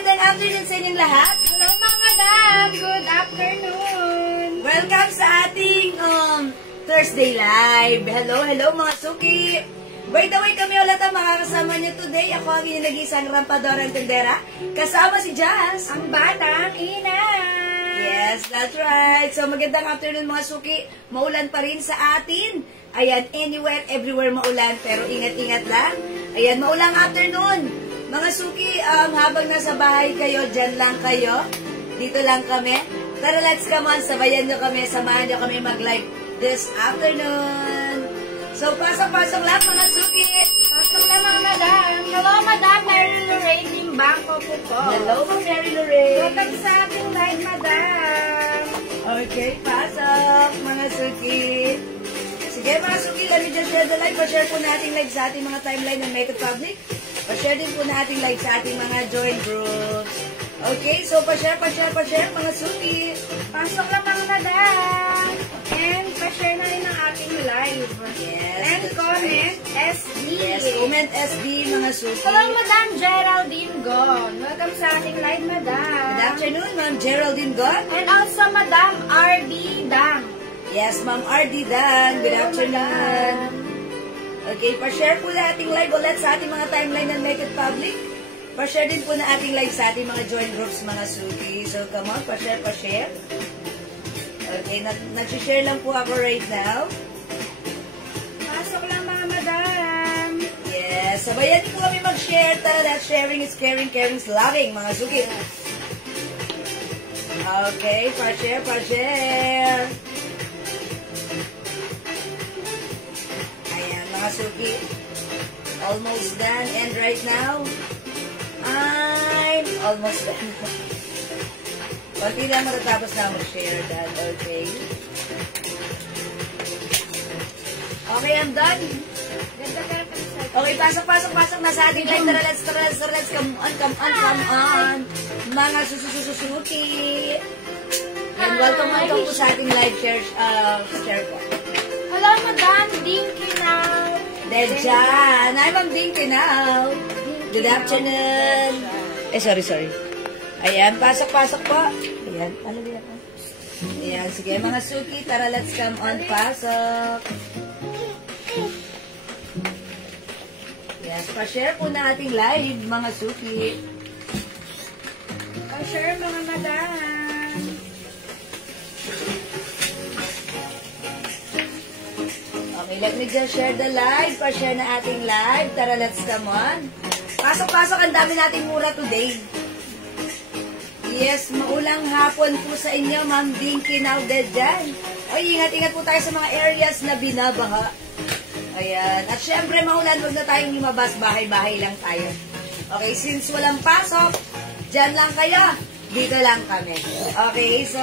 magandang afternoon sa inyong lahat. Hello mga madam, good afternoon. Welcome sa ating Thursday Live. Hello mga suki. By the way, kami ulit ang makakasama niyo today. Ako ang inyong nag-isang rampadorang tendera. Kasama si Jazz. Ang batang ina. Yes, that's right. So magandang afternoon mga suki. Maulan pa rin sa atin. Ayan, anywhere, everywhere maulan. Pero ingat-ingat lang. Ayan, maulang afternoon. Mga suki, habang nasa bahay kayo, dyan lang kayo. Dito lang kami. Tara, let's come on. Sabayan nyo kami. Samahan nyo kami mag-live this afternoon. So, pasok-pasok lang mga suki. Pasok na mga madam. Hello madam, Mary Lorraine Limbangco po. Hello, Mary Lorraine. Welcome sa ating live madam. Okay, pasok mga suki. Sige mga suki, let me just share the live. Pa-share po natin live sa ating mga timeline ng Make It Public. Pa-share din po natin live sa ating mga join groups. Okay, so pa-share mga suki. Pasok na mga madam. And pa-share na rin ang ating live. Yes. And comment SB. Yes, comment SB mga suki. Hello Madam Geraldine Gon. Welcome sa ating live madam. Good afternoon, Ma'am Geraldine God. And also Madam RD Dang. Yes, Ma'am RD Dan. Good afternoon. Okay, pa-share po na ating live ulit sa ating mga timeline ng Make It Public. Pa-share din po na ating live sa ating mga join groups, mga suki. So, come on, pa-share. Okay, nag-share lang po ako right now. Pasok lang mga madam. Yes, sabayan po kami mag-share. Tara, that sharing is caring, caring is loving, mga suki. Okay, pa-share. Ayan, mga suki. Almost done. And right now, I'm almost done. Kunti lang matatapos na mag-share that. Okay. Okay, I'm done. Okay, pasok na sa ating live. Tara, let's come on. Mga susususuki. And welcome po sa ating live share po. Hello, Madam Dinky now. Dejan. I'm Ma'am Dinky now. Good afternoon. Sorry. Ayan, pasok po. Ayan, ano ba yan? Ayan, sige mga suki, tara let's come on, pasok. Yes, pa-share po na ating live, mga suki. Pa-share mga madam. Okay, let me just share the live. Pa-share na ating live. Tara, let's come on. Pasok, ang dami nating mura today. Yes, maulang hapon po sa inyo, Ma'am Dinky now dyan. Oy, ingat po tayo sa mga areas na binabaha. Ayan. At syempre, maulan, huwag na tayong lumabas. Bahay-bahay lang tayo. Okay, since walang pasok, dyan lang kayo. Dito lang kami. Okay, so,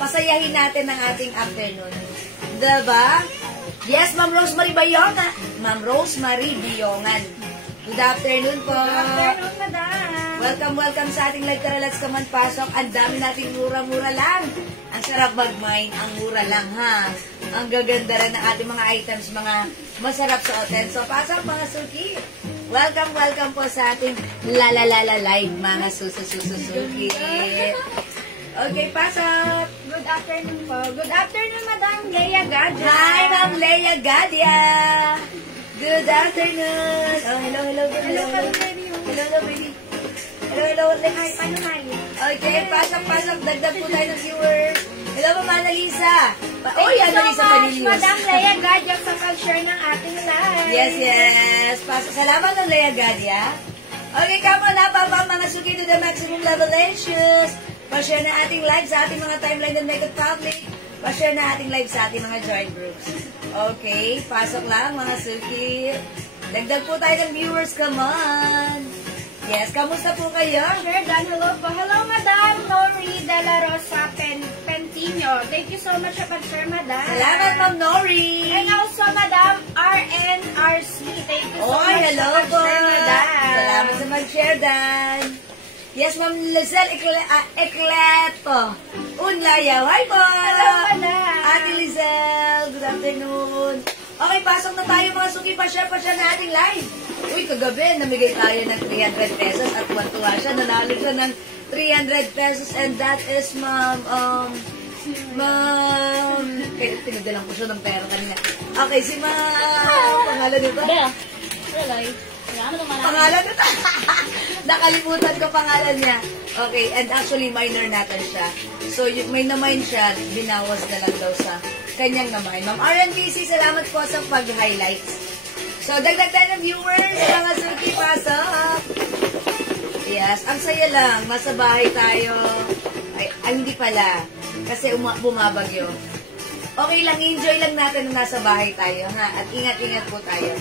pasayahin natin ang ating afternoon. Diba? Yes, Ma'am Rosemary Bayongan. Ma'am Rosemary Bayongan. Good afternoon po. Good afternoon, madam. Welcome sa ating live. Tara, let's come on, pasok. Ang dami nating mura-mura lang. Ang sarap mag-mine. Ang mura lang, ha? Ang gaganda rin ng ating mga items, mga masarap sa hotel. So, pasok, mga suki. Welcome po sa ating live, mga suki. Okay, pasok. Good afternoon po. Good afternoon, Madam Leia Gadia. Hi, Ma'am Leia Gadia. Good afternoon. Oh, hello, baby. Hello, Hi, paano mali? Okay, pasok. Dagdag po tayo ng viewers. Hello, Mama Annalisa. Thank you so much, Panilius. Madam Leia Gadia, sa pag-share ng ating live. Yes. Pasok. Salamat ng Leia Gadia. Okay, come on na, mga suki to the maximum levelations. Pa-share na ating live sa ating mga timeline and Make It Public. Pa-share na ating live sa ating mga join groups. Okay, pasok lang mga suki. Dagdag po tayo ng viewers, come on. Yes, kamusta po kayo? Sure, Dan, hello po. Hello, Madam Nori de la Rosa Pentino. Thank you so much sa pag-share, Madam. Salamat, Ma'am Nori. And also, Madam RNRC. Thank you so much hello sa po. pag-share, Madam. Salamat sa mag-share, Dan. Yes, Ma'am Lizelle Ecleto. Unlayaw. Hi po. Hello, Madam. Ate Lizelle, good afternoon. Okay, pasok na tayo mga suki. Pa-share na ating live. Uy, kagabi, namigay tayo ng 300 pesos at tuwa siya. Nanalo siya ng 300 pesos and that is, ma'am, tinagdalang ko siya ng pera kanina. Okay, si ma'am, pangalan nito? Pangalan nito? Nakalimutan ko pangalan niya. Okay, and actually minor natin siya. So, may na-mine siya, binawas na lang daw sa kanyang na-mine. Ma'am RNBC, salamat po sa pag-highlights. So, dagdag tayo ng viewers, mga Suki, pasok. Yes, ang saya lang, nasa bahay tayo. Ay, hindi pala, kasi bumabagyo. Okay lang, enjoy lang natin na nasa bahay tayo, ha? At ingat-ingat po tayo.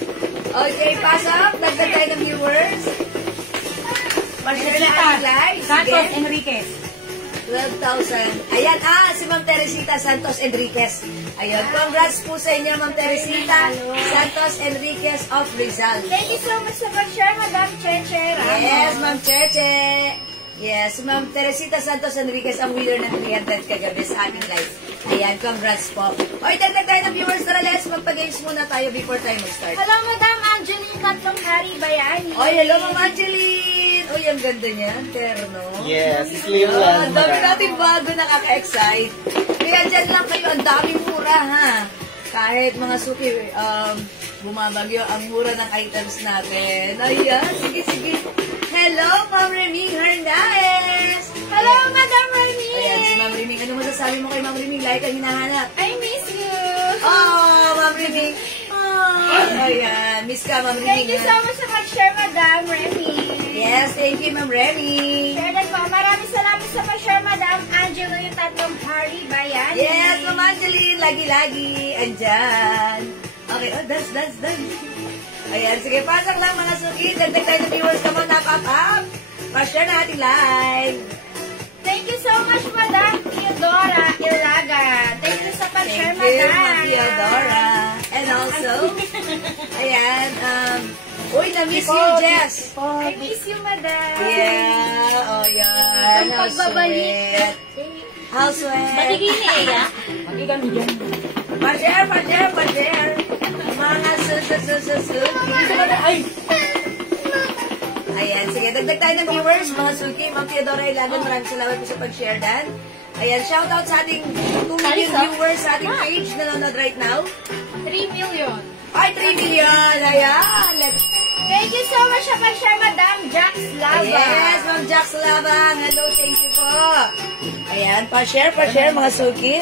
Okay, pasok, dagdag tayo ng viewers. Pag-share na ang live. Santos Enriquez. 12,000. Ayan, si Ma'am Teresita Santos Enriquez. Ayun, congrats po sa inyo, Ma'am Teresita Santos Enriquez of Rizal. Thank you so much sa pag-share, Madam Cheche Ramos. Yes, Ma'am Cheche. Yes, Ma'am Teresita Santos Enriquez ang winner ng 300 kagabi sa ating live. Ayan, congrats po. O, dagdag tayo ng viewers. Tara, let's magpa-games muna tayo before tayo mag-start. Hello, Madam Angeline Tatlong Hari Bayani. Oy, hello, Ma'am Angeline. Uy, ang ganda niya. Terno. Yes, slim lang. Ang dami natin bago, nakaka-excite. Kaya dyan lang kayo, ang daming mura, ha? Kahit mga Suki, bumabagyo ang mura ng items natin. Ayan, sige. Hello, Ma'am Reming Hernandez. Hello, Madam Remy. Ayan, si Ma'am Reming. Ano masasabi mo kay Ma'am Reming? Like ang hinahanap. I miss you. Oh, Ma'am Reming. Oh, ayan. Miss ka, Ma'am Reming. Thank you so much sa pag-share, Madam Remy. Yes, thank you, Ma'am Remy. Share din po. Maraming salamat sa pag-share, Madam Angelo, yung Tatlong Hari Bayani. Yes, Ma'am Angeline. Lagi-lagi. Andyan. Okay, dance. Ayan, sige, pasok lang mga Suki. Dagdag tayo ng viewers naman, up. Pa-share na ating live. Thank you so much, Madam Theodora Ilaga. Thank you sa pag-share, Thank you, Madam. Ma'am Theodora. And also, ayan, na-miss you, Jess. I miss you, Madam. Yeah, oh yan. Ang pagbabalik. How sweet. Batigini, Magigamigyan. Pa-share. Mga Suki. Ay! Ayan, sige, dagdag tayo ng viewers, mga Suki, Ma'am Theodora Ilagan, maraming salamat po sa pag-share dan. Ayan, shoutout sa ating 2 million viewers sa ating page na nanonood right now. 3 million. Ay, 3 million! Ayan! Thank you so much sa pag-share, Madam Jax Lava. Yes, Ma'am Jax Labang. Hello, thank you po. Ayan, pa-share, mga Suki.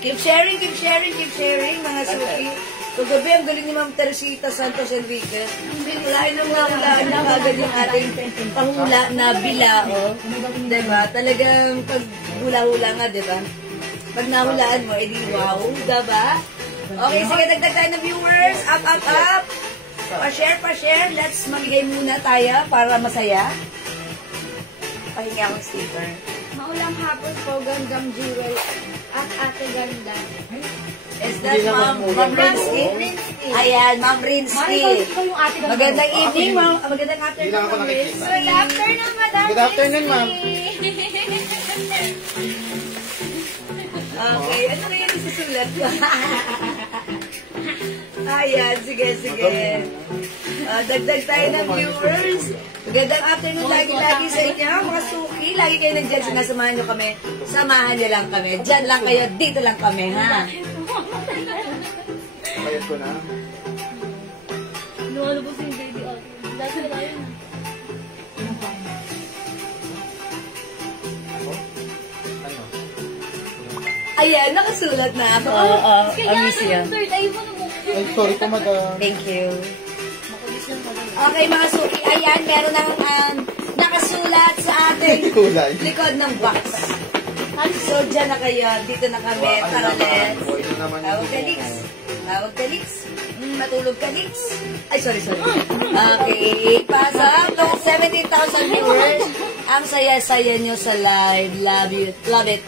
Keep sharing, mga Suki. Kagabi, ang galing ni Ma'am Teresita Santos Enriquez. Walain nang nahulaan na agad yung ating pahula na bilao. Diba? Talagang pag hula-hula nga, diba? Pag nahulaan mo, edi wow, diba? Okay, sige, dagdag tayo ng viewers. Up. Pa-share. Let's magigay muna tayo para masaya. Pahinga akong sticker. Maulang hapon po, Gandang Jewel at Ate Ganda. Is that Ma'am Rinsky? Ayan, Ma'am Rinsky. Magandang evening, Ma'am. Magandang afternoon, Ma'am Rinsky. Good afternoon, Madam. Good afternoon, ma'am. Okay, ano na yan isusulat ko? Ayan, sige. Dagdag tayo ng viewers. Magandang afternoon lagi sa inyo, mga Suki. Lagi kayo nandiyan, sinasamahan nyo kami. Samahan nyo lang kami. Diyan lang kayo, dito lang kami, ha? Bayad ko na. Lumalabos yung baby out. Dati wala yun. Ano? Ayan, nakasulat na ako. Kailangan yung third eye mo naman. Ay, sorry po, madam. Thank you. Okay, mga Suki, ayan, meron ng nakasulat sa ating Kulay. likod ng box. So, dyan na kayo. Dito na kami. Tara, let's. Tawag ka, Lix. Matulog ka, Lix. Ay, sorry. Okay, pasok. 17,000 viewers. Ang saya-saya nyo sa live. Love it.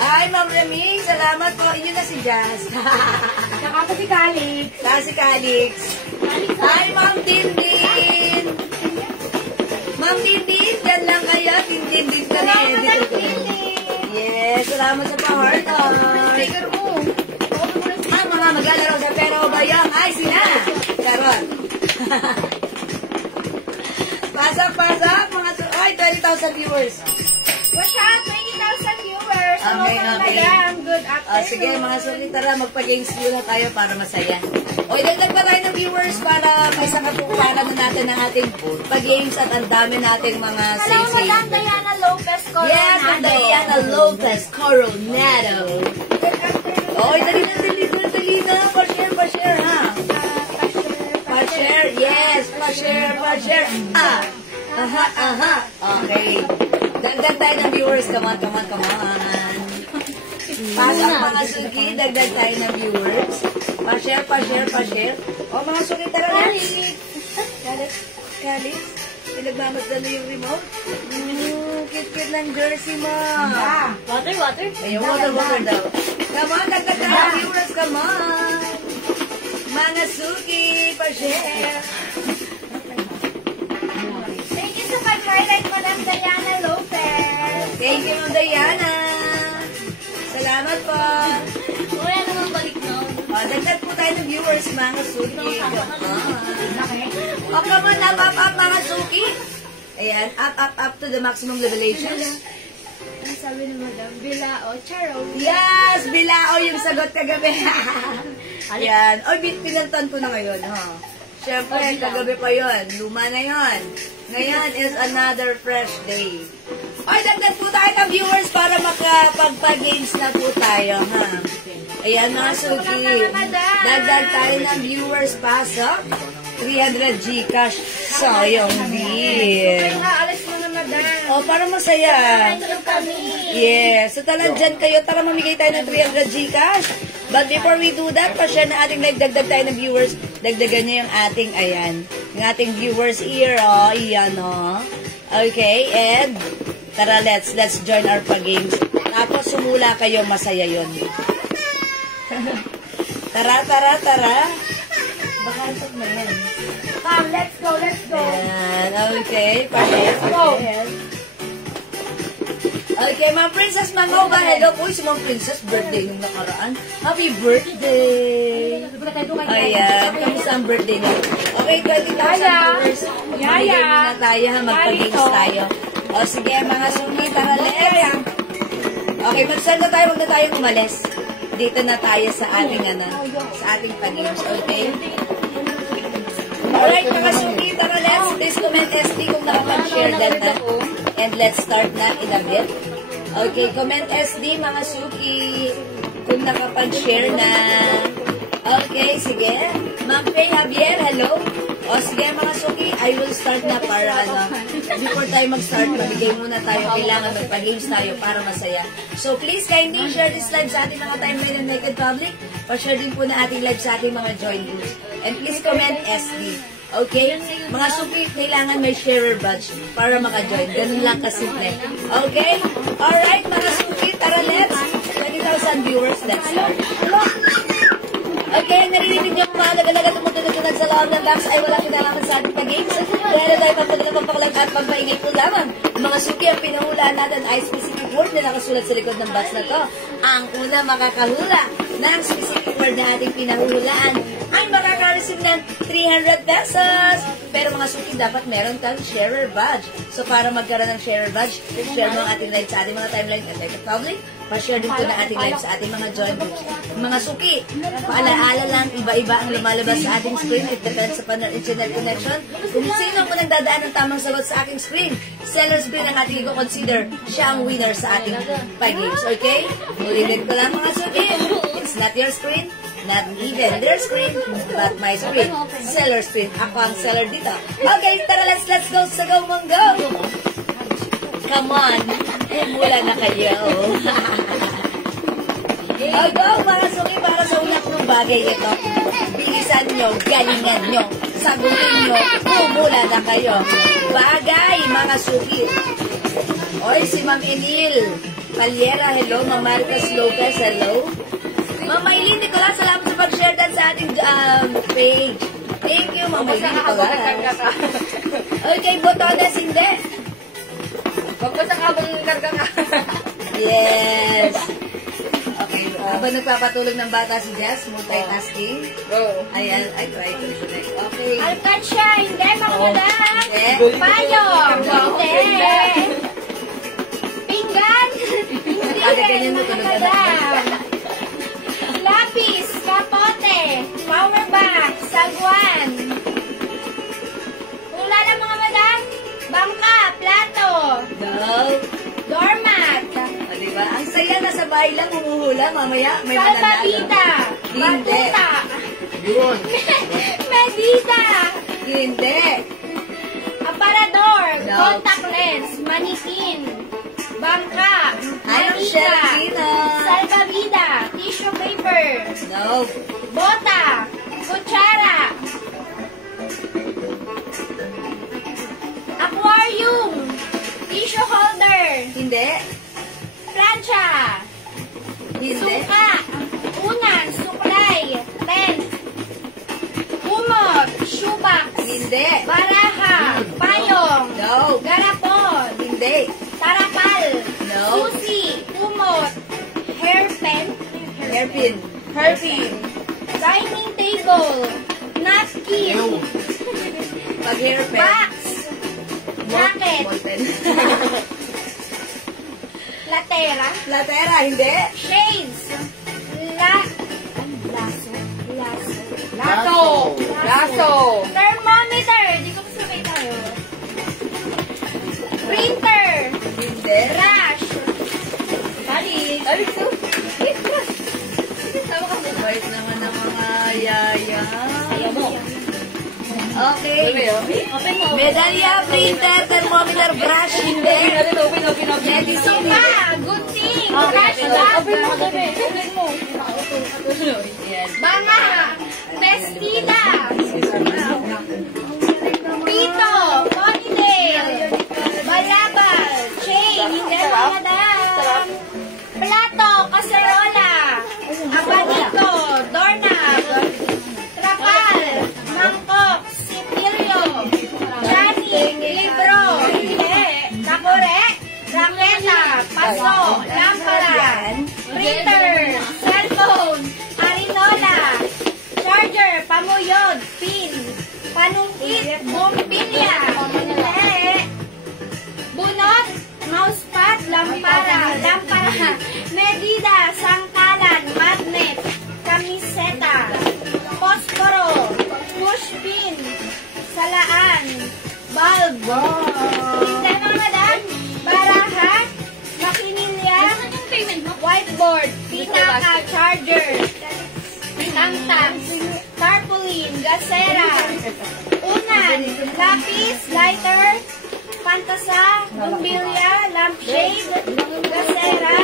Ay, Ma'am Remy, salamat po. Inyo na si Jazz. Saka po si Calix. Si Calix. Hi, Ma'am Dindin. Ma'am Dindin, dyan lang kayo. Dindin ka na. Yes, salamat sa pa-heart. Sticker mo. Ang mga maglalaro sa pero bayang ay sila. Charot. 20,000 viewers. Watch out, 20,000 viewers. Hello, Okay, mga okay. madam. Good afternoon. Sige, mga sulit, tara, magpa-games muna tayo para masaya. O, idagdag pa tayo ng viewers para may isang katukuhanan na natin ng ating pag-games at ang dami nating mga Hello, save-save. Madam Diana Lopez Coronado. Yes, Madam Diana Lopez Coronado. Good afternoon. Oy, dali na. Pa-share, ha? Pa-share, yes. Pa-share. Aha. Okay. Dagdag tayo ng viewers. Come on. Pasok mga suki, dagdag tayo ng viewers. Pa-share. O, mga suki, tara na. Kalis. Pinagmamadalo yung remote. Cute ng jersey mo. Water. Ayun, water daw. Come on, dagdag tayo ng viewers. Come on. Mga suki, pa-share. Thank you sa pag-highlight, Madam Diana Lopez. Thank you, Ma'am Diana. Salamat po. Wala namang balik na. Dagdag po tayo ng viewers, mga suki. O, come on, up, mga suki. Ayan, up to the maximum revelations. Ang sabi ni Madam, Bilao, Charo. Yes, bilao yung sagot kagabi. Ayan. Oy, pinantan ko na ngayon, ha? Siyempre, kagabi pa yon. Luma na yon. Ngayon is another fresh day. Oy, dagdag po tayo ng viewers para makapagpa-games na po tayo, ha? Ayan, mga suki. Dagdag tayo ng viewers. Pasok. 300 Gcash. Sayang din. Alis mo na, Madam. O, para masaya. Thank kami. Yes. So, talandyan kayo. Tara, mamigay tayo ng 300 Gcash. But before we do that, pa-share na ating dagdag tayo ng viewers. Dagdagan nyo yung ating, ayan, yung ating viewers here, oh. Iyan, oh. Okay, and tara, let's join our pag-games. Tapos, sumula kayo, masaya yun. Tara. Baka antok na yan. Come, let's go. Ayan, okay. Pa-share. Okay, mga princess, Mangoba, hello po. Si mga princess, birthday nung nakaraan. Happy birthday! Ayan, kamusta ang birthday niyo? Okay, 20,000 viewers. Mamigay muna tayo, ha? Magpag-games tayo. O, sige, mga suki, tara, let's. Okay, mag-send na tayo, huwag na tayong umalis. Dito na tayo sa ating, sa ating pag-games, okay? Alright, mga suki, tara, let's. Please comment ST kung nakapag-share din na. And let's start na in a bit. Okay, comment SD, mga suki, kung nakapag-share na. Okay, sige. Ma'am Faye Javier, hello. O, sige, mga suki, I will start na para, before tayo mag-start, mamigay muna tayo. Kailangan magpa-games tayo para masaya. So, please, kindly share this live sa ating mga timeline and naked public. Pa-share din po na ating live sa ating mga join groups. And please comment SD. Okay? Mga suki, kailangan may sharer badge para maka-join. Ganun lang kasimple. Okay? Alright, mga suki, tara, let's. 20,000 viewers, let's start. Okay, naririnig niyo mga laga-laga tumutunod-tunod sa loob ng box ay wala kinalaman sa ating pag-games. Kaya na tayo pagpaglalang at pagpaingay po lamang. Mga suki, ang pinahulaan natin ay specific word na nakasulat sa likod ng box na to. Ang una makakahula ng specific word na ating pinahulaan ay makaka-receive ng 300 pesos. Pero mga suki, dapat meron kang sharer badge. So, para magkaroon ng sharer badge, share mo ang ating live sa ating mga timeline at like public. Pa-share din po na ating live sa ating mga join groups. Mga suki, paalaala lang, iba-iba ang lumalabas sa ating screen. It depends upon our internet connection. Kung sino ang unang dadaan ng tamang sagot sa aking screen, seller screen ang ating i-consider. Siya ang winner sa ating pag-games. Okay? Ulitin ko lang mga suki. It's not your screen. Not even their screen, but my screen. Seller screen. Ako ang seller dito. Okay, tara, let's go. So go, mong go. Come on. Mula na kayo. Go, mga suki, para sa unak ng bagay ito. Bilisan nyo, galingan nyo, sagutin nyo, mula na kayo. Bagay, mga suki. Oy, si Ma'am Enil Paliera, hello. Ma'am Marcos Lopez, hello. Ma'am Maylin Nicolas, salamat sa pag-share dan sa ating page. Thank you, Ma'am Maylin Nicolas. Okay, botones, hindi. Huwag mo sa kabang karga ka. Yes. Okay, habang nagpapatulog ng bata si Jess, multitasking. Go. Ayan, I try to connect. Okay. Alcansya, hindi, mga madam. Okay. Payo, hindi. Pag ganyan mo, tunog na madam. Lapis, kapote, power bank, sagwan. Hula lang mga madam. Bangka, plato, No. doormat, O, diba? Ang saya na sa bahay lang, humuhula. Mamaya, may mananalo. salbabida, Hindi. batuta, Yun. medida, Hindi. aparador, No. contact lens, manikin, bangka, Anong manika, Shelvina? salbabida, tissue paper, No. bota, kutsara, aquarium, tissue holder, Hindi. plancha, Hindi. suka, unan, suklay, pen, kumot, shoebox, Hindi. baraha, payong, No. garapon, Hindi. tarapal, No. susi, kumot, hairpen, Hairpin. dining table, napkin, Ew. Pag hairpin. box, jacket, Ballpen. latera, Latera. Hindi. shades, laso, Laso. Laso. thermometer, di ko sabay tayo, printer, Hindi. brush, Balik. Tama ka mo. Bait naman ng mga yaya. Ayaw mo. Okay. Medalya, printer, thermometer, brush, hindi. Medicine, suka, good thing, brush bag, Yan. banga, bestida, pito, ponytail, balabal, chain, hindi mga madam, plato, kaserola, abaniko, doorknob, trapal, mangkok, sipilyo, janik, libro, hindi, takore, raketa, paso, lampara, printer, cellphone, harinola, charger, pamuyod, pin, panungkit, bumpilya, bunot, mousepad, lampara, medida, sangkalan, magnet, kamiseta, posporo, pushpin, salaan, bulb, hindi mga madam, baraha, makinilya, whiteboard, pitaka, charger, tangtang, tarpaulin, gasera, unan, lapis, lighter, pantasa, bumbilya, lampshade, gasera,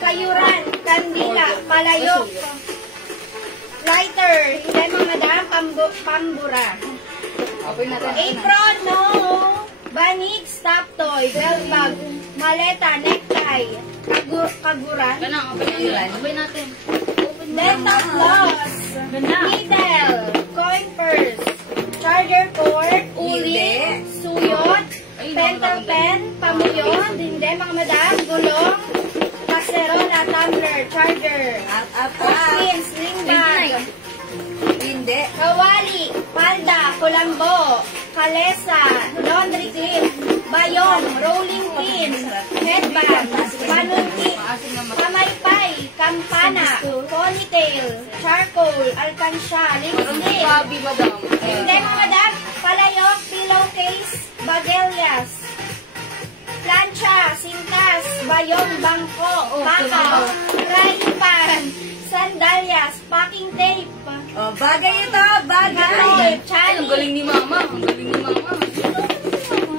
kayuran, kandila, palayok, lighter, hindi mga madam, pambura, apron, no, banig, stop toy, belt bag, maleta, necktie, kaguran, dental floss, needle, coin purse, charger cord, uli, suyot, pentel pen, pamuyon, hindi mga madam, gulong, kaserola, tumbler, charger, pin, sling bag, Hindi. kawali, palda, kulambo, kalesa, laundry clip, bayong, rolling pin, headband, panuntik, kamaypay, kampana, ponytail, charcoal, alkansya, lipstick, hindi mga madam, palayok, pillowcase, bagelias, plancha, sintas, bayong, bangko, pakaw, frying pan, sandalyas, packing tape, Oh, bagay ito. Bagay. chali, ni Mama. Ang galing ni Mama.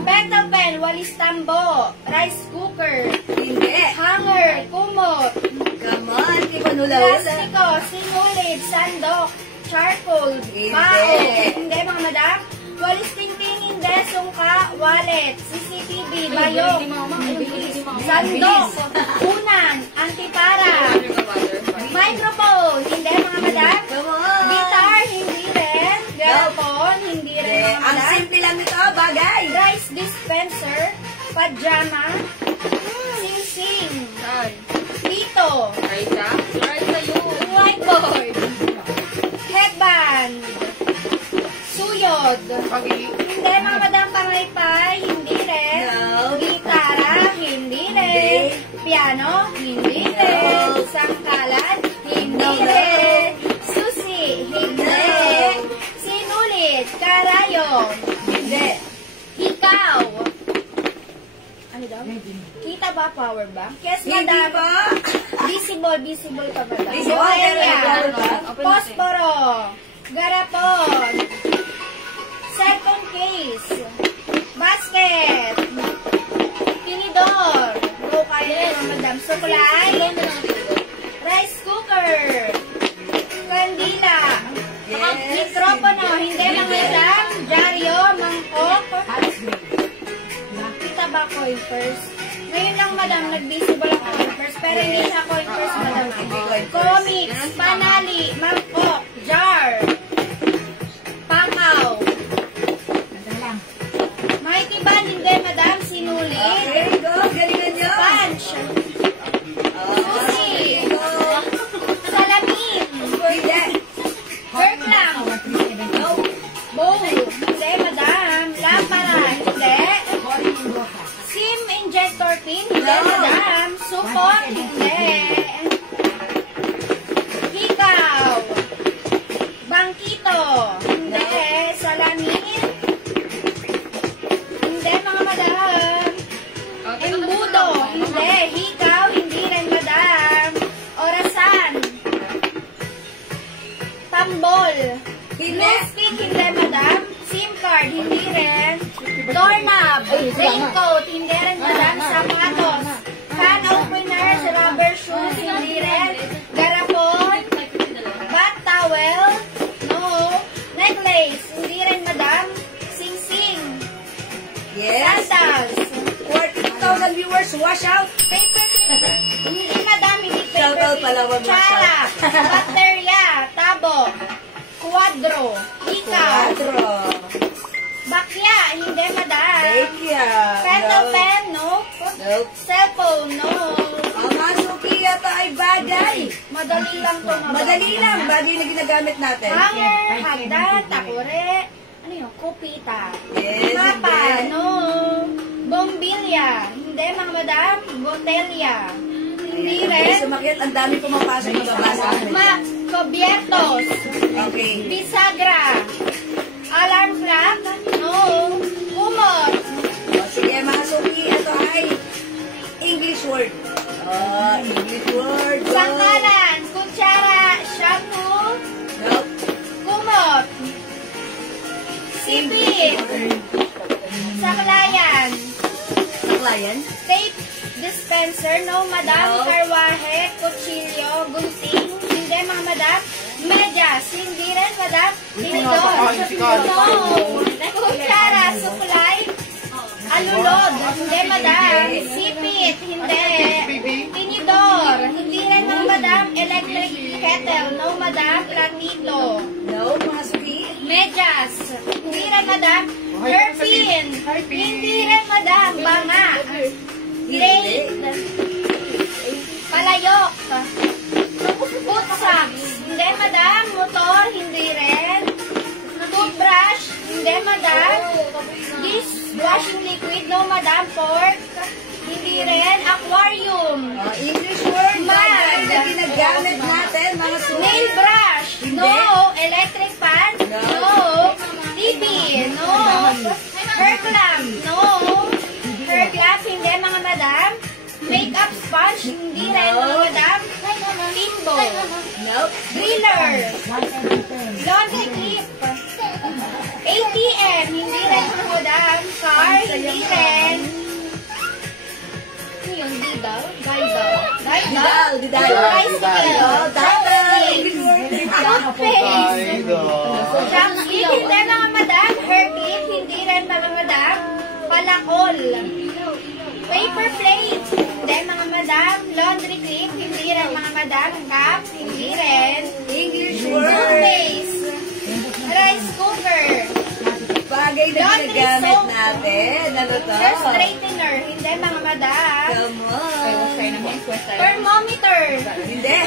pencil pen, walis tambo, rice cooker, Hindi. hanger, kumot, Come on. Di ba nula-ula? plastiko, sinulid, sandok, charcoal, Hindi. bao, hindi mga madam, walis tingting, hindi, sungka, wallet, CCTV, bayong, sandok, unan, antipara, microphone, hindi mga madam, Come on. guitar, hindi rin, gramphone, hindi rin mga Ang madam, simple lang nito. Bagay. rice dispenser, pajama, sing-sing, pito, whiteboard, headband, suyod, hindi mga madam, pangaypay, hindi rin, No. gitara, hindi rin, piano, hindi Sangkalan? Hindi No. rin. Susi? Hindi. Sinulit? Karayong? Hindi. Ikaw? Ano daw? Kita ba power bank? Yes, Hindi madam. ba? Visible ka ba daw? Visible, Bohemia. power bank. Posporo. Garapon. Second case. Basket. Tinidor. Go kayo, madam. Suklay. Rice cooker. Kandila. Yes. Mikropono. Hindi madam. Dyaryo. Mangkok. Kita ba coin first? Ngayon lang, madam, nag-visible ako coin first. Pero hindi siya coin first, madam. Comics, panali, mangkok, jar, pakaw. Mighty Band, hindi, madam, sinulit. Okay, go. Galingan nyo. Punch, susi, salamin, Hindi. work lang, bowl, hindi, madam, lapara, hindi. SIM injector pin, hindi, madam. Supot, hindi. Hikaw. Bangkito, hindi. Salamin, hindi, mga madam. Embudo, hindi. Hikaw, hindi rin, madam. Orasan. Tambol. Blueskin, hindi, madam. SIM card, hindi rin. Doorknob, raincoat, hindi rin, madam. Sapatos. Can openers, rubber shoes, hindi rin. Garapon. Bath towel, no. Necklace, hindi rin, madam. Sing-sing. Yes. Sandals. 40,000 viewers, wash out. Paper clip. Hindi, madam, hindi paper Shout out clip. pala, wag wash out. Tsara. Baterya. Tabo. Quadro. Ikaw. Quadro. Bakya. Hindi, madam. Bekia. Pencil pen, no. Nope. Cellphone, no. Ang masuki ito ay bagay. Madali lang to, madam. Madali lang, bagay na ginagamit natin. Hanger, hagdan, takure. Ano yun? Kupita. Yes, Mapa, hindi. no. Bombilya. Hindi, mga madam. Botelya. Hindi rin. Sumakit, ang dami pumapasok na babasa. Cubiertos. Okay. Bisagra. Alarm clock. No. Kumot. O, sige, masuki, ito ay English word. English word. Go. Sangkalan. Kutsara. Shampoo. Nope. Kumot. Sipit. Saklayan. Saklayan. Tape dispenser. No, madam. No. Karwahe. Kutsilyo. Gunting. Hindi, mga madam. Medyas. Hindi rin, madam. Tinidor. No. Kutsara. Suklay. Alulod. Hindi, madam. Sipit. Hindi. Tinidor. Hindi rin, mga madam. Electric kettle. No, madam. Platito. Nope, masuki. Medyas. Hindi rin, madam. Hairpin. Hindi rin, madam. Banga. Grade. Palayok. Boot socks. Hindi, madam. Motor. Hindi rin. Toothbrush. Hindi, madam. Dishwashing liquid. No, madam. Pork. Hindi rin. Aquarium. English word. Bagay na Mag. ginagamit natin, mga suki. Nail brush. No. Electric fan. No. TV. No. Hair clamp. No. Hair clamp. Hindi, mga madam. Makeup sponge. Hindi rin, mga madam. Timbo. Nope. Driller. Laundry clip. ATM. Hindi rin, mga madam. Car. Hindi rin. Ano yung didal? Didal. Didal. Tricycle. Oh, didal. English word. Toothpaste. Shampoo, hindi mga madam. Hair clip, hindi rin mga madam. Palakol. Paper plate, hindi mga madam. Laundry clip, hindi rin mga madam. Cap, hindi rin. English word. Toothpaste. Rice cooker. Bagay na Laundry ginagamit soap. natin. Ano to? Hair straightener, hindi mga madam. Come on. Thermometer. Hindi.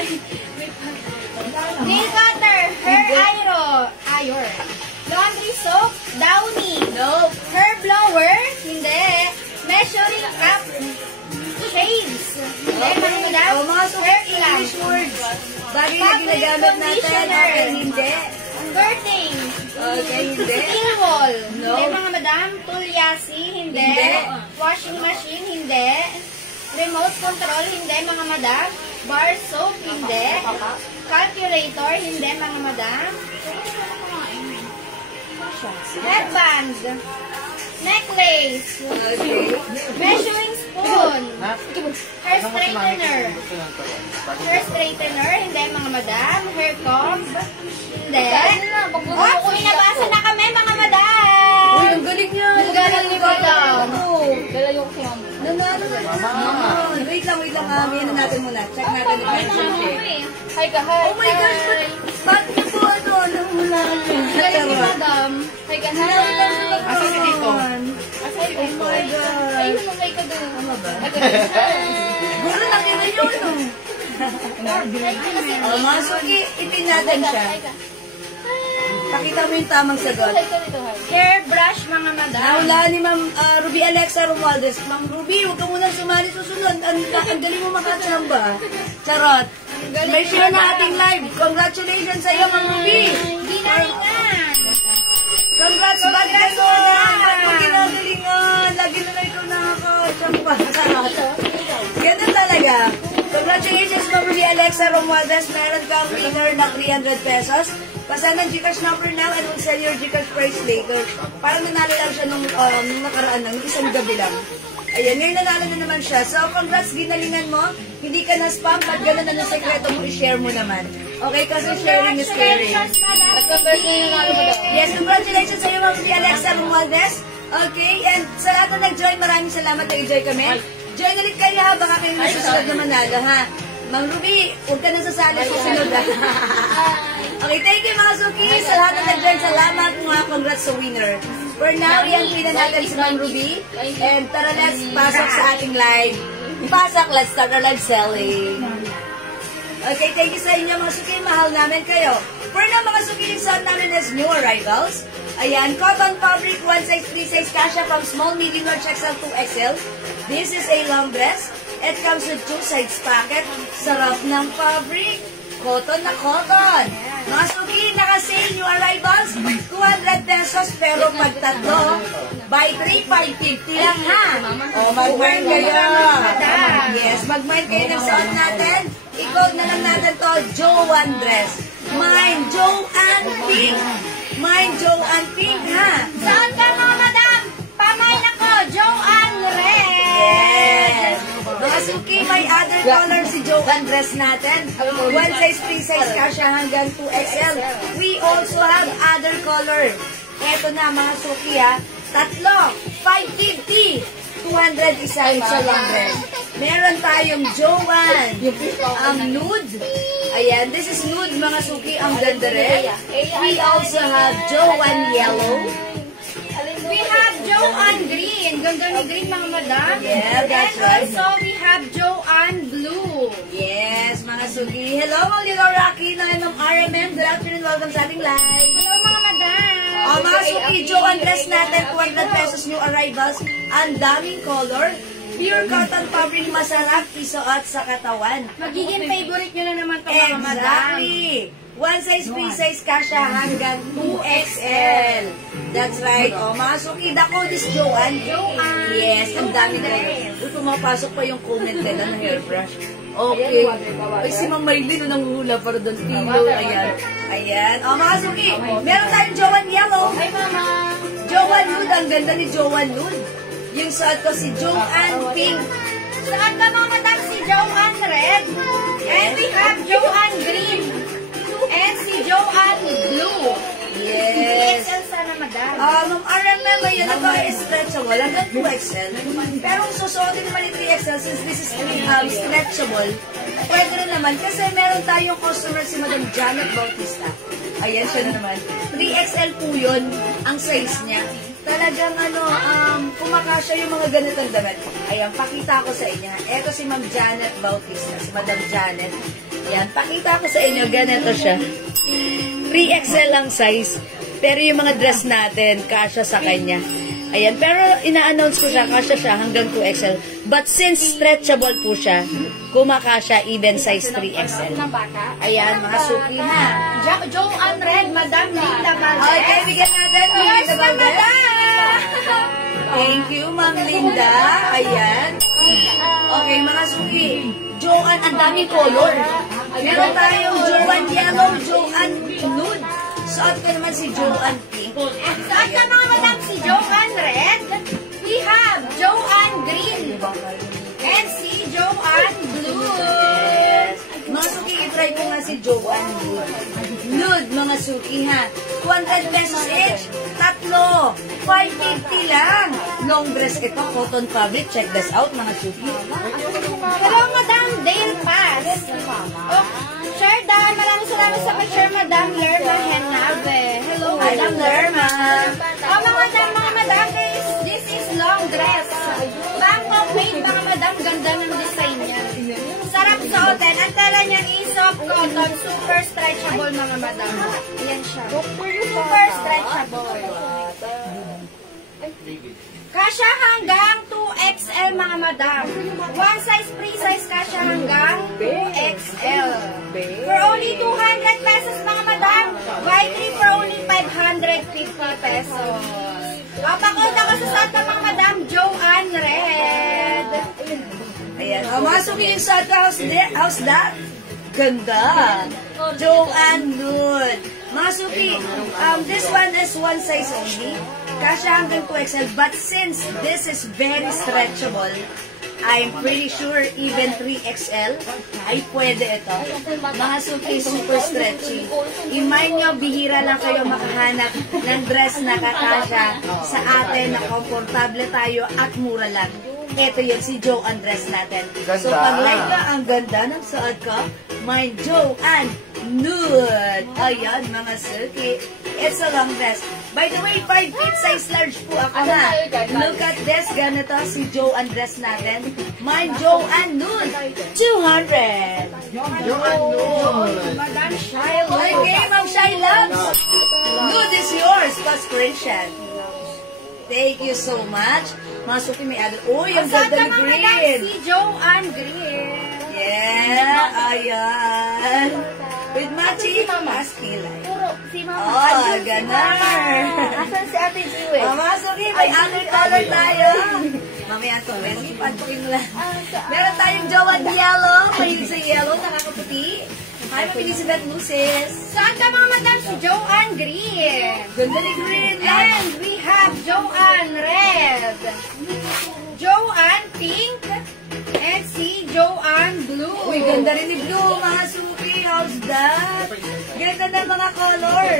Nail cutter. Hair iron. Laundry soap. Downy. Nope. Hair blower. Hindi. Measuring cup. Shades. Hindi, mga madam. Oh, mga Hair clamp. words. Bagay na ginagamit natin. Okay, hindi. Curtain. Okay, hindi. Steel wall. No. Hindi mga madam. Tulyasi. Hindi. Hindi. Washing machine. Hindi. Remote control. Hindi mga madam. Bar soap. Hindi. Calculator. Hindi mga madam. Headband. Necklace. Okay. Measuring spoon. Ha? Hair straightener. Hair straightener. Hindi mga madam. Hair comb. Hindi. Oh, pinabasa na kami mga madam. Uy, ang galing niya. Ang galing ni madam. Dalayo ko si mama. Nanalo na naman. Wait lang. May ano natin muna. Check natin yung pension check. Hi ka, hi. Oh my gosh, ba't niyo po ano? Nahulaan niyo. Galing ni madam. Hi ka, hi. Asa si Nico? Asay ka. Oh my God. Ayun, mamay ka doon. Tama ba? Hi ka, hi. Guro lang yun yun, no? Oh, mga suki, itin natin siya. Hi ka. Pakita mo yung tamang sagot. Hi ka dito, hi. Hair brush mga madam. Nahulaan ni Ma'am Ruby Alexa Romualdez. Ma'am Ruby, huwag ka munang sumali susunod. Ang galing mo makatsamba. Charot. May share na ating live. Congratulations sa iyo, Ma'am Ruby. Hindi na rin nga. Congrats, congrats mo na. Ba't mo ginagalingan? Lagi na lang ikaw nakakatsamba. Charot. Ganun talaga. Congratulations, Ma'am Ruby Alexa Romualdez. Meron kang winner na 300 pesos. Pasend ang Gcash number now and we'll send your Gcash price later. Parang nanalo lang siya nung nakaraan lang, nung isang gabi lang. Ayan, ngayon nanalo na naman siya. So, congrats, ginalingan mo. Hindi ka na-spam, pag gano'n na ng sekreto mo, i-share mo naman. Okay, kasi sharing is caring. Congratulations, madam. At congrats na yung nalo mo daw. Yes, congratulations sa iyo, Ma'am Ruby Alexa Romualdez. Okay, and sa lahat na nag-join, maraming salamat na i-join kami. Join ulit kayo ha, baka kayo nasusunod na manalo ha. Ma'am Ruby, huwag ka na sasali sa sunod ha. Okay, thank you mga suki. Sa lahat na nag-join, salamat mga congrats sa winner. For now, i-entry na natin si Ma'am Ruby. And tara, let's pasok sa ating live. Pasok, let's start our live selling. Okay, thank you sa inyo mga suki. Mahal namin kayo. For now, mga suki, yung sound namin is new arrivals. Ayan, cotton fabric, 1 size, 3 size, kasha from small, medium, large, XL to XL. This is a long dress. It comes with 2 sides pocket. Sarap ng fabric. Cotton na cotton. Mga suki, naka-sale new arrivals. 200 pesos, pero pag tatlo, buy 3, 550 lang ha. O, mag-mind kayo. Yes, mag-mind kayo ng suot natin. I-code na lang natin to, Joanne dress. Mine, Joanne Pink. Mine, Joanne Pink ha. Saan ka mga madam? Pamain ako, Joanne Red. Yes. Mga suki, may other color si Joanne dress natin. 1 size, 3 size kasha hanggang 2XL. We also have other color. Eto na mga suki ha. Tatlo, 550. 200 isa long dress. Meron tayong Joanne. Nude. Ayan, this is nude mga suki. Ang ganda rin. We also have Joanne Yellow. We have Joanne Green. Ganda ni Green mga madam. Yeah, that's right. And also we have Joanne Blue. Yes, mga suki. Hello, mga little Rocky na ng RMM. Good afternoon. Welcome sa ating live. Hello mga madam. Mga suki, Joanne dress natin. 200 pesos new arrivals. Ang daming color. Pure cotton fabric, masarap isuot sa katawan. Magiging favorite nyo na naman ito mga madam. Exactly. 1 size, 3 size kasha hanggang 2XL. That's right. O, mga suki, the code is Joanne. Joanne. Yes, ang dami na rin. Uy, pumapasok pa yung comment nila ng hairbrush. Okay. Ay, si Ma'am Maylin, nanguhula para doon. Tilo, ayan. Ayan. O, mga suki, meron tayong Joanne Yellow. Hi mama. Joanne Nude, ang ganda ni Joanne Nude. Yung suot ko si Joanne Pink. Saan ka mga madam si Joanne Red? And we have Joanne Green. And si Joanne Blue. Yes. XL sana madam. Ma'am RMM, ayan na ba stretchable? Hanggang 2XL. Pero kung susuotin naman yung 3XL, since this is stretchable, pwede rin naman. Kasi meron tayong customer si Madam Janet Bautista. Ayan siya na naman. 3XL po yun, ang size niya. Talagang kumakasya yung mga ganitong damit. Ayan, pakita ko sa inyo. Ito si Ma'am Janet Bautista, si Madam Janet. Ayan, pakita ko sa inyo, ganito siya. 3XL ang size, pero yung mga dress natin, kasya sa kanya. Ayan, pero ina-announce ko siya, kasya siya hanggang 2XL. But since stretchable po siya, kumakasya even size 3XL. Ayan, mga suki na. Joanne Red, Madam Linda Valdez. Okay, bigyan natin. Yes, Linda Valdez. Madam! Thank you, Ma'am Linda. Ayan. Okay, mga suki. Joanne, ang daming color. Meron tayong Joanne Yellow, Joanne Nude. Suot ko naman si Joanne Pink. Saan ka mga madam si Joanne Red? We have Joanne Green. And si Joanne Blue. Mga suki, i-try ko nga si Joanne Nude. Nude, mga suki ha. 200 pesos each. Tatlo. 550 lang. Long dress ito, cotton fabric. Check this out, mga suki. Hello, Madam Dale Paz. Oh, Share Dan, maraming salamat sa pag-share, Madam Lerma Henave. Hello, Hi, Madam Lerma. Oh, mga madam, guys, this is long dress. Bangkok made, mga madam, ganda ng design niya. Sarap suotin. Ang tela niya is soft cotton, super stretchable, mga madam. Yan siya. Super stretchable. Kasya hanggang 2XL, mga madam. One size, free size, kasya hanggang 2XL. For only 200 pesos, mga madam. Buy 3 for only 550 pesos. Papakunta ko sa suot ng mga madam, Joanne Red. Ayan. Mga suki yung suot ko, how's that? Ganda. Joanne Nude. Mga suki, this one is one size only. Kasya hanggang 2XL. But since this is very stretchable, I'm pretty sure even 3XL ay pwede ito. Mga suki, super stretchy. Imay nyo, bihira lang kayo makahanap ng dress na kakasya sa atin na komportable tayo at mura lang. Ito yun, si Joanne dress natin. So, pag like ka, ang ganda ng suot ko, my Joanne Nude. Ayan, mga suki. It's a long dress. By the way, 5 feet size large po ako ha. Look at this, ganito si Joanne dress natin. My Joanne Nude, 200. Joanne Nude. Madam Shai. Okay, Ma'am Shai Loves. Nude is yours, plus screenshot. Thank you so much. Mga suki, may other. Uy, ang Saan ganda ka ni mga madam green. si Joanne Green. Yeah, ayan. With matching masculine. Puro si Mama. Oh, ganar. Asan si Ate Jiwe? Mga suki, may other color tayo. Mamaya ito, Messi, pantukin mo lang. Meron tayong Joanne Yellow. Mahilig sa yellow, nakakaputi. Hi, mapili si Beth Lucis. Saan ka mga madam si Joanne Green? Ganda ni green. And we have Joanne Red, Joanne Pink, and si Joanne Blue. Uy, ganda rin ni Blue, mga suki. How's that? Ganda ng mga color.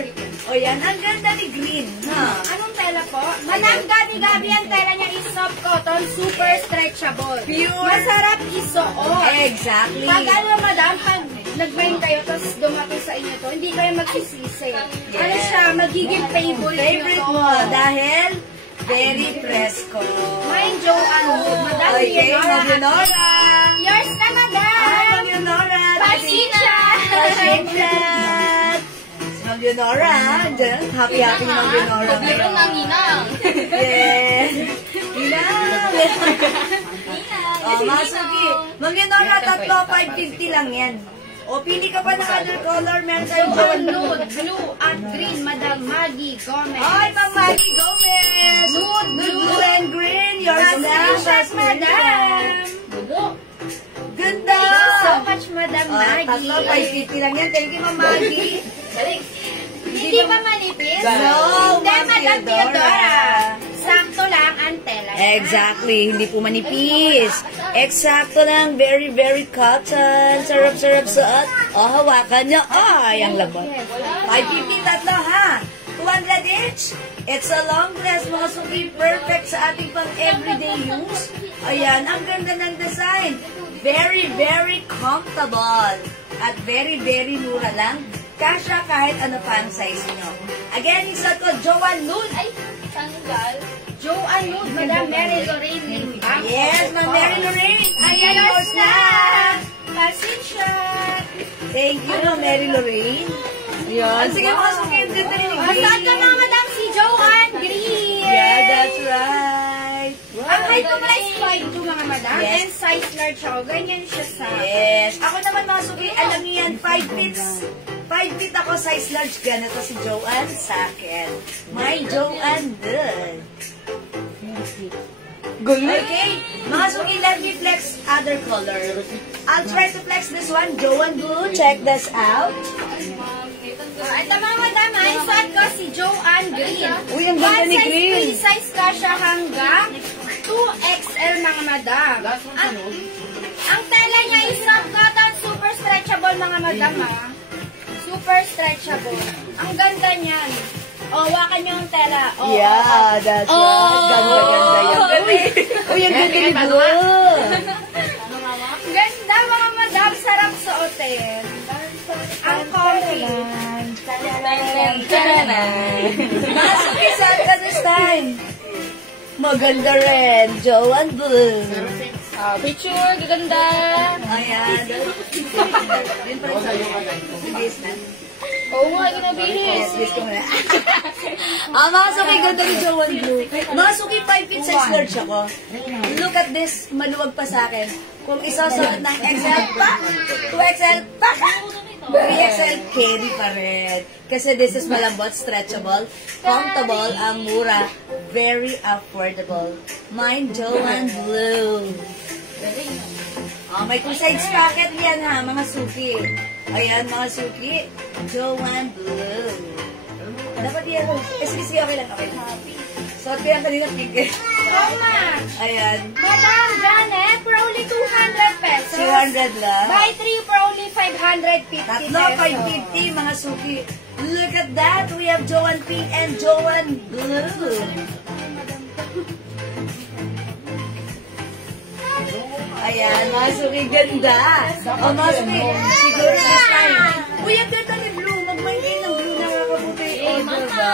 O yan, ang ganda ni green. Ha? Anong tela po? Madam Gabi-Gabi, ang tela niya is soft cotton, super stretchable. Pure. Masarap isuot. Exactly. Pag ano, madam, pag nag-bring kayo, tapos dumating sa inyo to, hindi kayo magsisisi. Ano siya, magiging favorite Favorite nyo to. mo dahil very fresco. Mine, Joanne Wood. Madam Okay, Leonora. Ma'am Leonora. Yours na, madam. Ma'am Leonora. Pasensya. Pasensya. Si Ma'am Leonora. Diyan, happy-happy ni Ma'am Leonora. Meron ng inang. Yes. Inang. Oh, mga suki. Ma'am Leonora, tatlo, 550 lang yan. O, pili ka pa ng other color. Meron tayong Joanne Joanne Nude, Blue, at Green, Madam Maggie Gomez. Ay, Ma'am Maggie Gomez! Nude, Blue and green, yours na. Pasensya, madam. Ganda! Thank you so much, Madam Maggie. Tatlo, 550 lang yan. Thank you, Ma'am Maggie. Hindi ba manipis? No, Hindi, Ma'am Madam Theodora. Theodora. Sakto lang ang tela. Exactly, hindi po manipis. Eksakto lang, very, very cotton. Sarap-sarap suot. O, hawakan nyo. Ay, ang labot. 550 tatlo, ha? 200 each. It's a long dress, mga suki. Perfect sa ating pang everyday use. Ayan, ang ganda ng design. Very, very comfortable. At very, very mura lang. Kasya kahit ano pa ang size nyo. Again, isa ko, Joanne Nude. Ay, sanggal. Joanne Nude, Madam Mary Lorraine Limbang. Yes, Ma'am Mary Lorraine. Ayan, Yours yours na. Pasensya. Thank you, Ma'am Mary Lorraine. Yan. Sige, mga suki, yung ganda rin ni Green. Saan ka mga madam si Joanne Green? Yeah, that's right. height ko pala is 5'2", mga madam. Yes. And size large ako. Ganyan siya sa... Yes. Ako naman mga suki, alam niyo yan, 5 feet. 5 feet ako, size large. Ganito si Joanne sa akin. My Joanne dun. Okay. Mga suki, let me flex other color. I'll try to flex this one. Joanne Blue, check this out. Ito mga madam, ay suot ko si Joanne Green. Uy, ang ganda ni Green. Free size ka siya hanggang 2XL, mga madam. Ang tela niya is soft cotton, super stretchable, mga madam, ha. Super stretchable. Ang ganda niyan. O, wakan niyo ang tela. O, Yeah, that's right. Ganda yan. Uy, ang ganda ni Blue. Ganda, mga madam. Sarap suotin. Ang comfy. Mga suki, saan ka this time? Maganda rin. Joanne Blue. Picture, gaganda. Ayan. Din pa rin sa base na. Oo nga, ginabihis. Yes, base ko muna. Mga suki, ganda ni Joanne Blue. Mga suki, 5 feet size large ako. Look at this, maluwag pa sa akin. Kung isasuot ng XL pa, 2XL pa, 3XL carry pa rin. Kasi this is malambot, stretchable, comfortable, ang mura, very affordable. Mine, Joanne Blue. May 2 sides pocket yan ha, mga suki. Ayan, mga suki. Joanne Blue. Dapat yan. Sige, okay lang. So, ito yan kanina pink eh. Tama. Ayan. Madam Janet, for only 200 pesos. 200 lang. Buy 3 for only 550 Tatlo, pesos. 550, mga suki. Look at that. We have Joanne Pink and Joanne Blue. Ayan, mga suki, ganda. O, mga suki, siguro this time. Uy, ang ganda ni Blue. Mag-maintain ng Blue na kakabuti. Diba?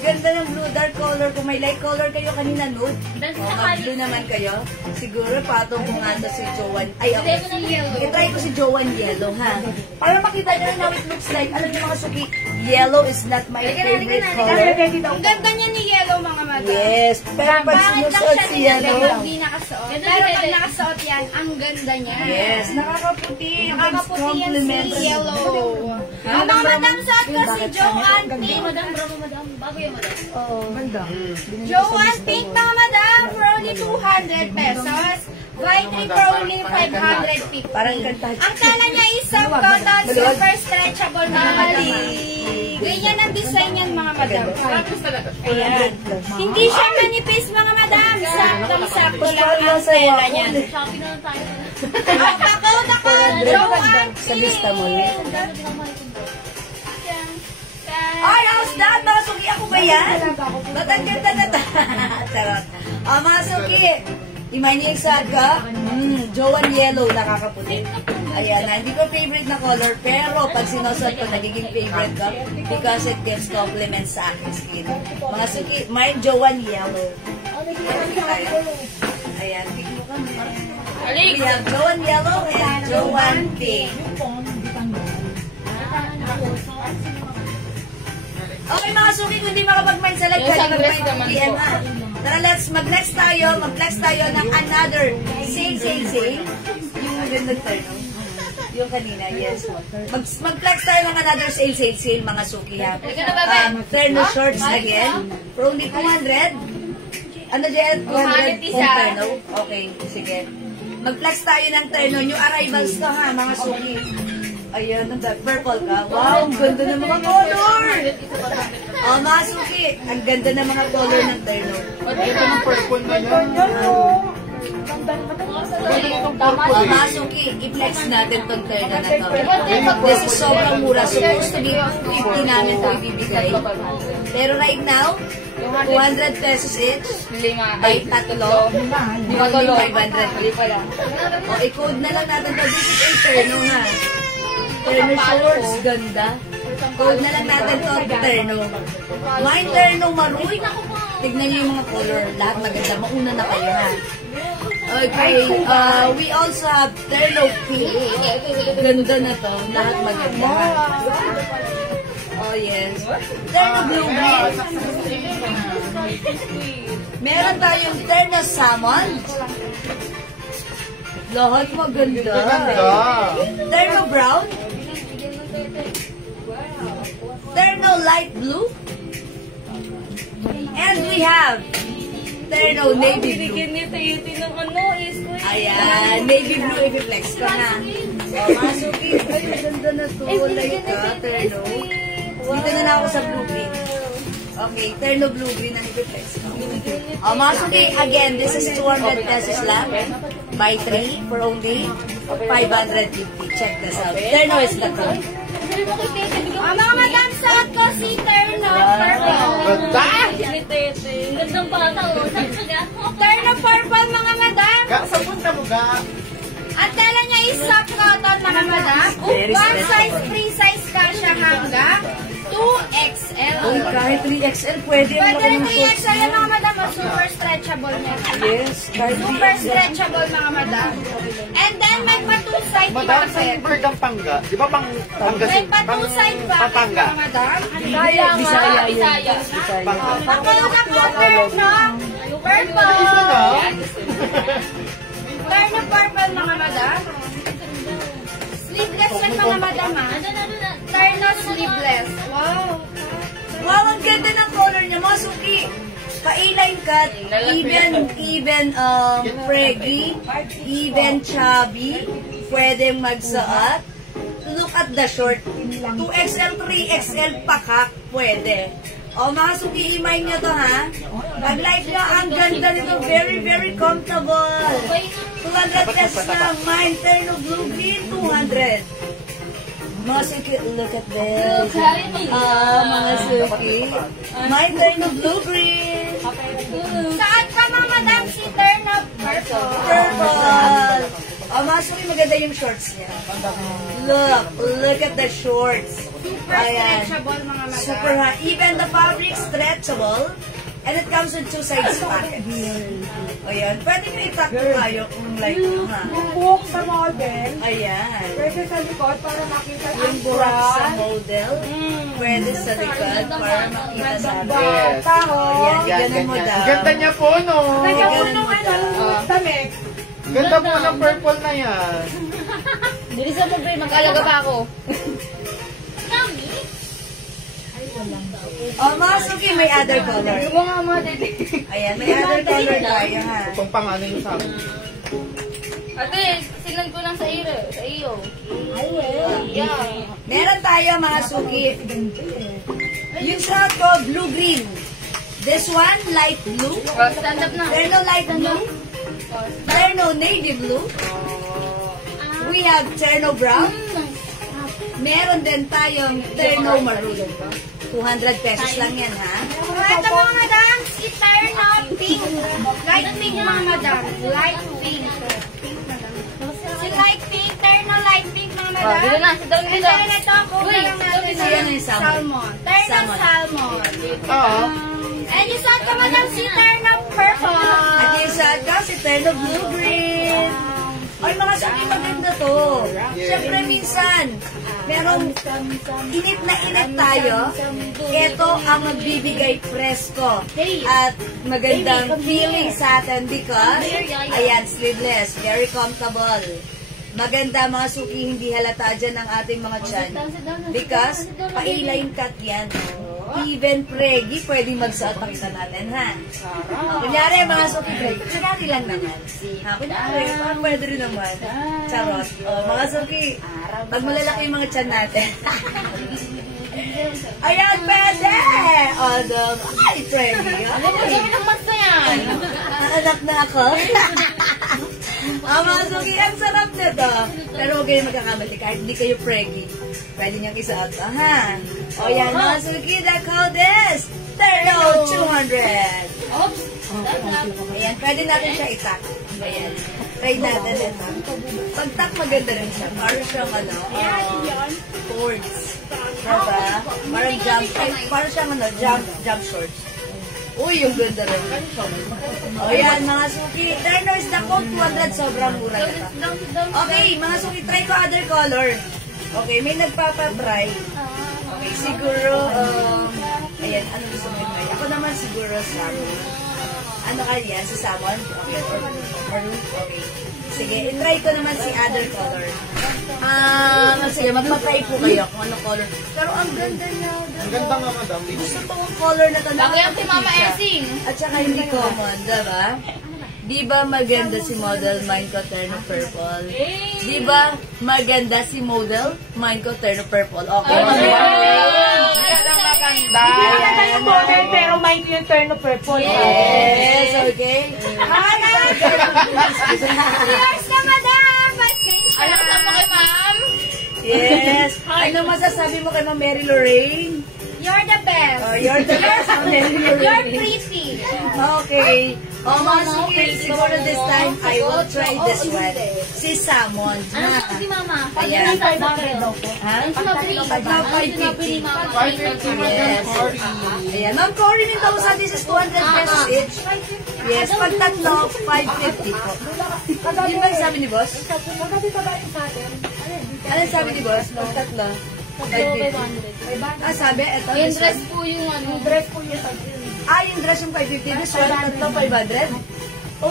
Ganda ng blue, dark color. Kung may light color kayo kanina, nude. O, mag-blue naman kayo. Siguro, patong kung ano si Joanne. Ay, ako. I-try ko si Joanne Yellow, ha? Para makita nyo how it looks like. Alam nyo mga suki, yellow is not my favorite color. Ang ganda niya ni Yellow, mga madam. Yes. Pero pag Bakit lang sinusuot siya si ni Yellow, hindi nakasuot? Pero pag nakasuot yan, ang ganda niya. yes, nakakaputi. Nakakaputi yan Compliments. si Yellow. Ha? Ang mga madam, suot ko si Joanne Pink. Madam, bravo, madam. Bago yung madam. Joanne Pink, mga madam, for only 200 pesos. Buy 3 for only 550. Parang kanta. Ang tela niya is soft cotton, super stretchable, mga madam. Ganyan ang design yan, mga madam. Ayan. Hindi siya manipis, mga madam. Saktong-sakto lang ang tela niya. Shopping na lang tayo. Ako, Joanne Sa lista mo yun. Pink. Ay, how's that? Mga suki, ako ba yan? Ba't ang ganda na ta? Charot. Mga suki, imanigsad ka? Joanne Yellow, nakakaputi. Ayan, hindi ko favorite na color, pero pag sinusot ko, nagiging favorite ko because it gives compliments sa aking skin. Mga suki, mine Joanne Yellow. Ayan, pick mo kami. We have Joanne Yellow and Joanne Pink. Okay mga suki, kung hindi makapag-mind sa live, kaya mag-mind PM ha. Tara, let's mag-next tayo. Mag-flex tayo ng another sale. Yung ganda tayo, no? Yung kanina, yes. Mag-flex tayo ng another sale, mga suki ha. Terno shorts again. For only 200. Ano dyan? 200 kung terno. Okay, sige. Mag-flex tayo ng terno. New arrivals to ha, mga suki. Ayan, purple ka. Wow, ang ganda ng mga color! Mga suki, ang ganda ng mga color ng terno. Ito ng purple na yan. Mga suki, i-flex natin tong terno na to. This is sobrang mura. Supposed to be 50 namin ito ibibigay. Pero right now, 200 pesos each. Ay, tatlo. Only 500. O, i-code na lang natin to. This is a terno nga. Terno shorts, ganda. Code na lang natin to, terno. Mine terno maroon. Tignan niyo yung mga color. Lahat maganda. Mauna na kayo ha. Okay, we also have terno pink. Ganda na to. Lahat maganda ha. Oh yes. Terno blue green. Meron tayong terno salmon. Lahat maganda. Ganda. Terno brown. Terno light blue. And we have terno navy blue. Bigyan ni Tayuti ng ano, squid. Ayan, navy blue i-flex ko na. So, mga suki, ay, ganda na to. Like terno. Dito na ako sa blue green. Okay, terno blue green ang i-flex ko. Mga suki, again, this is 200 pesos lang. Buy 3 for only 550. Check this out. Terno is the code. Mga madam, suot ko si Terno Purple. Ganda! Ni Tete. Gandang bata, oh. Saan ka ga? Terno Purple, mga madam. Saan punta mo ga? Ang tela niya is soft cotton, mga madam. Very One stretchable. size, free size ka siya hanggang 2XL. Uy, kahit 3XL, pwede ang Pwede laki rin ng shorts 3XL yan, niya. mga madam. Super stretchable niya. Yes, kahit Super 3XL. stretchable, mga madam. And then, may pa-two side Madam, sa pocket. bird ang pangga. Di ba May panggasin? pa-two side pocket, Papangga. mga madam. Bisaya yun. Bisaya. Bisaya. Pangga. Ako yung na-cover, no? Purple. Terno Purple, mga madam. Sleeveless yan, mga madam, ha? Terno sleeveless. Wow. Wow, ang ganda ng color niya, mga suki. Pa-A-line cut, even preggy, even chubby, pwedeng magsuot. Look at the short. 2XL, 3XL pakak, pwede. O mga suki, imay niyo to ha. Pag-like nyo, ang ganda nito. Very, very comfortable. 200 pesos lang. Mine, terno blue green, 200. Mga suki, look at this. Mga suki. Mine, terno blue green. Saan ka, mga madam, si Terno Purple? Purple. Mga suki, maganda yung shorts niya. Look at the shorts. Super Ayan. stretchable, mga madam. Super high. Even the fabric stretchable. And it comes with 2 sides pockets. Ayan. Pwede nyo itakto kayo kung like nyo ha. Buhok sa model, Ayan. pwede sa likod para makita Yung buhok sa model. Pwede sa likod para makita sa atin. bata, oh. Ayan. Ganun mo daw. Ganda niya po, no? Kaya po Ganun nung mo ano, daw. tamik. Ganda po ng purple na yan. Dili sa mabre, mag-alaga pa ako. Mga suki, may other color. Yung mga mga dede. Ayan, may other color tayo ha. Kung pangano yung sa akin. Ate, sinan ko lang sa iyo. Sa iyo. Yeah. Meron tayo mga suki. Yung short ko, blue-green. This one, light blue. Stand up na. Terno light blue. Terno navy blue. We have terno brown. Meron din tayong terno maroon. 200 pesos lang yan, ha? Ito, mga madam, si Terno Pink. Light pink, mga madam. Light pink. Si light pink, Terno light pink, mga madam. Dito na, sit down And dito. then ito, kuha lang natin Siya na yung salmon. salmon. Terno Salmon. salmon. Oo. And yung suot ko, madam, si Terno purple. At yung sa ka, si terno blue-green. Ay, mga suki, maganda to. Siyempre, minsan, merong init na init tayo. Ito ang magbibigay presko at magandang feeling sa atin because, ayan, sleeveless, very comfortable. Maganda mga suki, hindi halata dyan ang ating mga tiyan. Because, pa-A-line cut yan. Even preggy, pwedeng magsuot pakita natin, ha? Kunyari, mga suki, kunyari lang naman. Ha, kunyari, pwede rin naman. Charot. Mga suki, pag malalaki yung mga tiyan natin. Ayan, pwede! Ay, preggy. Ay, ng basta yan. Anak na ako. Mga suki, ang sarap nito. Pero huwag kayo magkakamali kahit hindi kayo preggy. Pwede niyang isuot, ha? O yan, mga suki, the code is Terno 200. Oops. Ayan, pwede natin siya itak. Ayan. Try natin ito. Pag-tak maganda rin siya. Parang siyang chords. Diba? Parang jump. Parang siyang jump shorts. Uy, yung ganda rin. O yan, mga suki. Terno is the code 200. Sobrang mura nito. Okay, mga suki, try ko other color. Okay, may nagpapatry. Okay, siguro, ayan, ano gusto mo yun? Ako naman siguro. siguro salmon. Ano kanya? Si salmon? Okay. Maroon? Okay. Sige, itry ko naman si other color. Sige, magpa-try po kayo kung anong color. Pero ang ganda niya. Ang ganda nga, madam. Gusto ko ang color na to. Lagi ang si Mama Essing. At saka hindi common, diba? Di ba maganda si model Mine ko Terno Purple? Di ba maganda si model Mine ko Terno Purple? Okay. Maganda. Maganda yung model, pero mind ko yung turn of purple. Yes, okay. Cheers ka, madam! Pasensya. Ano ka po kay ma'am? Yes. Ano masasabi mo kay Ma'am Mary Lorraine? You're the best. Oh, you're the best, Ma'am Mary You're Lorraine. pretty. Okay. Mga sige, siguro this time, I will try this one. Si salmon. Ano sa si Mama? Ayan. Ayan. Ha? Ano sa nabili? Tatlo, Ano sa nabili, 550. Mama? 550, madam. Yes. Sorry. Ayan. Ma'am Cory, Mendoza, this is 200 pesos each. Yes, pag tatlo, 550 po. Yun ba yung sabi ni boss? Magkati ka ba yung sa atin? Ano sabi ni boss? Pag tatlo, 550. Sabi, eto. Yung this dress one. po yung ano. Dress ko yung sa atin. Yung dress yung 550. This one, tatlo, 500.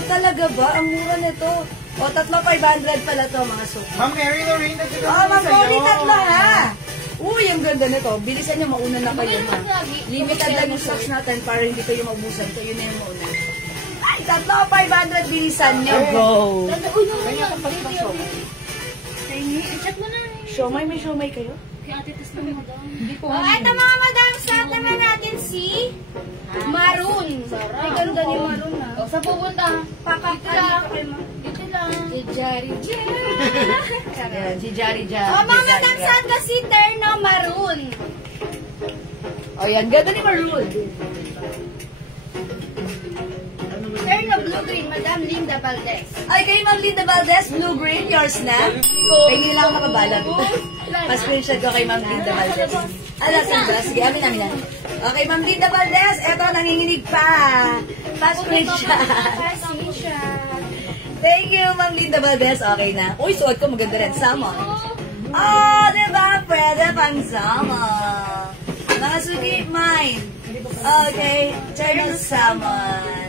Talaga ba? Ang mura nito. Tatlo, 500 pala to, mga suki. Ma'am Mary Lorraine, nagkita Ma'am sa'yo. Cory, tatlo ha! Uy, ang ganda nito. Bilisan nyo, mauna na kayo ha. Limited lang yung stocks natin para hindi kayo mabusan. So, yun na yung mauna. Ay, tatlo, 500, bilisan nyo. Go! Uy, naman yan. Chat mo na. Siomay, may siomay kayo? Kaya ate, test mo daw. Ito mga madam, start naman natin si Maroon. Ay, ganda ni Maroon na. O, saan pupunta? Pakakala. Ito lang. Jari. Ayan, si Jari Jari. Mga madam, start ka si Terno Maroon. Yan, ganda ni Maroon. Terno Blue Green, Madam Linda Valdez. Ay, kayo Ma'am Linda Valdez, blue green, yours na. Pengi lang ako nakabalag. Pa-screenshot ko kay Ma'am Linda Valdez. Sige, amin. Okay, Ma'am Linda Valdez, eto, nanginginig pa. Pa-screenshot. Thank you, Ma'am Linda Valdez. Okay na. Uy, suot ko, maganda rin. Salmon. Diba? Pwede pang salmon. Mga suki, mine. Okay, turtle salmon.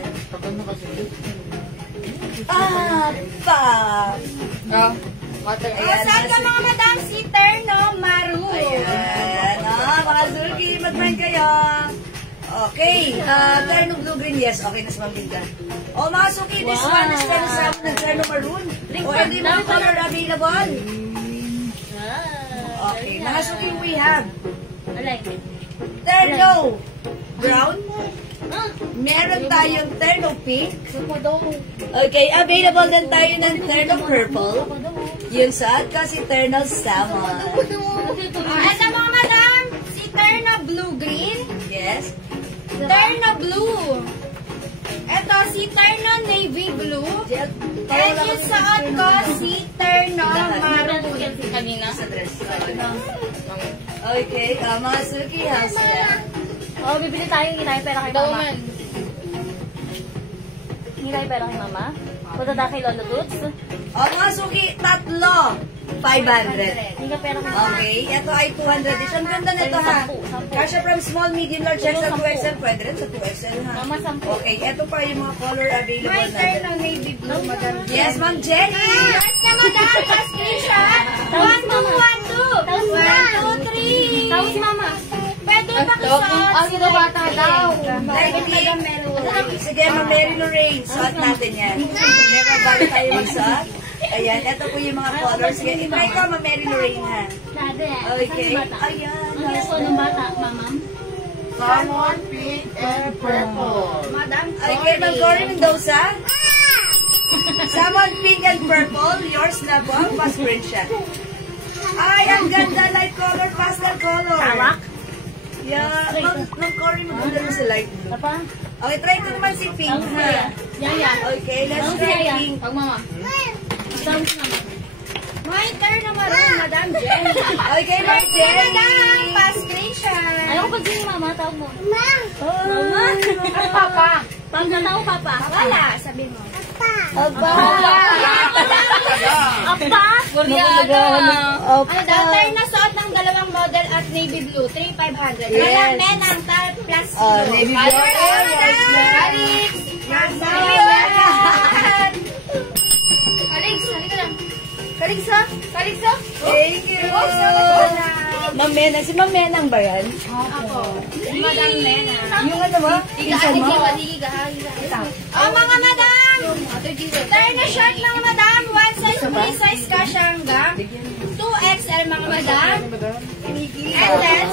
Saan ka mga madam si Terno Maroon. Ayan. Mga suki, mag-mine kayo. Okay, Terno Blue Green, yes. Okay na sa Ma'am Linda. Mga suki, this one is Terno Salmon and Terno Maroon. Hindi mo yung color available. Okay, mga suki, we have Terno Brown. Meron tayong Terno Pink. Okay, available din tayo ng Terno Purple. Yun sa kasi Terno Salmon. Ito mga madam, si Terno Blue Green. Yes. Terno Blue. Ito si Terno Navy Blue. And yung suot ko si Terno Maroon. Kanina. Sa dress. Okay, mga suki, how's that? Bibili tayo, hindi tayo pera kay The mama. woman. Hindi tayo pera kay mama. Punta tayo kay Lolo Toots. Mga suki, tatlo. 500. Hindi ka pera kay mama. Okay, ito ay 200 each. Ang ganda nito ha. Kasha from small, medium, large, XL, 2XL. Pwede rin sa 2XL ha. Mama, 10. Okay, ito pa yung mga color My available na. Terno Navy Blue. Maganda. Yes, Ma'am Jenny. Yes na madam, pa-screenshot. 1, 2, 1, 2. 1, 2, 3. Tawag si mama. Pwede pakisuot. Ang sino bata daw. Sige, Ma'am Mary Lorraine. Suot natin yan. Never bago tayo magsuot. Ayan, ito po yung mga colors. Sige, itry ko, Ma'am Mary Lorraine ha. Okay. Ayan. Ang gusto ng bata, mamam. Salmon, pink, and purple. Madam, Okay, Ma'am Cory Mendoza. Salmon, pink, and purple. Yours na po. Pa-screenshot. Ay, ang ganda. Light color, pastel color. Tawak. Yeah, Ma'am Cory, maganda na sa light blue. Apa? Okay, try ko naman si pink ha. Yaya. Okay, let's Ang try Yaya. pink. Pag mama. Tawag si mama. my Terno Maroon, Madam Jenny. Okay, Ma'am Jenny. Madam, pa-screenshot. Ayaw ko pag sino mama, tawag mo. Mama. Papa. Pag natawag papa. Wala, sabi mo. Aba. Apa? Koreana. Ano daw, Terno suot ng dalawang model at navy blue, 3,500. Yes. Walang men ang plus Navy blue. Madam, Alex! Alex, halika lang. Kaligsa? Kaligsa? Thank you! Ma'am Menang. Si Ma'am Menang ba yan? Ako. Madam Nena. Yung ano ba? Pinsan mo? Oh, mga madam! Turn na short mga madam. One size, free size cash hanggang 2XL mga madam. And then,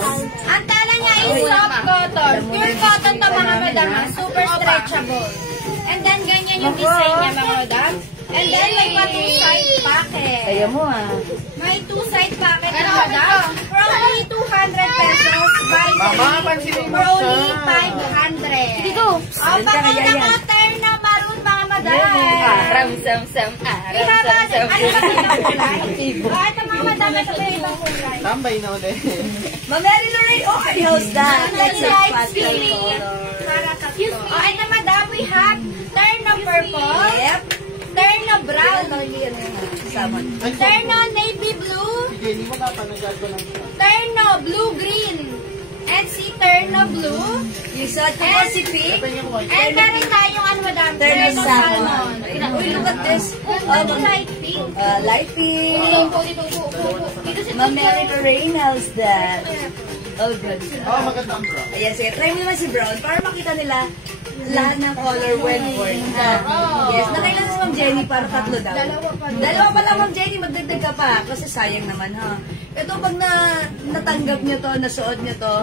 ang tala niya is soft cotton. Pure cotton to mga madam. Super stretchable. And then, ganyan yung design niya mga madam. And then, may pa 2-side pocket. Kaya mo May 2-side pocket mga madam. For only 200 pesos. Mama, pansinin mo For only siya. 500. Dito. O, pag naka-turn na maroon mga madam. Aram-sam-sam. May haba, ano ba itong kulay? Kahit ang mga madam, ito ba itong kulay? Tambay na ulit. Ma'am Mary Lorraine, okay, how's that? That's a Light pastel pink. color. Para tatlo. O, ito madam, we have turn na purple, Yep. turn na brown, Sama. turn na navy blue, Sige, hindi mo napanagal ko lang siya. turn na blue-green, and si turn na blue, Yung sa ko si Pink. Ito yung white. and meron tayong ano madam, Turn turn na na salmon. salmon. Uy, look at this. Ano light pink? Light pink. Dito si Ma'am Mary Lorraine, how's that? Oh, good. Oh, maganda ang brown. Ayan, sige. Try mo naman si Brown para makita nila lahat ng color when born. Ha? Yes, nakailan si Ma'am Jenny para tatlo daw. Dalawa pa lang, Ma'am Jenny, magdagdag ka pa. Kasi sayang naman, ha? Ito, pag natanggap nyo to, nasuot nyo to,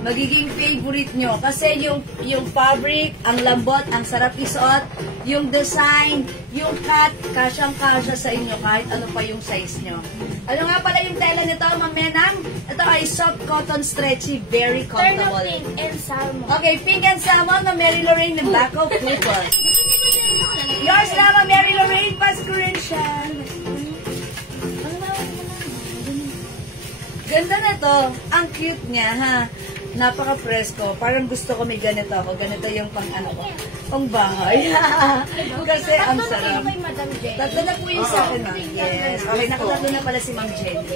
magiging favorite nyo. Kasi yung fabric, ang lambot, ang sarap isuot, yung design, yung cut, kasyang-kasya sa inyo kahit ano pa yung size nyo. Ano nga pala yung tela nito, Ma'am Menang? Ito ay soft cotton stretchy, very Turn na comfortable. pink and salmon. Okay, pink and salmon, Ma'am Mary Lorraine, ng black of purple. Yours na, Ma'am Mary Lorraine, Pasko rin siya. Ganda na to. Ang cute niya, ha? Napaka-presko. Parang gusto ko may ganito ako. Ganito yung pang ano ko. Pang bahay. Kasi ang sarap. Kay Madam Jen. Tatlo na po yung sa akin, ma'am. Yes. Okay, nakatatlo na pala si Ma'am Jenny.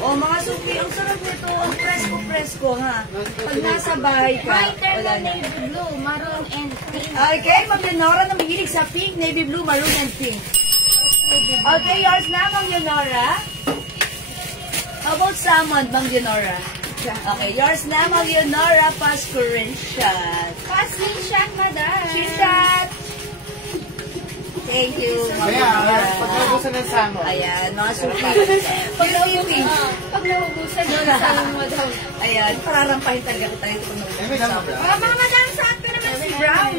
Oh, mga suki, ang sarap nito. Ang presko-presko, ha? Pag nasa bahay ka, May turn wala na na. navy blue, maroon and pink. Okay, Ma'am Leonora na mahilig sa pink, navy blue, maroon, and pink. Okay, yours na, Ma'am Leonora. How about salmon, Ma'am Leonora? Okay, yours na, Ma'am Leonora, Pasko rin siya. Pasling shot, madam. Shot! Thank you, Ma'am Kaya, Leonora. pag naubusan ng salmon. Ayan, mga suki. Pag naubusan, Pag naubusan yun, salmon mo daw. ayan, pararampahin talaga ko tayo kung Eh, may lang naubusan. brown. Mga madam, saan ka naman si Brown?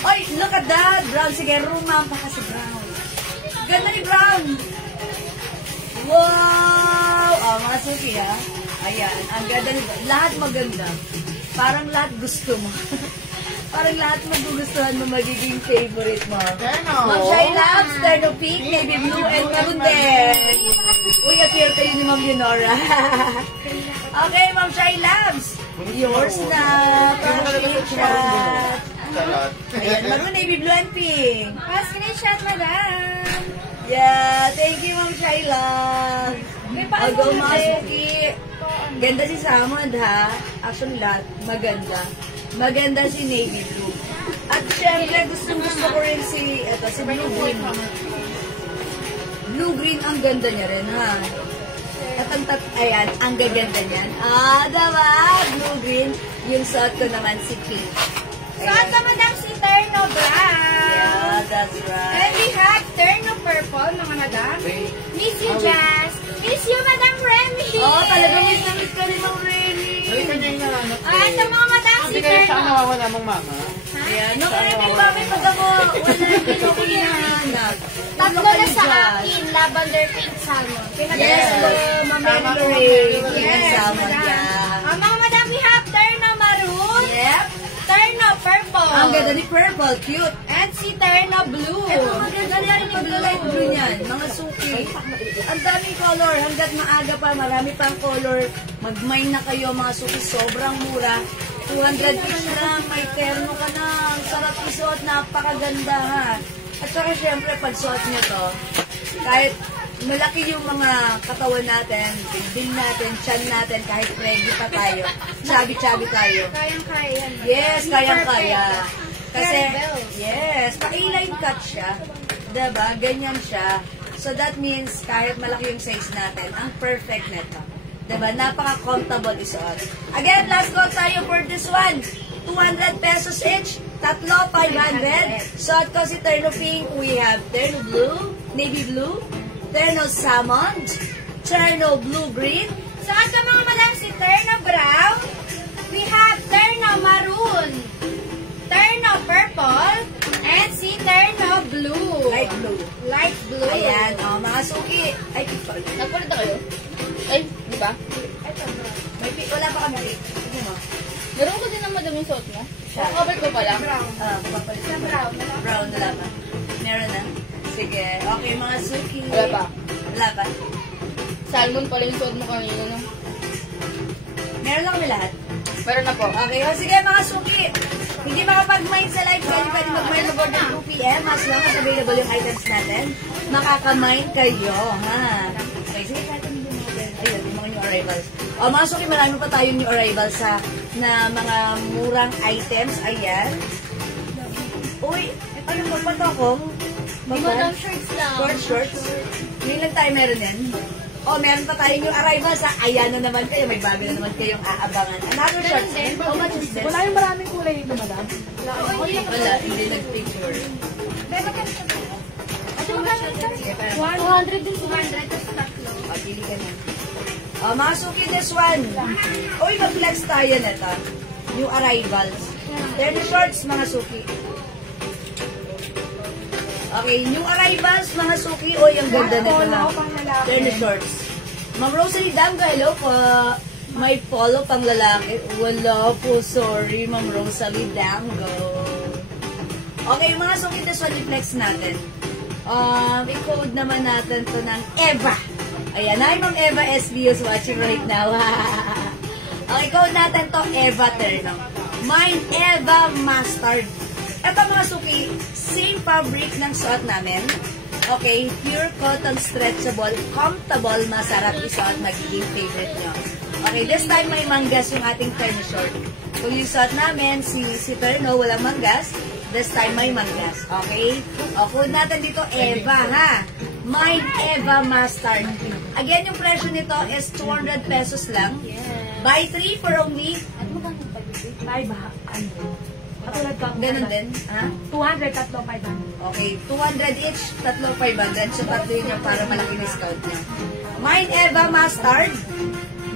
Oy, look at that! Brown, sige, rumampa ka si Brown. Ganda ni Brown! Wow! Oh, mga suki, ha? Ayan, ang ganda ni Brown. Lahat maganda. Parang lahat gusto mo. Parang lahat magugustuhan mo magiging favorite mo. Terno. Ma'am Shai Labs, terno pink, navy blue, and maroon din. Uy, appear kayo ni Ma'am Leonora. Okay, Ma'am Shai Labs. Yours na. Pasking shot. Sarap. Ayan, maroon, navy blue, and pink. Pasling shot, madam. Yeah, thank you, Ma'am Shai Labs. I'll go, mga suki. Ganda si Samad, ha? Actually, lahat maganda. Maganda si navy blue. At syempre, gusto ko rin si blue green. Blue green, ang ganda niya rin, ha? At ayan, ang gaganda niyan. Diba? Blue green. Yung suot ko naman si pink. Saan ka, madam, si Terno Brown? Yeah, that's And right. we have Terno Purple, mga madam. Miss you, Jazz. Miss you, Madam Remy. Oh, talagang miss na miss ka rin ng Remy. Ay, kanya yung nahanap ko. Ito mga madam, si Hindi kaya siya ang Terno. nawawala mong mama. Ayan, nung Remy, bakit pag ako wala ko hinahanap? Tatlo na sa akin, lavender pink salmon. Yes, Ma'am Lorraine. Yes, Kasama madam. niya. Mga madam, we have Terno Maroon, Yep. Terno Purple, Ang ganda ni Purple, cute. and si Terno Blue. Ito, maganda rin yung blue light blue niyan. Mga suki. Ang daming color. Hanggat maaga pa, marami pang color. Mag-mine na kayo, mga suki. Sobrang mura. 200 each lang. May terno ka na. Ang sarap isuot. Napakaganda, ha. At saka, syempre, pag suot nyo to, kahit malaki yung mga katawan natin, bilding natin, chan natin, kahit ready pa tayo, chubby-chubby tayo. Kayang-kaya yan. Yes, kayang-kaya. Kasi, Barbell. yes, pa-A-line cut siya. Diba? Ganyan siya. So that means, kahit malaki yung size natin, ang perfect neto. Diba? Napaka-comfortable isuot. Again, last call tayo for this one. 200 pesos each. Tatlo, 500. Suot ko si Terno Pink. We have Terno Blue, Navy Blue, Terno Salmon, Terno Blue Green. Saan ka mga madam si Terno Brown? We have Terno Maroon, Terno Purple, and si Terno Blue. Light blue. Light blue. Ayan, mga suki. Ay, sorry. Nagpalit na kayo? Ay, di ba? Wala pa kami. Sige mo. Meron ko din ang madaming suot mo. Cover ko pala. Papalit na brown. Brown na lang. Meron na. Sige. Okay, mga suki. Wala pa. Wala pa. Salmon pala yung suot mo kanina, no? Meron lang kami lahat. Meron na po. Okay, o sige mga suki. Hindi makapag-mind sa live kayo. Pwede mag-mind before the 2 p.m. As long as available yung items natin, makaka-mind kayo, ha? Okay, sige, kahit ano yung mga ayun, yung mga new arrivals. O mga suki, marami pa tayong new arrivals na mga murang items. Ayan. Uy, ano ba pa to kong? Madam shorts lang. Shorts. Ngayon lang tayo meron yan. O, meron pa tayong new arrivals. Ayan na naman kayo. May bago na naman kayong aabangan. Another shorts. How much is this? Wala yung maraming kulay dito, madam. Wala, hindi nag-picture. Ate, magkano ito? 200 din. 200. Pili ka na. Mga suki, this one. Uy, mag-flex tayo na ito. New arrivals. 30 shorts, mga suki. Okay, new arrivals, mga suki. Uy, ang ganda na ito. 30 shorts. Ma'am Rosalie Damgo, hello po. May polo pang lalaki. Wala po, sorry, Ma'am Rosalie Damgo. Okay, mga suki, this one, i-flex natin. I-code naman natin to ng Eva. Ayan, hi Ma'am Eva SB is watching right now. Okay, code natin to Eva Terno. Mine Eva Mustard. Ito mga suki, same fabric ng suot namin. Okay, pure cotton stretchable, comfortable, masarap isuot, magiging favorite nyo. Okay, this time may manggas yung ating Terno short. Kung yung suot namin, si Terno, walang manggas. This time may manggas. Okay? O, code natin dito, Eva, ha? Mine Eva Mustard. Again, yung presyo nito is 200 pesos lang. Buy 3 for only. Ay, ba? Katulad ka. Ganun din. Ha? 200, tatlo, 500. Okay, 200 each, tatlo 500. So, tatlo yun yung para malaki discount niya. Mine Eva Mustard.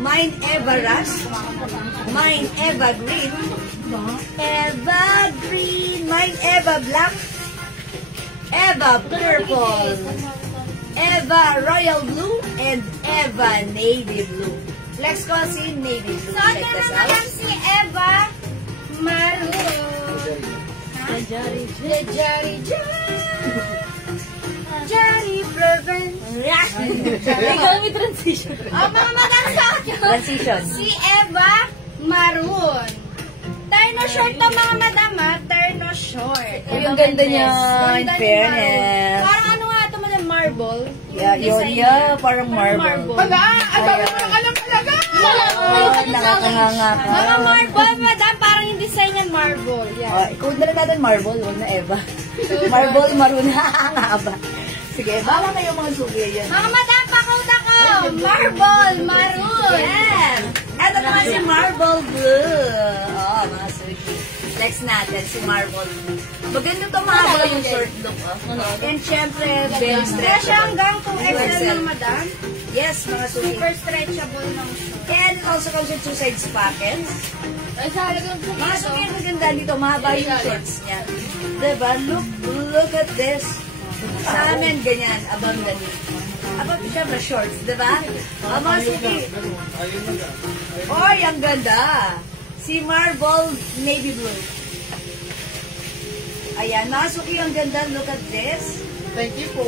Mine Eva Rust. Mine Eva Green. Eva Green. Mine Eva Black. Eva Purple. Eva Royal Blue. And Eva Navy Blue. Let's go see Navy Blue. Saan Check ka this naman out. si Eva Maroon? Johnny Florence. Ikaw may transition. Mga madam sa akin. Transition. Si Eva Maroon. Terno short to mga madam, ha? Terno short. Uy, ang ganda niya. In Ganda ni fairness. Maroon. Parang ano nga ito madam, marble. Yeah, yun, yeah. Parang marble. Wala! Ang dami mo lang alam talaga! Nakakahanga ka. Mga marble, madam, parang yung design niya marble. Yeah. Ikaw na rin natin marble, huwag na Eva. Marble, maroon, nga ba? Sige, bawa kayo mga sugi yan. Mga madam, pakauta ko! Marble, maroon! Yes! Ito naman si Marble Blue. Oh, mga sugi. Next natin, si Marble Blue. Maganda ito mahaba yung short look. And syempre, very Stretch stretchable. hanggang 2XL ng madam. Yes, mga sugi. Super stretchable ng short. And it also comes with 2 sides pockets. Ay, sa halagang po Mga sugi, ang maganda dito, mahaba yung shorts niya. Diba? Look at this. Sa amin, ganyan, abang dali. Abang, syempre, shorts, diba? Mga sugi. Oy, ang ganda. Si Marble Navy Blue. Ayan, mga suki, ang ganda. Look at this. Thank you po.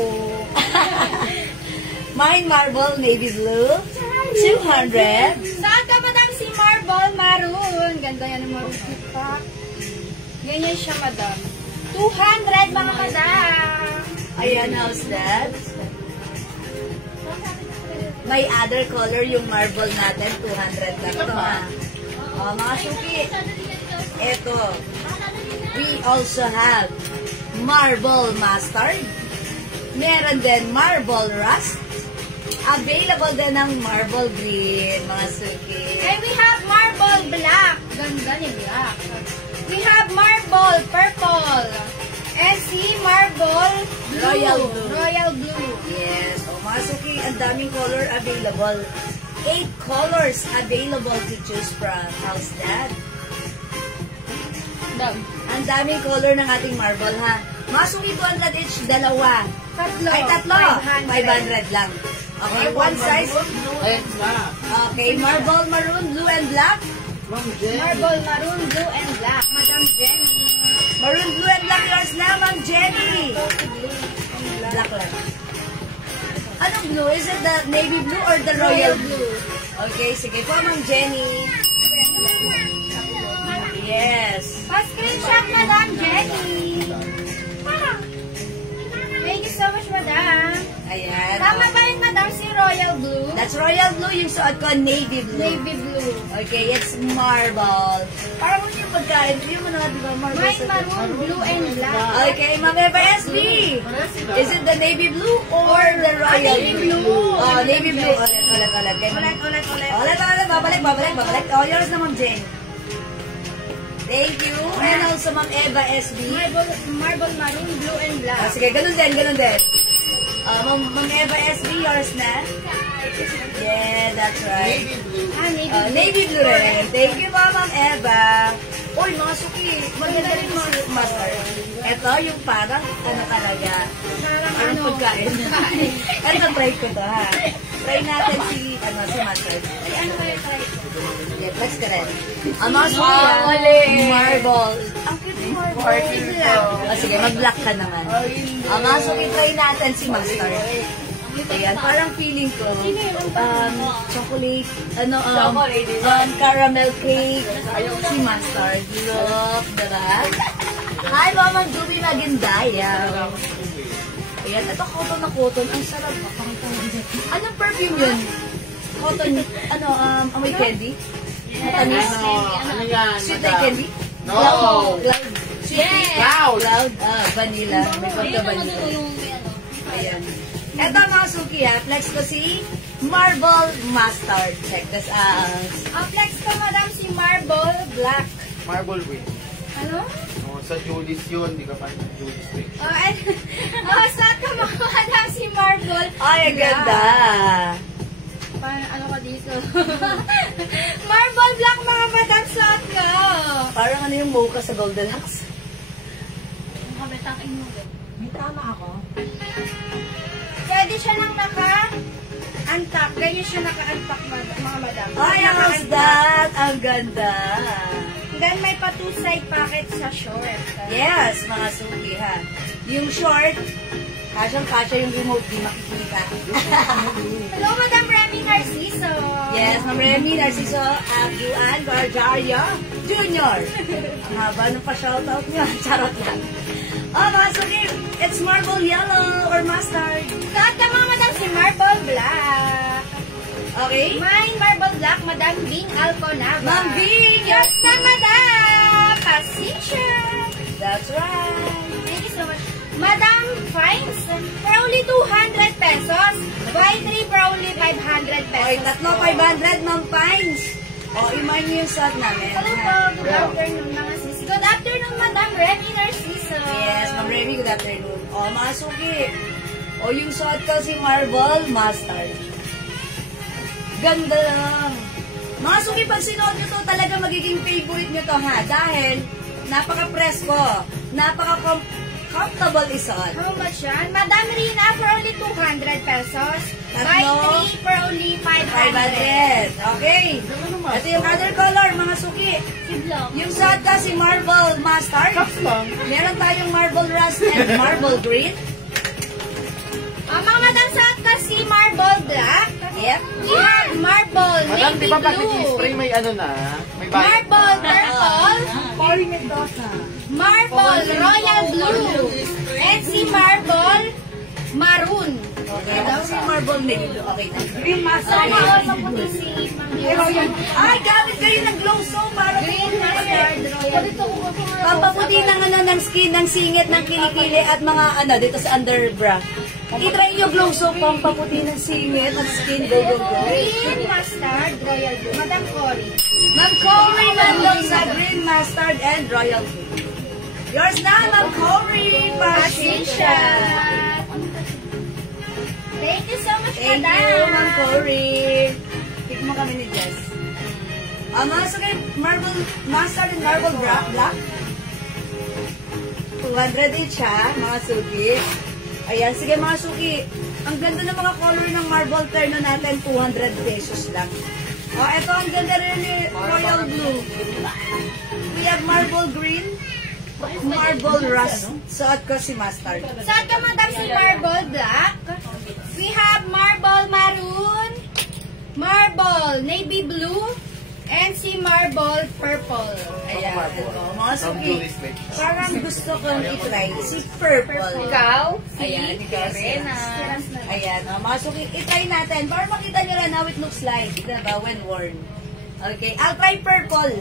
Mine Marble Navy Blue. 200. Saan ka madam si Marble Maroon? Ganda yan ng maroon. Ganyan siya madam. 200 mga madam. Ayan, how's that? May other color yung marble natin. 200 lang ito, ha? O, mga suki. Ito. We also have marble mustard. Meron din marble rust. Available din ng marble green, mga suki. And we have marble black. Ganda ni black. We have marble purple. And si marble blue. Royal blue. Royal blue. Yes. O mga suki, ang daming color available. 8 colors available to choose from. How's that? Ang daming color ng ating marble, ha? Mga suki, 200 each, dalawa. Tatlo. Ay, tatlo. 500 lang. Okay, one size. Okay, marble maroon, blue and black. Marble maroon, blue and black. Madam Jenny. Maroon, blue and black yours na, Ma'am Jenny. Black lang. Anong blue? Is it the navy blue or the royal blue? Okay, sige po, Ma'am Jenny. Yes. Pa-screenshot, Madam Jenny. Thank you so much, Madam. Ayan. Tama ba yun, Madam, si royal blue? That's royal blue, yung suot ko, navy blue. Navy blue. Okay, it's marble. Parang mo yung pagkain. Yung mga, di ba, marble Mine maroon, blue and black. Okay, Ma'am Eva SB. Is it the navy blue or the royal navy blue. Oh, navy blue. Ulit. Okay, ulit. Babalik. Oh, yours na, Ma'am Jen. Thank you. And also, Ma'am Eva SB. Marble maroon, blue and black. Ah, sige, ganun din. Ma'am Eva SB, yours na? Yeah, that's right. Navy blue rin. Thank you po, Ma'am Eva. Uy, mga suki, maganda rin mga master. Ito, yung parang, talaga. Parang pagkain. Ito, try ko to, ha. Try natin si master. Ano kaya try ko? Yeah, let's get it. Mga suki, marble. Ang cute yung marble. Sige, mag-black ka naman. Mga suki, try natin si master. Ayan, parang feeling ko, chocolate, caramel cake, si mustard. Look, diba? Hi, Mama Juby Magindaya. Ayan, ito cotton na cotton. Ang sarap. Anong perfume yun? Cotton, amoy candy? Matamis? Ano yan? Sweet like candy? No. Cloud. Sweet. Cloud. Vanilla. May pagka-vanilla. Ayan. Ito mga suki, ha. Flex ko si Marble Mustard. Check this out. Flex ko, Madam, si marble black. Marble wing. Ano? Oh, sa Julis yun, di ka pa Julis wing. Saan ka mga Madam, si marble? Ay, ang ganda. Ano ka dito? Marble black, mga Madam, suot ko. Parang ano yung mocha sa Goldilocks. May tama ako. Pwede siya nang naka-antak. Ganyan siya naka-antak, mga Madam. Ay, how's that? Ang ganda. Then may pa two-side pocket sa short. Yes, mga suki, ha. Yung short, kasyang-kasya yung remote, di makikita. Hello, Madam Remy Narciso. Yes, Ma'am Remy Narciso, Abduan Garjaria Jr. Ang haba ng pa-shoutout niya. Charot lang. Oh, mga suki, it's marble yellow or mustard. Suot ka, mga Madam, si marble black. Okay? Mine marble black, Madam Bing Alconava. Ma'am Bing! Yes na, Madam! Pasensya! That's right. Thank you so much. Madam Fines, for only 200 pesos. Buy 3 for only 500 pesos. Okay, tatlo 500, Ma'am Pines. O, iman niyo yung suot namin. Hello po, good afternoon mga sis. Good afternoon, Madam Remy Narciso. Yes, Ma'am Remy, good afternoon. O, mga suki. O, yung suot ko si Marble Mustard. Ganda lang. Mga suki, pag sinuot nyo to, talaga magiging favorite nyo to, ha? Dahil, napaka-presko, napaka-comfortable isuot. How much yan? Madam Rina, for only 200 pesos. Buy Tatlo. 3 for only 500. 500. Okay. Ito yung other color, mga suki. Yung suot ka si Marble Mustard. Meron tayong Marble Rust and Marble Green. Mga Madam, suot ka si marble black. Yep. We have marble Madam, di navy ba pag blue. nag-spray may ano na? May bayad. Marble purple. Corey Mendoza. Marble royal blue. And si marble maroon. Okay. Tapos yung Marble Navy. Okay. Green Master. Sana all maputi si Ma'am Ay, gamit kayo ng glow soap para Green mustard royal. pampaputi ng ng skin, ng singit, ng kilikili at mga dito sa underbra. I-try nyo glow soap, pampaputi ng singit at skin. Go, go, go. Green mustard royal. Madam Cory. Ma'am Cory Mendoza, green mustard and royal blue. Yours na, Ma'am Cory Pasensya. Thank you so much, Thank madam. you, Ma'am Cory. Pick mo kami ni Jess. Mga sakay, marble, mustard and marble black. 200 each ha, mga suki. Ayan, sige mga suki. Ang ganda ng mga color ng marble terno natin, 200 pesos lang. Ito ang ganda rin ni royal blue. We have marble green, marble rust. Suot ko si mustard. Saan ka, madam, si marble black? We have marble maroon, marble navy blue, and si marble purple. Ayan, ito. Mga From suki. Julius Lake. Parang gusto kong i-try si purple. Ikaw? Ayan, ikaw Serena. Ayan, mga suki. I-try natin. Para makita nyo lang how it looks like. Diba? When worn. Okay, I'll try purple.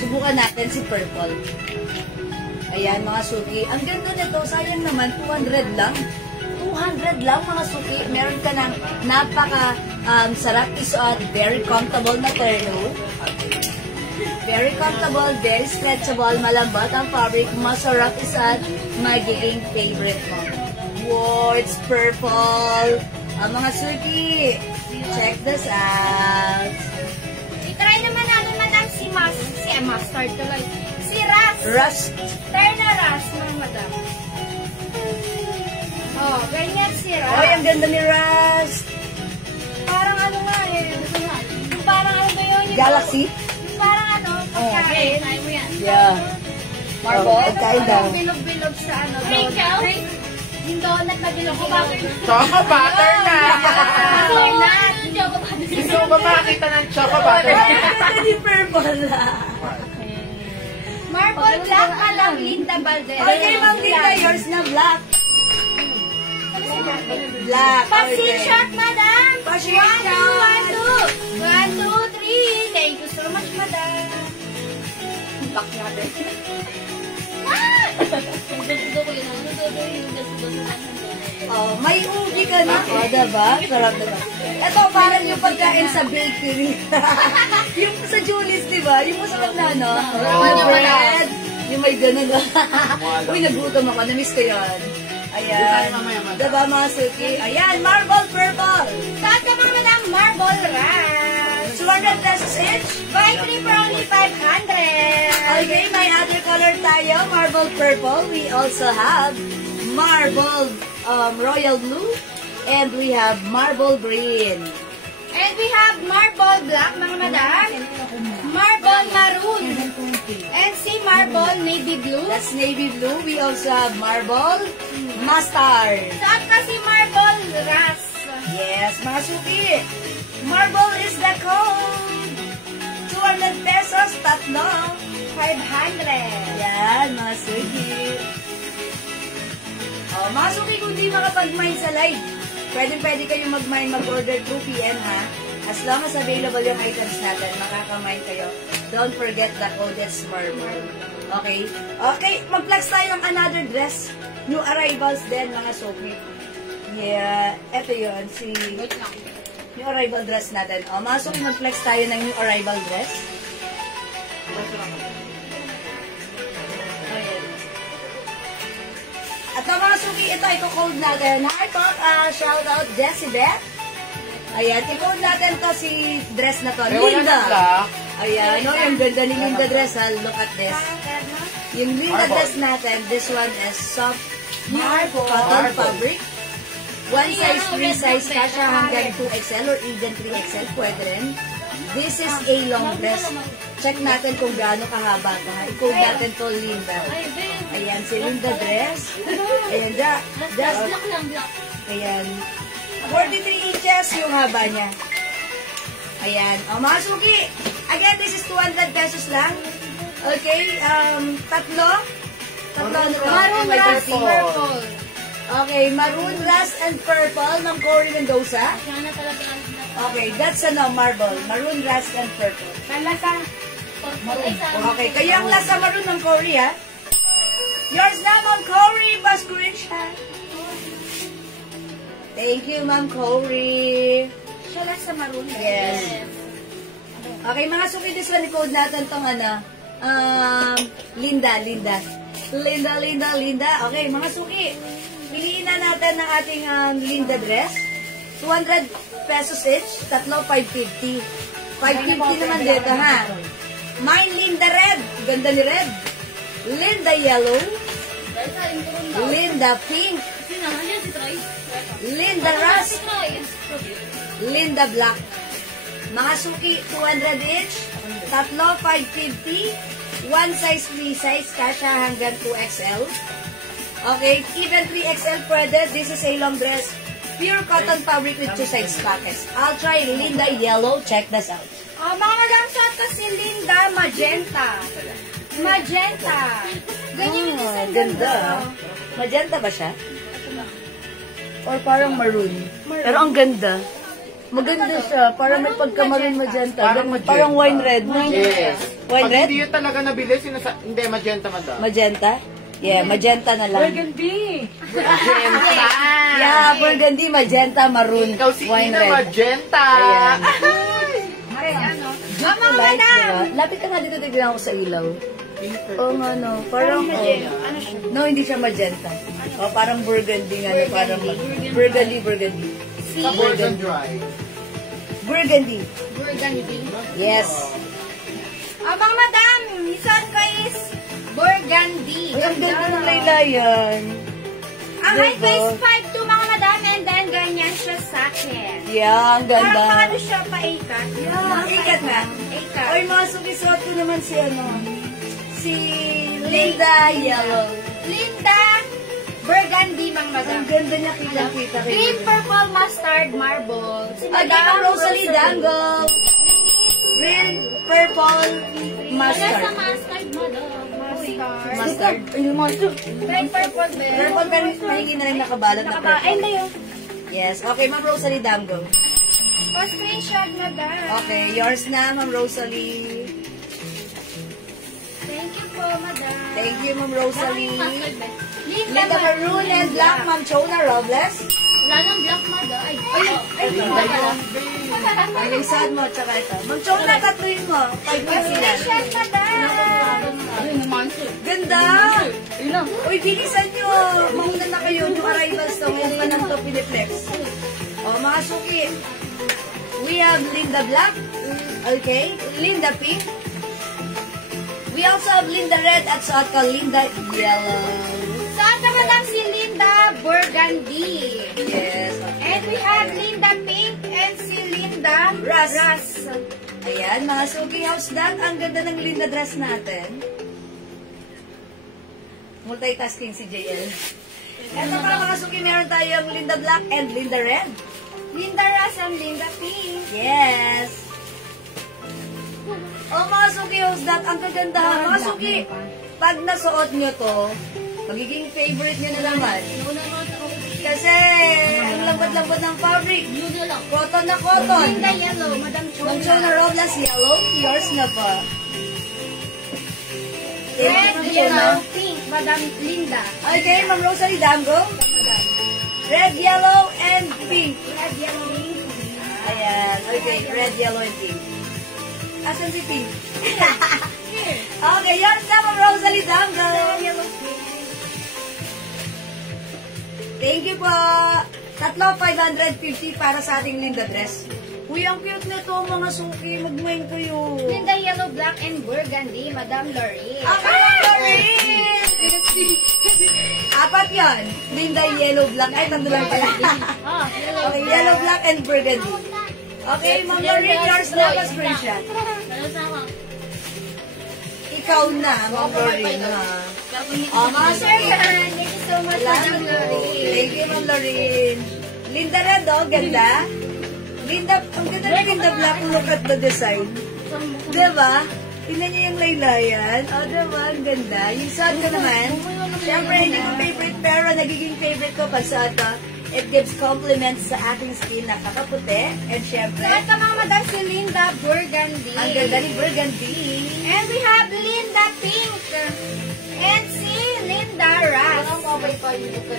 Subukan natin si purple. Ayan, mga suki. Ang ganda nito. Sayang naman, 200 lang. 200 lang, mga suki. Meron ka ng napaka sarap isuot. Very comfortable na terno. Very comfortable, very stretchable, malambot ang fabric, masarap isuot. Magiging favorite mo. Wow, it's purple. Mga suki, check this out. I-try naman namin, madam, si mustard tuloy. Si Ras. Rust. Try na Ras, mga madam. Oh, ganyan si Ras. Ay, ang ganda ni Rust. Parang ano nga eh. Parang ano ba yun? Yung Galaxy? Parang ano, pagkain. Yeah. Marble? Pagkain daw. Bilog-bilog sa ano. Donut. Yung donut na bilog-bilog. Choco butter na! Donut. Gusto mo ba makakita ng choco butter? Ay, ang ganda ni purple. Marble black ka lang, Linda Valdez. Okay, Ma'am Linda, yours na black. Black. Pasin Okay. shot, madam. Pasin 1, 2, shot. 1, 2, 3. Thank you so much, madam. Back natin. Oh, may ubi ka na. Oh, diba? Sarap diba? Ito, parang yung pagkain sa bakery. Yung sa Julius, diba? Yung masarap na, no? Yung bread. Yung may ganun. Uy, nagutom ako. Namiss ko yun. Ayan. Diba, mga suki? Ayan, marble purple. Saan ka mga madam? Marble rush. 200 pesos each. Buy 3 for only 500. Okay, may other color tayo. Marble purple. We also have marble royal blue. And we have marble green. And we have marble black, mga madam. Marble maroon. And si marble navy blue. That's navy blue. We also have marble mustard. Saan ka si marble ras? Yes, mga suki. Marble is the code. 200 pesos, tatlo. 500. Yan, mga suki. Oh, mga suki, kung di makapag-mine sa live, pwede kayong mag-mine, mag-order 2 p.m. ha. As long as available yung items natin, makaka-mine kayo. Don't forget the code, it's marble. Okay? Okay, mag-flex tayo ng another dress. New arrivals din, mga suki. Yeah, eto yun, si new arrival dress natin. O, mga suki, mag-flex tayo ng new arrival dress. Ayan. At ang mga suki, ito, i-code natin. Hi, Pop! Shout out, Jessie Beth. Ayan, i-code natin to si dress na to. May wala Linda. ng black. Ayan, no, yung ganda ni Linda dress, ha. Look at this. Yung Linda Marble. dress natin, this one is soft cotton Marble. fabric. One size, free size, kasha hanggang 2XL or even 3XL, pwede rin. This is a long dress. Check natin kung gaano kahaba ito. I-code natin to Linda. Ayan, si Linda dress. Ayan, just, ayan. 43 inches yung haba niya. Ayan. O, mga suki. Again, this is 200 pesos lang. Okay, tatlo. Tatlo ano to? Maroon May ras, 13. purple. Okay, maroon, rust, and purple ng Cory Mendoza. Okay, that's marble. Maroon, rust, and purple. Kalasa. Okay, kayo ang lasa maroon ng Cory, ha? Yours na, Ma'am Cory. Pascurisha. Thank you, Ma'am Cory. Siya lang sa maroon. Yes. Okay, mga suki, this one, i-code natin tong Linda. Okay, mga suki, piliin na natin ang ating Linda dress. 200 pesos each, tatlo 550. 550 naman dito, ha? Mine, Linda red. Ganda ni red. Linda yellow. Linda pink. Linda rust. Linda black. Mga suki, 200 each. Tatlo, 550. One size, free size. Kasha hanggang 2XL. Okay, even 3XL pwede. This is a long dress. Pure cotton fabric with 2 size pockets. I'll try Linda yellow. Check this out. Mga madam, suot ko si Linda magenta. Magenta. Ganyan yung design Ganda. Magenta ba siya? Or parang maroon? Pero ang ganda. Maganda siya. Parang may pagka-maroon magenta. Parang magenta. Parang wine red. Yes. Wine Pag red? hindi yun talaga nabili, hindi, magenta madam. Magenta? Yeah, magenta na lang. Burgundy. Magenta. Yeah, burgundy, magenta, maroon, Ikaw si wine Ina red. Magenta. Ayan. Mga Light, madam. diba? Lapit ka nga dito, tignan ako sa ilaw. Oo nga, no. Parang, Ano siya? no, hindi siya magenta. O, parang burgundy nga, no. Parang burgundy. Burgundy dry. Burgundy. Burgundy. Yes. Mga madam, isuot ko is burgundy. Ay, ang ganda ng laylayan. Ang height ko is Diba? 5'2", mga madam, and then ganyan siya sa akin. Yeah, ang Parang ganda. paano siya pa-ikat? Ikat nga. Ikat. Oy, mga sukisuot ko naman si Linda Yellow. Linda Burgundy, mga madam. Ang ganda niya, kita-kita. Green, purple, mustard, marble. Si Again, ang Rosalie Dangle. Green, purple, mustard. mustard, madam. Mustard. Mustard. Ayun, mustard. Green, purple, ben. Purple, pero mahingi na rin nakabalot na purple. Ay, hindi yun. Yes. Okay, Ma'am Rosalie Dangle. Pa-screenshot, madam. Okay, yours na, Ma'am Rosalie. Thank you po, madam. Thank you, Ma'am Rosalie. Linda Linda Maroon and Black, Ma'am Chona Robles. Wala nang black mother. Ay, Ay, Ang lisad mo, tsaka ito. Ma'am Chona, tatuin mo. 5 sila. Pa-screenshot, madam. Ganda! Uy, bilisan nyo. Mauna na kayo yung arrivals to. Ngayon pa lang to piniflex. O, mga suki. We have Linda Black. Okay. Linda Pink. We also have Linda Red at suot ka Linda Yellow. Saan ka, madam, si Linda Burgundy? Yes. And we have Linda Pink and si Linda Rust. Ayan, mga suki. How's that? Ang ganda ng Linda dress natin. Multitasking si JL. Ito pa mga suki, meron tayong Linda Black and Linda Red. Linda Rust and Linda Pink. Yes. Oh, mga suki, how's that? Ang kaganda. Mga suki, pag nasuot nyo to, magiging favorite nyo na naman. Kasi, ang lambot-lambot ng fabric. Cotton na cotton. Linda Yellow, Madam Ma'am Chona. Chona Robles, yellow. Yours na pa. Red, yellow, pink, Madam Linda. Okay, Ma'am Rosalie Dango. Red, yellow, and pink. Red, yellow, pink. Ayan. Okay, red, yellow, and pink. Asan si pink? Okay, yours na, Ma'am Rosalie Dango. Yellow, pink. Thank you po. Tatlo, 550 para sa ating Linda dress. Uy, ang cute nito, mga suki. Mag-wine kayo. Linda Yellow, Black, and Burgundy, Madam Lorraine. Lorraine! Apat yan. Linda, yellow, black. Ay, tatlo lang pala. Okay, yellow, black, and burgundy. Okay, Ma'am Lorraine, yours na ba screenshot? Ikaw na, Ma'am Lorraine. Mga Sir, suki. thank you so much, Madam Lorraine. Thank you, Ma'am Lorraine. Linda red, oh, ganda. Linda, ang ganda na Linda black. Look at the design. Diba? Tingnan niyo yung laylayan. O, diba? Ang ganda. Yung suot ko naman, syempre, hindi ko favorite, pero nagiging favorite ko pag suot ko. It gives compliments sa ating skin na kakaputi. And syempre, At sa mga madam, si Linda Burgundy. ang ganda ni Burgundy. And we have Linda Pink. And si Linda Ras.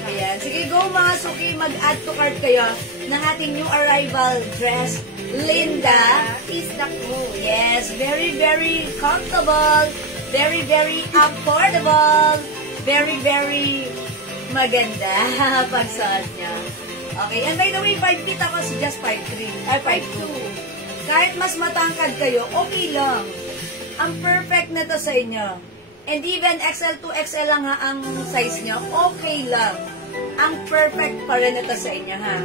Ayan. Sige, go mga suki. Mag-add to cart kayo ng ating new arrival dress, Linda. Is the code. Yes, very, very comfortable. Very, very affordable. Very, very maganda pagsuot niya. Okay, and by the way, 5 feet ako, so just 5'3". Ay, 5'2". Kahit mas matangkad kayo, okay lang. Ang perfect na to sa inyo. And even XL to XL lang ha ang size nyo, okay lang. Ang perfect pa rin ito sa inyo ha.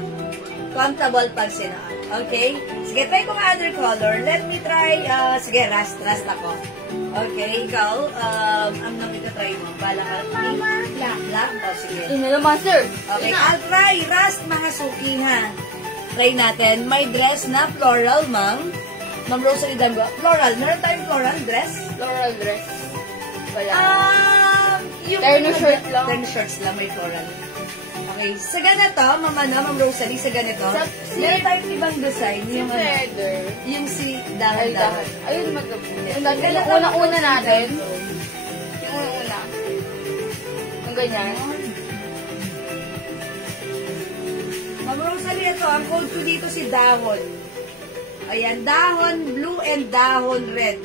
Comfortable pag sinuot. Okay? Sige, try ko nga other color. Let me try, sige, rust ako. Okay, ikaw, nang ito-try mo. Bala ka. Black? O, sige. Ina na, master. Okay, I'll try rust, mga suki, ha. Try natin. May dress na floral, ma'am. Ma'am Rosalie Dango. Floral. Meron tayong floral dress? Floral dress. Wala. Yung Terno shirt lang. Terno shirts lang, may floral. Okay, sa ganito, Ma'am Rosalie, sa ganito, meron tayong ibang design. Yung Feather. yung si Ay, dahan-dahan. ayun, yung unang-una natin. Yung unang-una. Yung ganyan. Ma'am Rosalie, ito, ang code ko dito si dahon. Ayan, dahon blue and dahon red.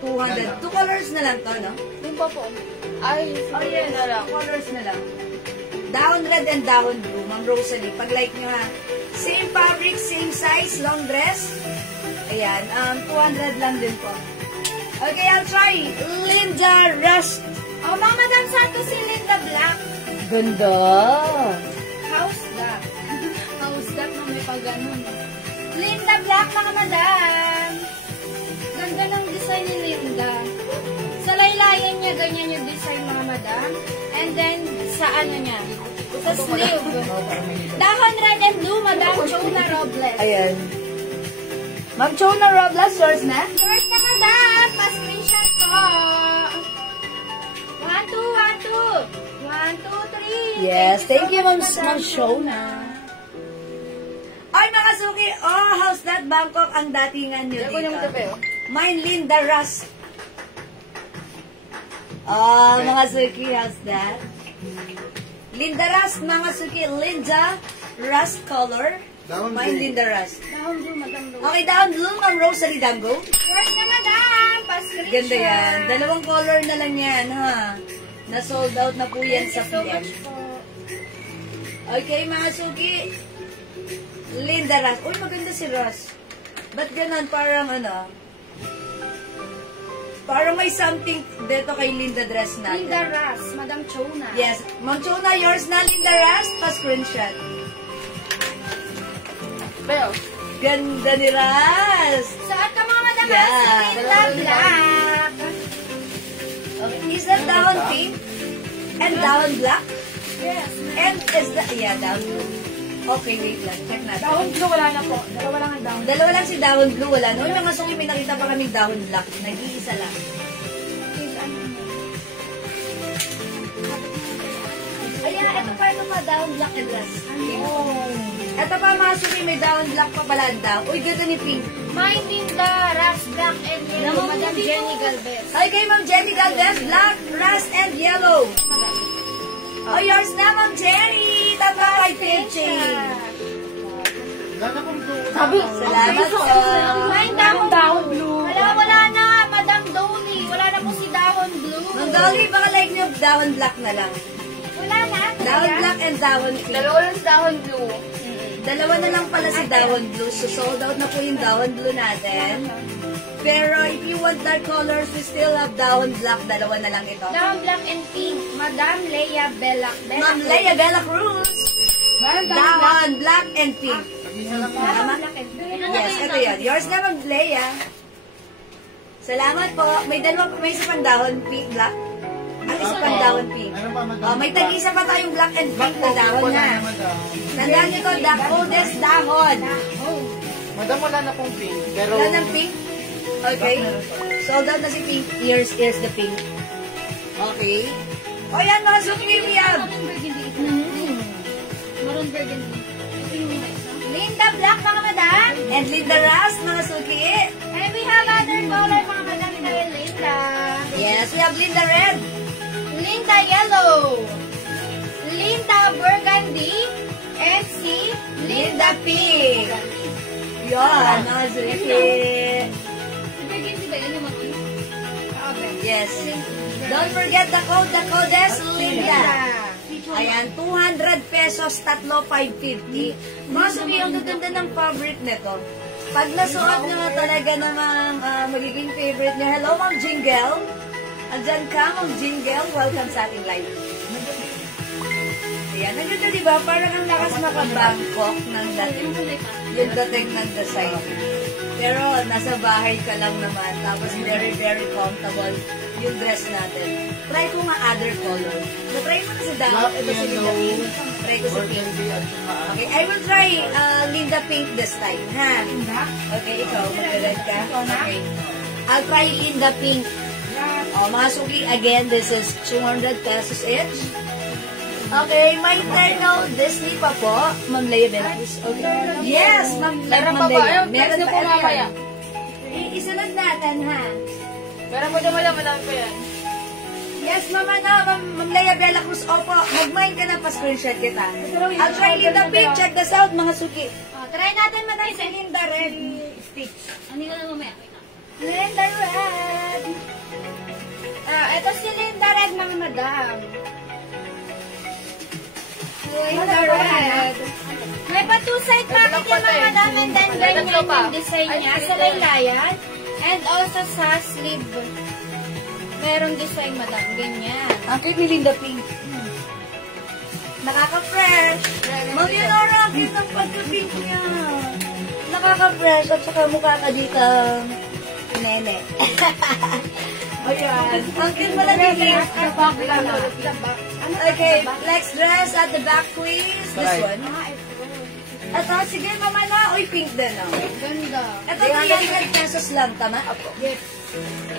200. 2 colors na lang to, no? Yung pa po. Ay, Oh, yes. na lang. 2 colors na lang. Dahon red and dahon blue, Ma'am Rosalie. Pag-like nyo ha. Same fabric, same size, long dress. Ayan, 200 lang din po. Okay, I'll try. Linda Rust. Oh, mga madam, sato si Linda Black. Ganda. House that. House that na may pag-ganon. Linda Black, mga madam. Ganda ng design ni Linda. Sa laylayan niya, ganyan yung design, mga madam. And then, sa ano niya? Sa sleeve. Dahon red and blue, madam. Chona Robles. Ayan. Ma'am Chona Robles, yours na? Yours na, madam. Pa-screenshot ko. 1, 2, 1, 2. 1, 2, 3. Yes, thank you, Ma'am Madam Shona. Ay, mga suki, oh, how's that Bangkok ang datingan nyo Yan po yung dito? tabi, oh. Mine, Linda Rust. Oh, mga suki, how's that? Linda Rust, mga suki, Linda Rust color. Dahon Mine, blue. Linda Rust. Dahon blue, madam. Okay, down blue, Ma'am Rosalie Dango. Yours na, madam. Pa-screenshot. Ganda yan. Dalawang color na lang yan, ha? Na-sold out na po yan sa Thank you so PM. much po. Okay, mga suki. Linda Ras. Uy, maganda si Ras. Ba't ganun? Parang ano? Parang may something dito kay Linda dress natin. Linda Ras, Madam Chona. Yes. Ma'am Chona, yours na, Linda Ras. Pa-screenshot. Pero, Ganda ni Ras. Saan ka mga madam? Yeah. Si Linda Black. Okay. Is that down pink? And down black? Yes. And is that, yeah, down blue. Okay, wait lang. Check natin. Dahon blue, wala na po. Dalawa lang ang dahon. Dalawa lang si dahon blue, wala. Noon mga suki, may nakita pa kaming dahon black. Nag-iisa lang. Ayan, ito pa ito pa, dahon black and ras. Ito pa mga suki, may dahon black pa pala ang daw. Uy, ganda ni pink. My Linda Ras, Black and Yellow. Naman Madam dito. Jenny Galvez. Ay, kay Ma'am Jenny Galvez, black, ras, and yellow. Oh, yours na, Ma'am Jenny. Tama kay Pinchi. Wala na pong blue. Salamat po. Mine Dahon Blue. Wala na. Madam Dolly. Wala na po si Dahon Blue. Ma'am Dolly, baka like niyo dahon black na lang. Wala na. Dahon black and dahon pink. dalawa lang sa dahon blue. Dalawa na lang pala si dahon blue. So, sold out na po yung dahon blue natin. Pero, if you want dark colors, we still have dahon black. Dalawa na lang ito. Dahon Black and Pink. Madam Leia Bella. Ma'am Leia Bella Cruz. Dahon black and pink. Dahon Black and Pink. Yes, ito yun. Yours na, Ma'am Leia. Salamat po. May isa pang dahon pink, black. At isa pang dahon pink. Ano pa, madam? Oh, may tag-isa pa tayong black and pink na dahon Wala na. na, madam. Tandaan nyo to, the oldest dahon. Madam, wala na pong pink. Pero, Wala ng pink? Okay. Sold out na si pink. Here's the pink. Okay. O yan, mga suki, we have. Maroon burgundy. Linda Black, mga madam. And Linda Ras, mga suki. And we have other color, mga madam. Ito yung Linda. Yes, we have Linda Red. Linda Yellow. Linda Burgundy. And si Linda Pink. Yan, mga suki. Burgundy ba yun yung maroon? Yes. Don't forget the code is Linda. Ayan, 200 pesos, tatlo, 550. Mga suki, ang ganda ng fabric nito. Pag nasuot nyo talaga namang magiging favorite nyo. Hello, Ma'am Jingle. Andyan ka, Ma'am Jingle. Welcome sa ating live. Ayan, ang ganda diba? Parang ang lakas makabangkok ng dating. Yung dating ng design. Pero nasa bahay ka lang naman. Tapos very, very comfortable yung dress natin. Try ko nga other color. Na-try mo na si Dao. Black, Ito si Linda yellow, Pink. Try ko si Pink. burgundy at saka Okay, I will try Linda Pink this time, ha? Okay, ikaw, mag-red ka? Okay. I'll try Linda Pink. Oh, mga suki, again, this is 200 pesos each. Okay, my turn now. Disney pa po. Ma'am Leia Benavis. Okay. Yes, Ma'am Meron pa ba? Leia. Ayun, Meron na pa po ito mamaya. yan. Isunod natin, ha? Pero madam pa yan. Yes, Mama na. Ma'am Leia Bella Cruz. Opo, mag-mine ka na pa screenshot kita. I'll try Linda Pink. Check this out, mga suki. try natin madam si Linda Red. Ano yun na mamaya? Linda Red. Ito si Linda Red, mga madam. Linda Red. May pa two-side pocket yung mga madam, and then ganyan yung design niya sa laylayan. And also sa sleeve. Merong design, madam. Ganyan. Ang cute ni Linda Pink. Nakaka-fresh. Ma'am Leonora, ang cute ng pagka-pink niya. Nakaka-fresh at saka mukha ka dito. Nene. Ayan. Ang cute pala ni Linda. Okay, next dress at the back, please. This one. Ito, sige, mama na. Uy, pink din, oh. Ganda. Ito, 300 pesos lang, tama? Opo.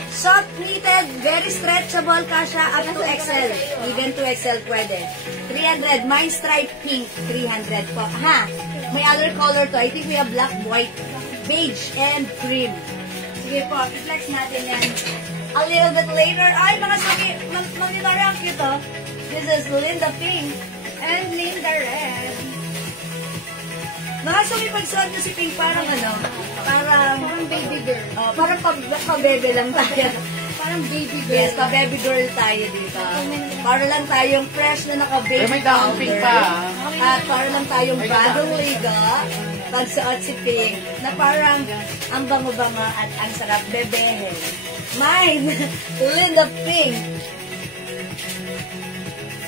Soft knitted, very stretchable, kasha up to XL. Even to XL pwede. 300. Mine stripe pink, 300 po. Ha? May other color to. I think we have black, white, beige, and cream. Sige po, i-flex natin yan. A little bit later. Ay, mga sabi, Ma'am Leonora, ang cute, oh. This is Linda Pink. And Linda Red. Mga sabi, pag suot nyo si Pink, parang ano, parang baby girl. parang pa-bebe lang tayo. Parang baby girl. Yes, pa-baby girl tayo dito. Para lang tayong fresh na naka-baby may daming pink pa, At para lang tayong bagong liga, pagsuot si Pink, na parang ang bango-bango at ang sarap bebehin. Mine, Linda Pink.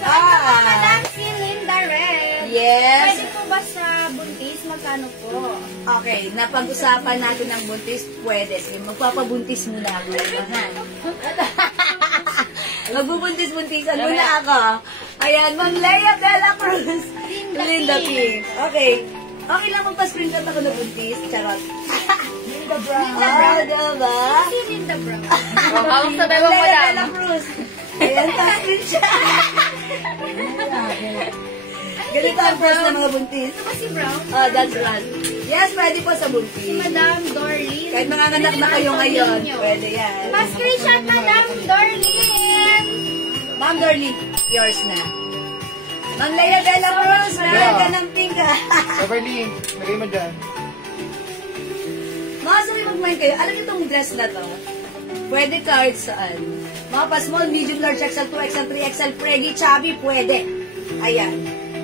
Madam si Linda Red. Yes. Pwede po ba sa buntis? Magkano po? Okay, napag-usapan natin ang buntis, pwede. Sige, magpapabuntis muna ako. Ha? Magbubuntis-buntisan muna ako. Ayan, Ma'am Leia Bella Cruz. Linda Pink. Okay. Okay lang magpa-screenshot ako na buntis. Charot. Linda Brown. Diba? Si Linda Brown. Hawak sa Ma'am dalawang Leia madam. Bella Cruz. Ayan, pa-screenshot. Ganito ang first na mga buntis. Ito ba si Brown? Oh, that's right. Yes, pwede po sa buntis. Madam Dorlyn. Kahit nanganganak na kayo ngayon, pwede yan. Pa-screenshot, Madam Dorlyn. Ma'am Dorly, yours na. Ma'am Leia Bella Cruz, meron ka ng pink. Beverly, lagay mo dyan. Mga sabi mag-mind kayo, alam niyo itong dress na to? Pwede kahit saan. Mga pa-small, medium, large, XL, 2XL, 3XL, preggy, chubby, pwede. Ayan.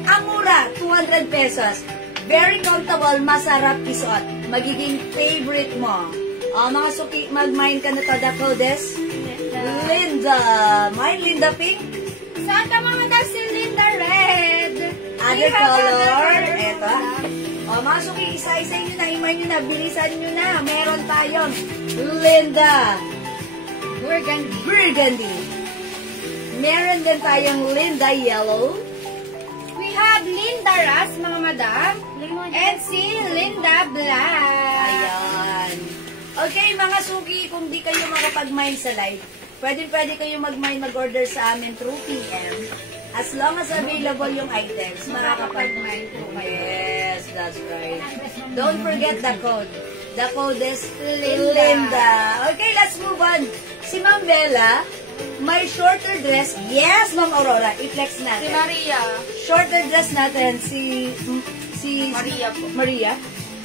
Ang mura, 200 pesos. Very comfortable, masarap isuot. Magiging favorite mo. Mga suki, mag-mind ka na to. The code is Linda. Mine, Linda Pink. Saan ka mga madam si Linda Red? Other color. Eto. Mga suki, isa-isa nyo na, iman nyo na, bilisan nyo na. Meron tayong Linda Burgundy. Meron din tayong Linda Yellow. We have Linda Ras, mga madam. And si Linda Black. Ayan. Okay, mga suki, kung di kayo makapag-mine sa live, pwede kayo mag-mine, mag-order sa amin through PM. As long as available yung items, makakapag-mine po kayo. Yes, that's right. Don't forget the code. The code is Linda. Okay, let's move on. Si Ma'am Bella, may shorter dress. Yes, Ma'am Aurora, i-flex Si natin. Maria. Shorter dress natin, si Maria po. Maria?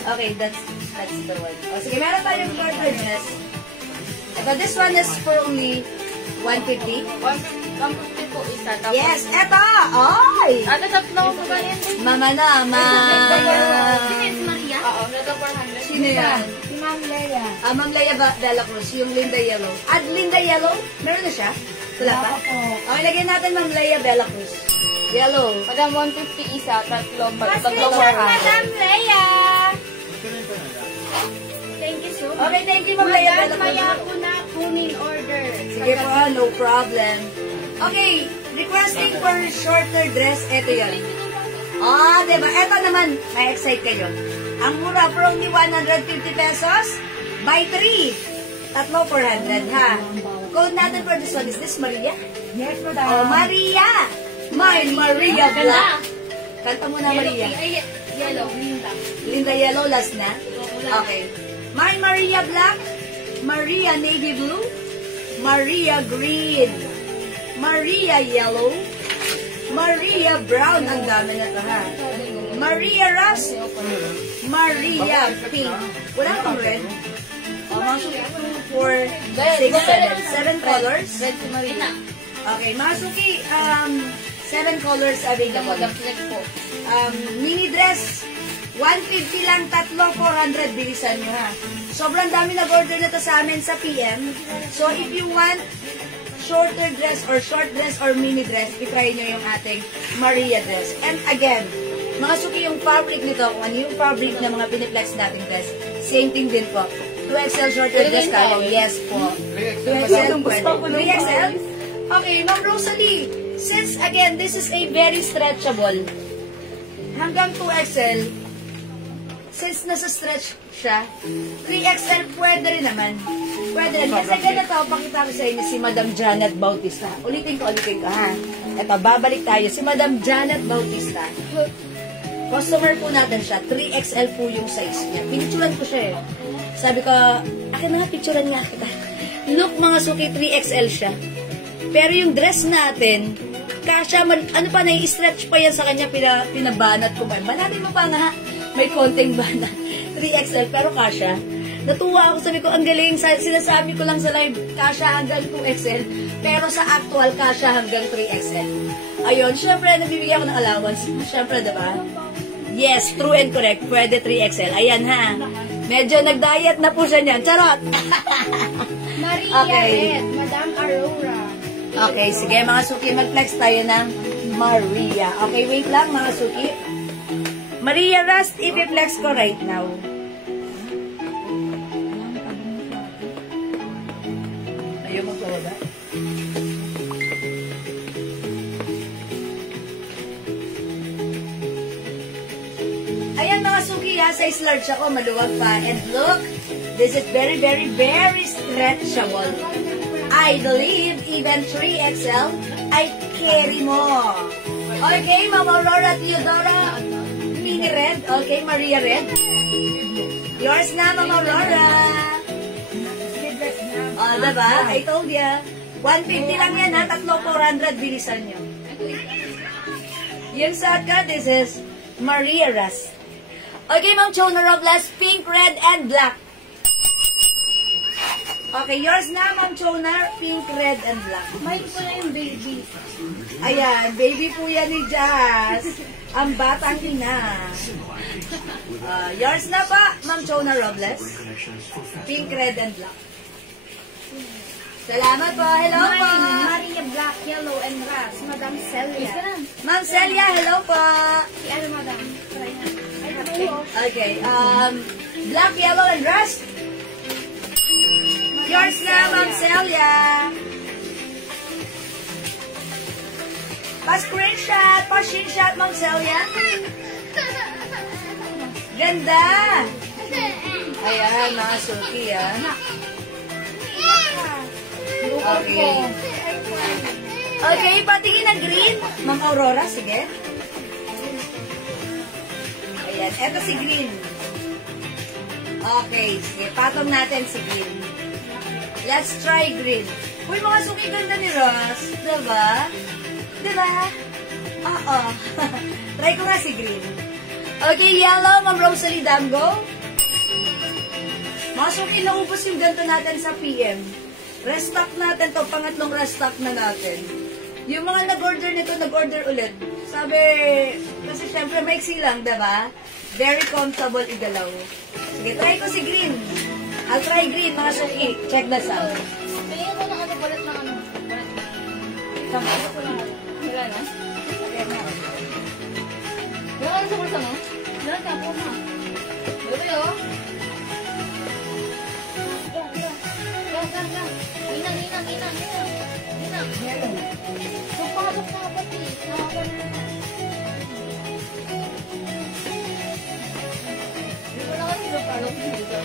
Okay, that's the one. O, sige, meron tayong shorter dress. Ito, this one is for only 150. 150 po isa. Tapos, Yes, eto! Ay! ano, tatlo ko ba yan? Mama naman! Si Maria? Oo, nasa 400. Sino yan? Si Ma'am Leia. Ma'am Leia Dela Cruz, yung Linda Yellow. At Linda Yellow, meron na siya? Wala pa? Ako po. Okay, lagyan natin Ma'am Leia Bella Cruz. Yellow. Madam, 150 isa, tatlo Pasensya, 400. Madam Leia. Thank you so much. Okay, thank you Ma'am Leia Madam, Bella Cruz. maya ko na kunin order. Sige po, no problem. Okay, requesting for shorter dress, eto yun. Diba? Eto naman, may excite kayo. Ang mura for only 150 pesos, buy 3. Tatlo 400, ha? Code natin for this one, is this Maria? Yes, Oh, madam. Maria! My Maria Black. Kanta mo na, Maria. Ay, yellow, Linda. Linda Yellow, last na? Okay. My Maria Black, Maria Navy Blue, Maria Green, Maria Yellow, Maria Brown, ang dami na ito, ha? Maria Rust, Maria Pink. Wala kang red? Oh, 2, 4, 6, 7. 7 colors? Red si Maria. Okay, Masuki, 7 colors available. Mag-flex po. Mini dress, 150 lang, tatlo, 400, bilisan nyo ha. Sobrang dami nag-order na to sa amin sa PM. So, if you want shorter dress or short dress or mini dress, itry nyo yung ating Maria dress. And again, mga suki yung fabric nito, kung ano yung fabric na mga piniplex natin dress, same thing din po. 2XL shorter dress kalo, yes po. 2XL, pwede. 3XL? Okay, Ma'am Rosalie, since again, this is a very stretchable, hanggang 2XL, since nasa stretch siya, 3XL pwede rin naman. Pwede rin. Kasi ganito, pakita ko sa inyo si Madam Janet Bautista. Ulitin ko ha. Eto, babalik tayo. Si Madam Janet Bautista. Customer po natin siya. 3XL po yung size niya. Pinicturan ko siya eh. Sabi ko, akin na nga, picturean nga kita. Look mga suki, 3XL siya. Pero yung dress natin, kasya, ano pa, nai-stretch pa yan sa kanya, pinabanat ko pa. Banatin mo pa nga, may konting banat. 3XL, pero kasya. Natuwa ako, sabi ko, ang galing, sinasabi ko lang sa live, kasya hanggang 2XL, pero sa actual, kasya hanggang 3XL. Ayun, syempre, nabibigyan ko ng allowance. Syempre, diba? Yes, true and correct, pwede 3XL. Ayan ha. Medyo nag-diet na po siya niyan. Charot! Maria Okay. Red, Madam Aurora. Okay, sige mga suki, mag-flex tayo ng Maria. Okay, wait lang mga suki. Maria Rust, i-flex ko right now. Ayaw magkawala. Ayan mga suki ha, size large ako, maluwag pa. And look, this is very, very, very stretchable. I believe even 3XL, I carry mo. Okay, Ma'am Aurora Theodora, mini red. Okay, Maria Red. Yours na, Ma'am Aurora. Oh, diba? I told ya. 150 lang yan ha, tatlo 400, bilisan nyo. Yung saka, this is Maria Rust. Okay, Ma'am Chona Robles, pink, red, and black. Okay, yours na, Ma'am Chona, pink, red, and black. Mine po na yung baby. Ayan, baby po yan ni Jazz. Ang batang ina. Yours na pa, Ma'am Chona Robles. Pink, red, and black. Salamat po. Hello po. Mine, Maria Black, Yellow, and Rust. Madam Celia. Ma'am Celia, hello po. Si ano, Madam? Try na. Okay, black, yellow, and rust. Yours na, Ma'am Celia. Pa-screenshot, Ma'am Celia. Ganda. Ayan, mga suki, ah. Okay. Okay, patingin na green. Ma'am Aurora, sige. Ayan, eto si green. Okay, sige, patong natin si green. Let's try green. Uy, mga suki ganda ni Ross. Diba? Diba? Oo. Try ko nga si green. Okay, yellow, Ma'am Rosalie Damgo. Mga suki, naubos yung ganito natin sa PM. Restock natin to, pangatlong restock na natin. Yung mga nag-order nito, nag-order ulit. Sabi, kasi syempre maiksi lang, diba? Very comfortable igalaw. Sige, try ko si green. I'll try green, mga suki. Check the sound. Piliin ko na ano, balat ng ano. Balat ko lang. Wala na? Wala na sa bulsa mo? Wala na, po na. Bebe, oh. Gang. Inang. Sumpa pati. Hindi ko na kasi nagpalok dito.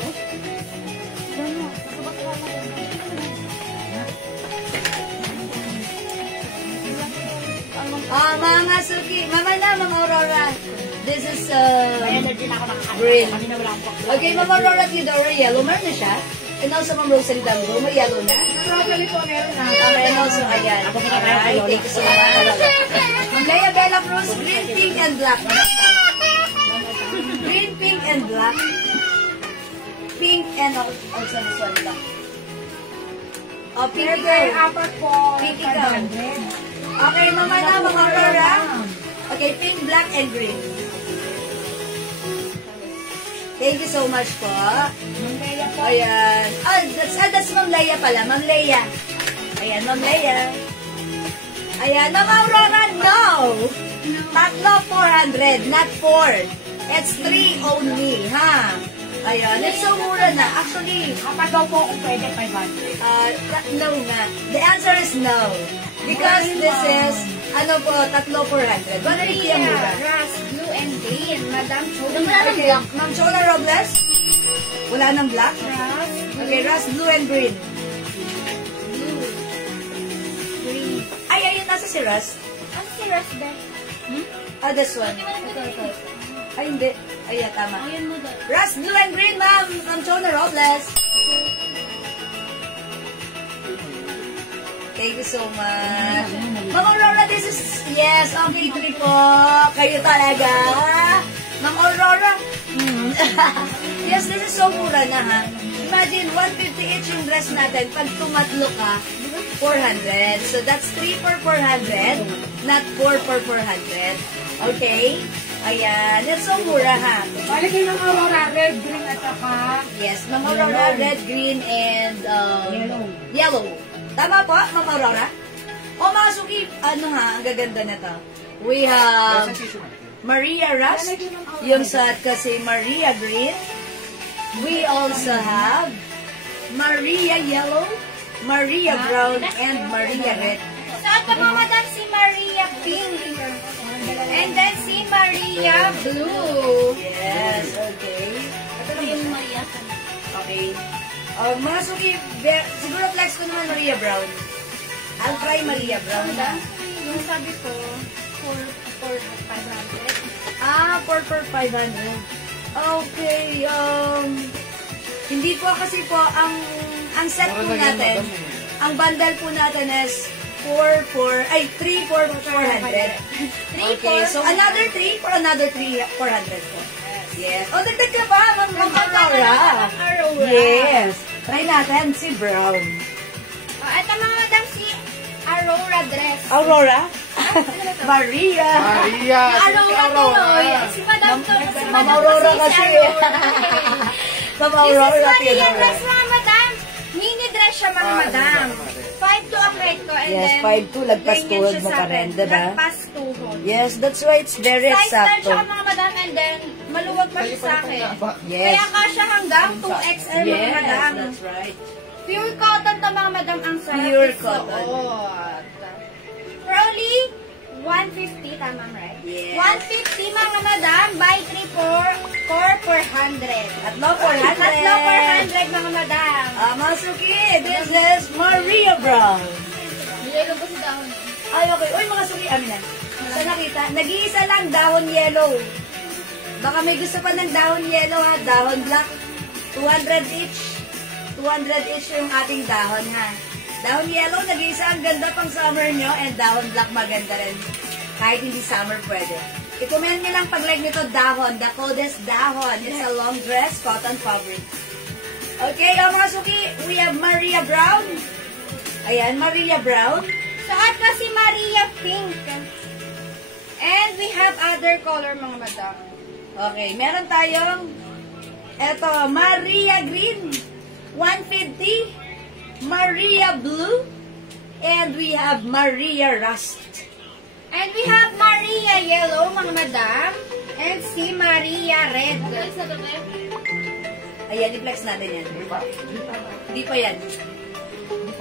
Mga suki. Mama na, Ma'am Aurora. This is green. Okay, Ma'am Aurora Theodora, yellow. Meron na siya. And also, Ma'am Rosalie Damgo, may yellow na. Probably po meron na. And also, ayan. Alright, thank you so much. Ma'am Leia Bella Cruz, green, pink, and black. Green, pink, and black. Pink, and also this one black. Oh, pink May ikaw. apat po. Pink ikaw. 500. Okay, Mama na, Ma'am Aurora. Okay, pink, black, and green. Thank you so much po. Mangkaya po. Ayan. That's Ma'am Leia pala. Ma'am Leia. Ayan, Ma'am Leia. Ayan, Ma'am Aurora, no! Tatlo, 400, not 4. It's 3 only, ha? Ayan, it's so mura na. Actually, Kapag daw po kung pwede 500. no nga. The answer is no. Because this is, tatlo, 400. 150 ang mura. Ras, blue and green. Madam Wala Chola. nang black. Ma'am Chola Robles? Wala nang black? Ras, Okay, Ras, blue and green. blue, green. Ay, ayun, nasa si Ras. Ano si Ras ba? This one. Ito. Ay, hindi. Ay, tama. Ayan mo daw. Ras, blue and green, ma'am. Ma'am Chola Robles. Thank you so much. Ma'am Aurora, this is, yes, okay, 3 po. Kayo talaga. Ma'am Aurora. Yes, this is so mura na, ha. Imagine, 150 each yung dress natin. Pag tumatlo ka, 400. So, that's 3 for 400, not 4 for 400. Okay? Ayan. It's so mura, ha. Palagay ng Aurora, red, green, at saka Yes, Ma'am Aurora, red, green, and yellow. Tama po, Ma'am Aurora? O, mga suki, ang gaganda na to. We have Maria Rust, yung sa kasi Maria Green. We also have Maria Yellow, Maria Brown, and Maria Red. Saan pa mga madam si Maria Pink? And then si Maria Blue. Yes, okay. Ito yung Maria. Okay. Mga suki, siguro flex ko naman Maria Brown. I'll try Maria Brown. Yung sabi ko, for 500. 4 for 500. Okay, hindi po kasi po, ang set po natin, ang bundle po natin is 3 for 400. Okay, so another 3 for another 400 po. Yes. O, dagdag ka pa, Ma'am Aurora. Yes. Try natin si Brown. Ito mga madam si Aurora dress. Aurora? Maria. Aurora tuloy. Si madam to. Si Ma'am Aurora kasi. Ma'am Aurora This is kasi. Maria dress mga madam. Mini dress siya mga madam. 5 to ang recto and Yes, then 5'2", lagpas ganyan tuhod siya mo sa pa rin, akin. diba? Lagpas tuhod. Yes, that's why it's very Size lang exacto. siya mga madam and then maluwag pa siya sa akin. Yes. Kaya kasya hanggang 2XL mga Yes, madam. that's right. Pure cotton to mga madam ang sarap. Pure isuot. cotton. Probably 150, tama right? Yes. 150 mga madam, buy 3 for 400. Tatlo 400. Tatlo 400 mga madam. Masuki, this is Maria Brown. Nilalo ko si Down. Ay, okay. Uy, mga suki, amin na. Sa nakita, nag-iisa lang dahon yellow. Baka may gusto pa ng dahon yellow ha, dahon black. 200 each. 200 each yung ating dahon ha. Dahon yellow, nag-iisa, ang ganda pang summer nyo, and dahon black maganda rin. Kahit hindi summer pwede. I-comment nyo lang pag like nito, dahon. The coldest dahon. It's a long dress, cotton fabric. Okay, mga suki, we have Maria Brown. Ayan, Maria Brown. Suot ko si Maria Pink. And we have other color, mga madam. Okay, meron tayong eto, Maria Green, 150, Maria Blue, and we have Maria Rust. And we have Maria Yellow, mga madam. And si Maria Red. Ayan, i-flex natin yan. Hindi pa yan.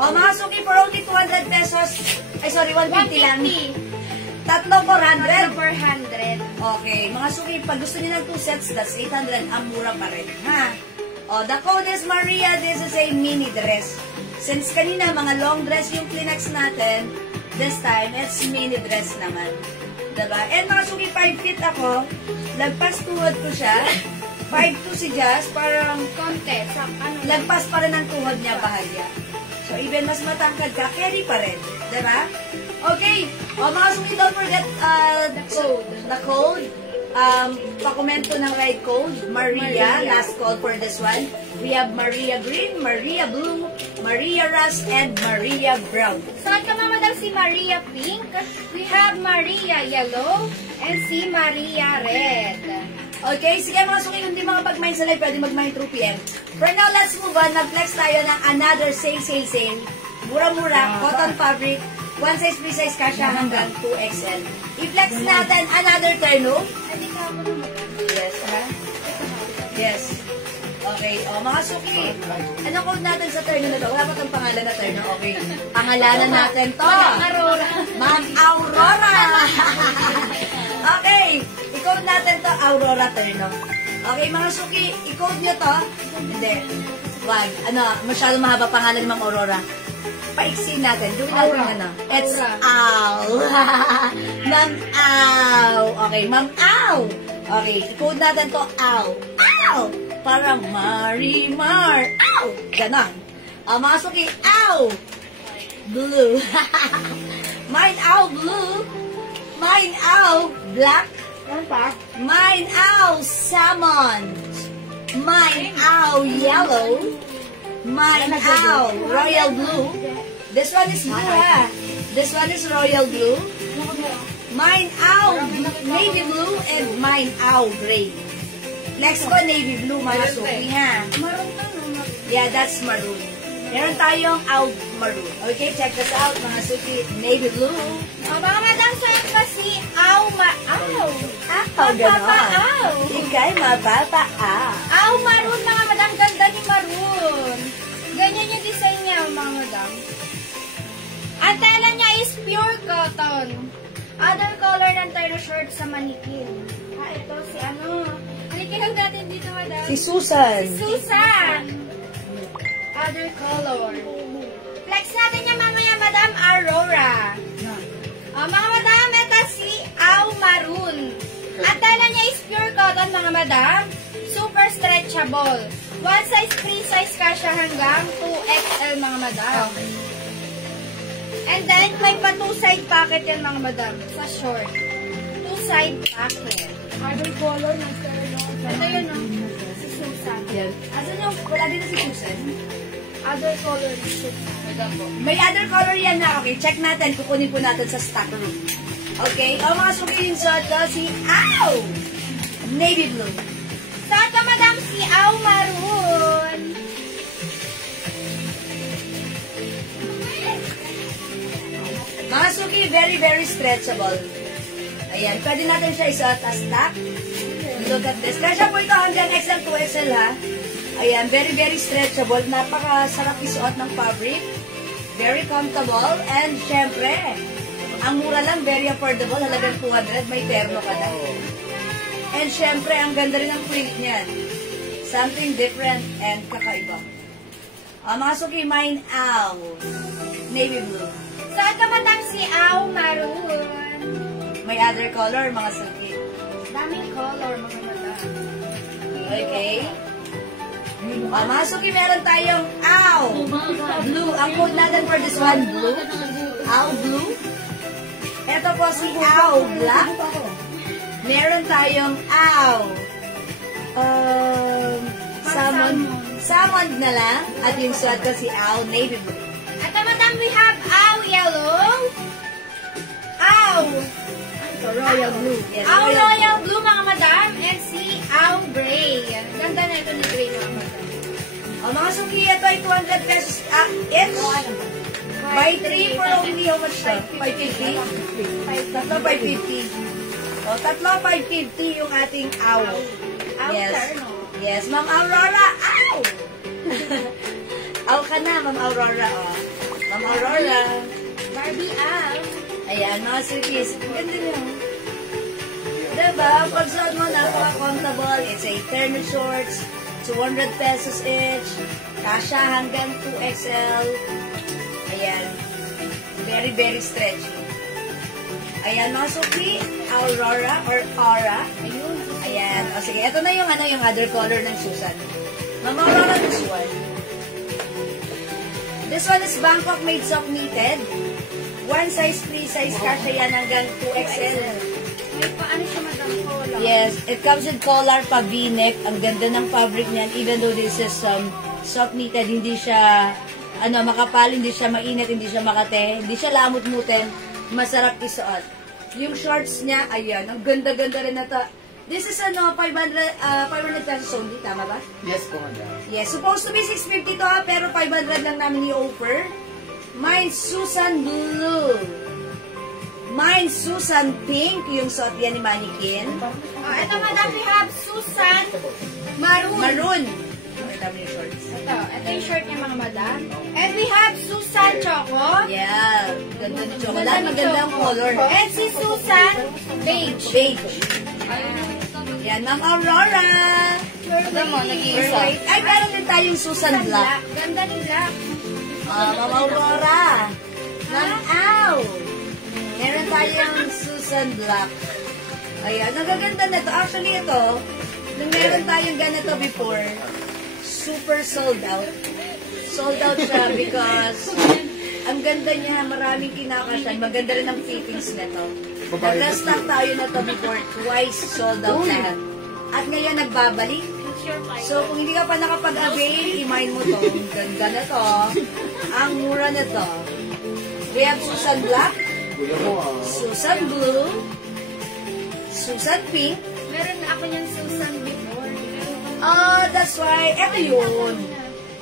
O, mga suki, for only 200 pesos, ay sorry, 150 lang. 150. Tatlo, 400. 400. Okay, mga suki, pag gusto niyo ng 2 sets, that's 800, ang mura pa rin, ha? O, the code is Maria, this is a mini dress. Since kanina, mga long dress yung Kleenex natin, this time, it's mini dress naman. Diba? And mga suki, 5 feet ako, lagpas tuhod ko siya, 5'2" si Jazz, parang Konti. Sa ano? lagpas pa rin ang tuhod niya, bahagya. So, even mas matangkad ka, carry pa rin. Diba? Okay. O, mga suki, don't forget the code. The code. Pakomento ng right code. Maria. Last call for this one. We have Maria Green, Maria Blue, Maria Rust, and Maria Brown. Suot ko, mga madam, si Maria Pink. We have Maria Yellow. And si Maria Red. Okay, sige mga suki, hindi mga pag-mine sa live, pwede mag-mine through PM. For now, let's move on. Nag-flex tayo ng another sale. Mura-mura, cotton fabric, 1 size, 3 size, kasha hanggang 2XL. I-flex natin another terno. Yes, ha? Yes. Okay, o mga suki, anong code natin sa terno na to? Wala pa itong pangalan na terno, okay. Pangalanan natin to. Ma'am Aurora. Okay, i-code natin to, Aurora Terno. Okay, mga suki, i-code nyo to. Hindi. Wag, masyado mahaba pangalan ni Ma'am Aurora. Paiksin natin. Gawin natin It's Aw. Ma'am Aw. Okay, Ma'am Aw. Okay, i-code natin to, Aw. Aw! Parang Marimar. Aw! Ganon. Mga suki, Aw! Blue. Mine Aw Blue. Mine Ow Black. Mine Ow Salmon. Mine Ow Yellow. Mine Ow Royal Blue. This one is blue, ha? This one is Royal Blue. Mine Ow Navy Blue and Mine Ow Gray. Next ko, Navy Blue, mga suki, ha? Yeah, that's maroon. Meron tayong Ow Maroon. Okay, check this out, mga suki. Navy Blue. O, mga madam, suot ko si Aw Aw. Gano'n. Ika'y mapapa-aw. Aw Maroon, mga madam. Ganda ni Maroon. Ganyan yung design niya, mga madam. Ang tela niya is pure cotton. Other color ng terno short sa manikin. Ito si Manikin natin dito, madam. Si Susan. Susan. Other color. Flex natin yung mamaya, madam, Aurora. Mga madam, ito si Aw Maroon. At tela niya is pure cotton, mga madam. Super stretchable. 1 size, 3 size kasha hanggang 2XL, mga madam. And then, may pa 2-side pocket yan, mga madam. Sa short. 2-side pocket. Other color ng terno. Ito yun, si Susan. Yan. Asan yung, wala din na si Susan? Other color ni Susan. May other color yan na. Okay, check natin. Kukunin po natin sa stock room. Okay, o mga suki yung shot ko, si Aw! Navy Blue. Suot ko, madam, si Aw Maroon. Mga suki, very, very stretchable. Ayan, pwede natin siya isuot as stock. Look at this. Kasya po ito hanggang XL to XL, ha? Ayan, very, very stretchable. Napakasarap isuot ng fabric. Very comfortable. And, syempre, ang mura lang, very affordable. Halagang 200. May terno ka na. And, syempre, ang ganda rin ng print niyan. Something different and kakaiba. Mga suki, mine out. Navy blue. So, ito madam si Au Maroon. May other color, mga suki. Daming color, mga madam. Okay. Mga suki, meron tayong blue. Ang code natin for this one, blue. Blue. Ito po si black. Meron tayong salmon na lang. At yung suot ko si navy blue. At madam, we have Au Yellow. Royal blue. Yes, Au Royal Blue, mga madam. And si Au Gray. Ganda na ito ni Gray, mga madam. Mga suki, ito ay 200 pesos each. Buy 3 for only how much? 550? Tatlo 550. Tatlo 550 yung ating Au. Yes. Yes, Ma'am Aurora. Au ka na, Ma'am Aurora. Ma'am Aurora. Barbie Au. Ayan, mga sukis. Ganda niyo. Diba? Pag suot mo, napaka-comfortable. It's a thermal shorts. 200 pesos each. Kasha hanggang 2XL. Ayan. Very, very stretchy. Ayan, mga suki. Aurora or Aura. Ayan. O sige, ito na yung, yung other color ng Susan. Mama Aurora, this one. This one is Bangkok made soft knitted. One size, 3 size. Kasha yan hanggang 2XL. May paano siya madam color? Yes, it comes with collar pa V-neck. Ang ganda ng fabric niyan. Even though this is soft knitted, hindi siya makapal, hindi siya mainit, hindi siya makate, hindi siya lamot-mutin. Masarap isuot. Yung shorts niya, ayan, ang ganda-ganda rin na to. This is 500 pesos only, tama ba? Yes po, madam. Yes, supposed to be 650 to pero 500 lang namin i-offer. Mine Susan Blue. Mine Susan Pink, yung suot yan ni Mannequin. Ito madam, we have Susan Maroon. Maroon. Ito yung shorts. Ito yung short niya, mga madam. And we have Susan Choco. Yeah, ganda ni Choco. Maganda ang color. And si Susan Beige. Beige. Yan, Ma'am Aurora. Ito mo, nag-iisa. Ay, meron din tayong Susan Black. Ganda ni Black. Ma'am Aurora. Ma'am Au. Meron tayong Susan Black. Ayan, nagaganda na to. Actually, ito, nung meron tayong ganito before, super sold out. Sold out siya because ang ganda niya, maraming kinakasyan. Maganda rin ang fittings nito. Nag-restock tayo na to before, twice sold out lahat. At ngayon, nagbabalik. So, kung hindi ka pa nakapag-avail, i-mind mo to. Ang ganda na to. Ang mura na to. We have Susan Black, Susan Blue, Susan Pink. Meron ako niyang Susan before. That's why, eto yun.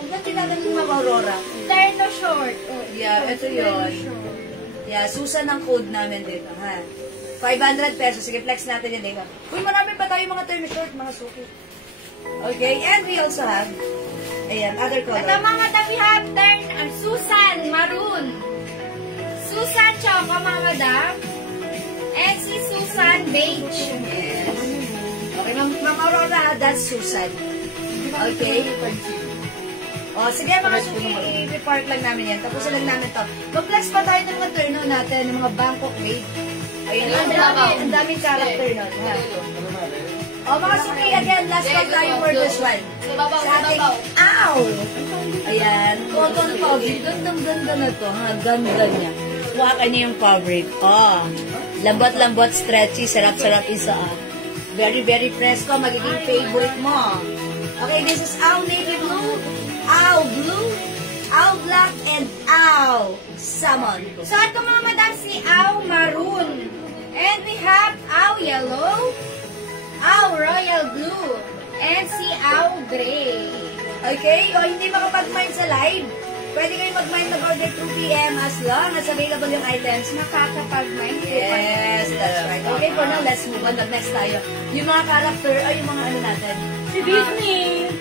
Ang ganda tinagan ng Ma'am Aurora. Terno short. Yeah, ito yun. Yeah, Susan ang code namin dito, ha? 500 pesos. Sige, flex natin yun dito. Uy, marami pa tayo mga term short, mga suki. Okay, and we also have, ayan, other color. Ito mga dami have Susan Maroon. Susan Choco, mga madam. And si Susan Beige. Yes. Okay, Ma'am Aurora, that's Susan. Okay. O, sige mga suki, i-repart lang namin yan. Tapusin lang namin to. Mag-flex pa tayo ng mga turn natin, ng mga Bangkok made. Ayun, ang daming character nun. O, mga suki, again, last one tayo for this one. Sa ating, ayan, cotton fabric. Gandang-ganda na to, ha? Ganda niya. Huwakan niya yung fabric. Lambot-lambot, stretchy, sarap-sarap isa. Very, very fresco. Magiging favorite mo. Okay, this is Au Navy Blue, Au Blue, Au Black, and Au Salmon. So, ito mga madam si Au Maroon. And we have Au Yellow, Au Royal Blue, and si Au Gray. Okay? O hindi makapag-mind sa live, pwede kayo mag-mind mag-order 2 p.m. as long as available yung items. Makakapag-mind. Yes, that's right. Okay, for now, let's move on. Next tayo. Yung mga character, ay yung mga ano natin. Si Disney.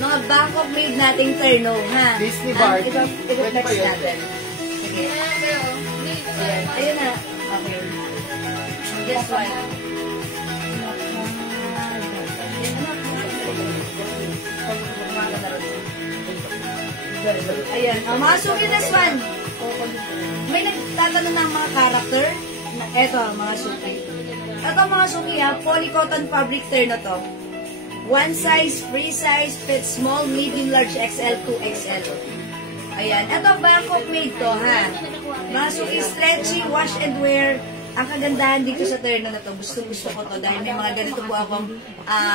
Mga Bangkok made nating terno, ha? Disney Barbie. Ito Pwede flex pa yun. natin. Sige. Ayan. Ayun na. Okay. This one. Ayan. Mga suki, this one. May nagtatanong ng mga character. Eto, mga suki. Ito mga suki ha, polycotton fabric tear na to. One size, free size, fits small, medium, large, XL, 2XL. Ayan. Ito, Bangkok made to, ha. Mga suki, stretchy, wash and wear. Ang kagandahan dito sa terno na to, gusto ko to dahil may mga ganito po akong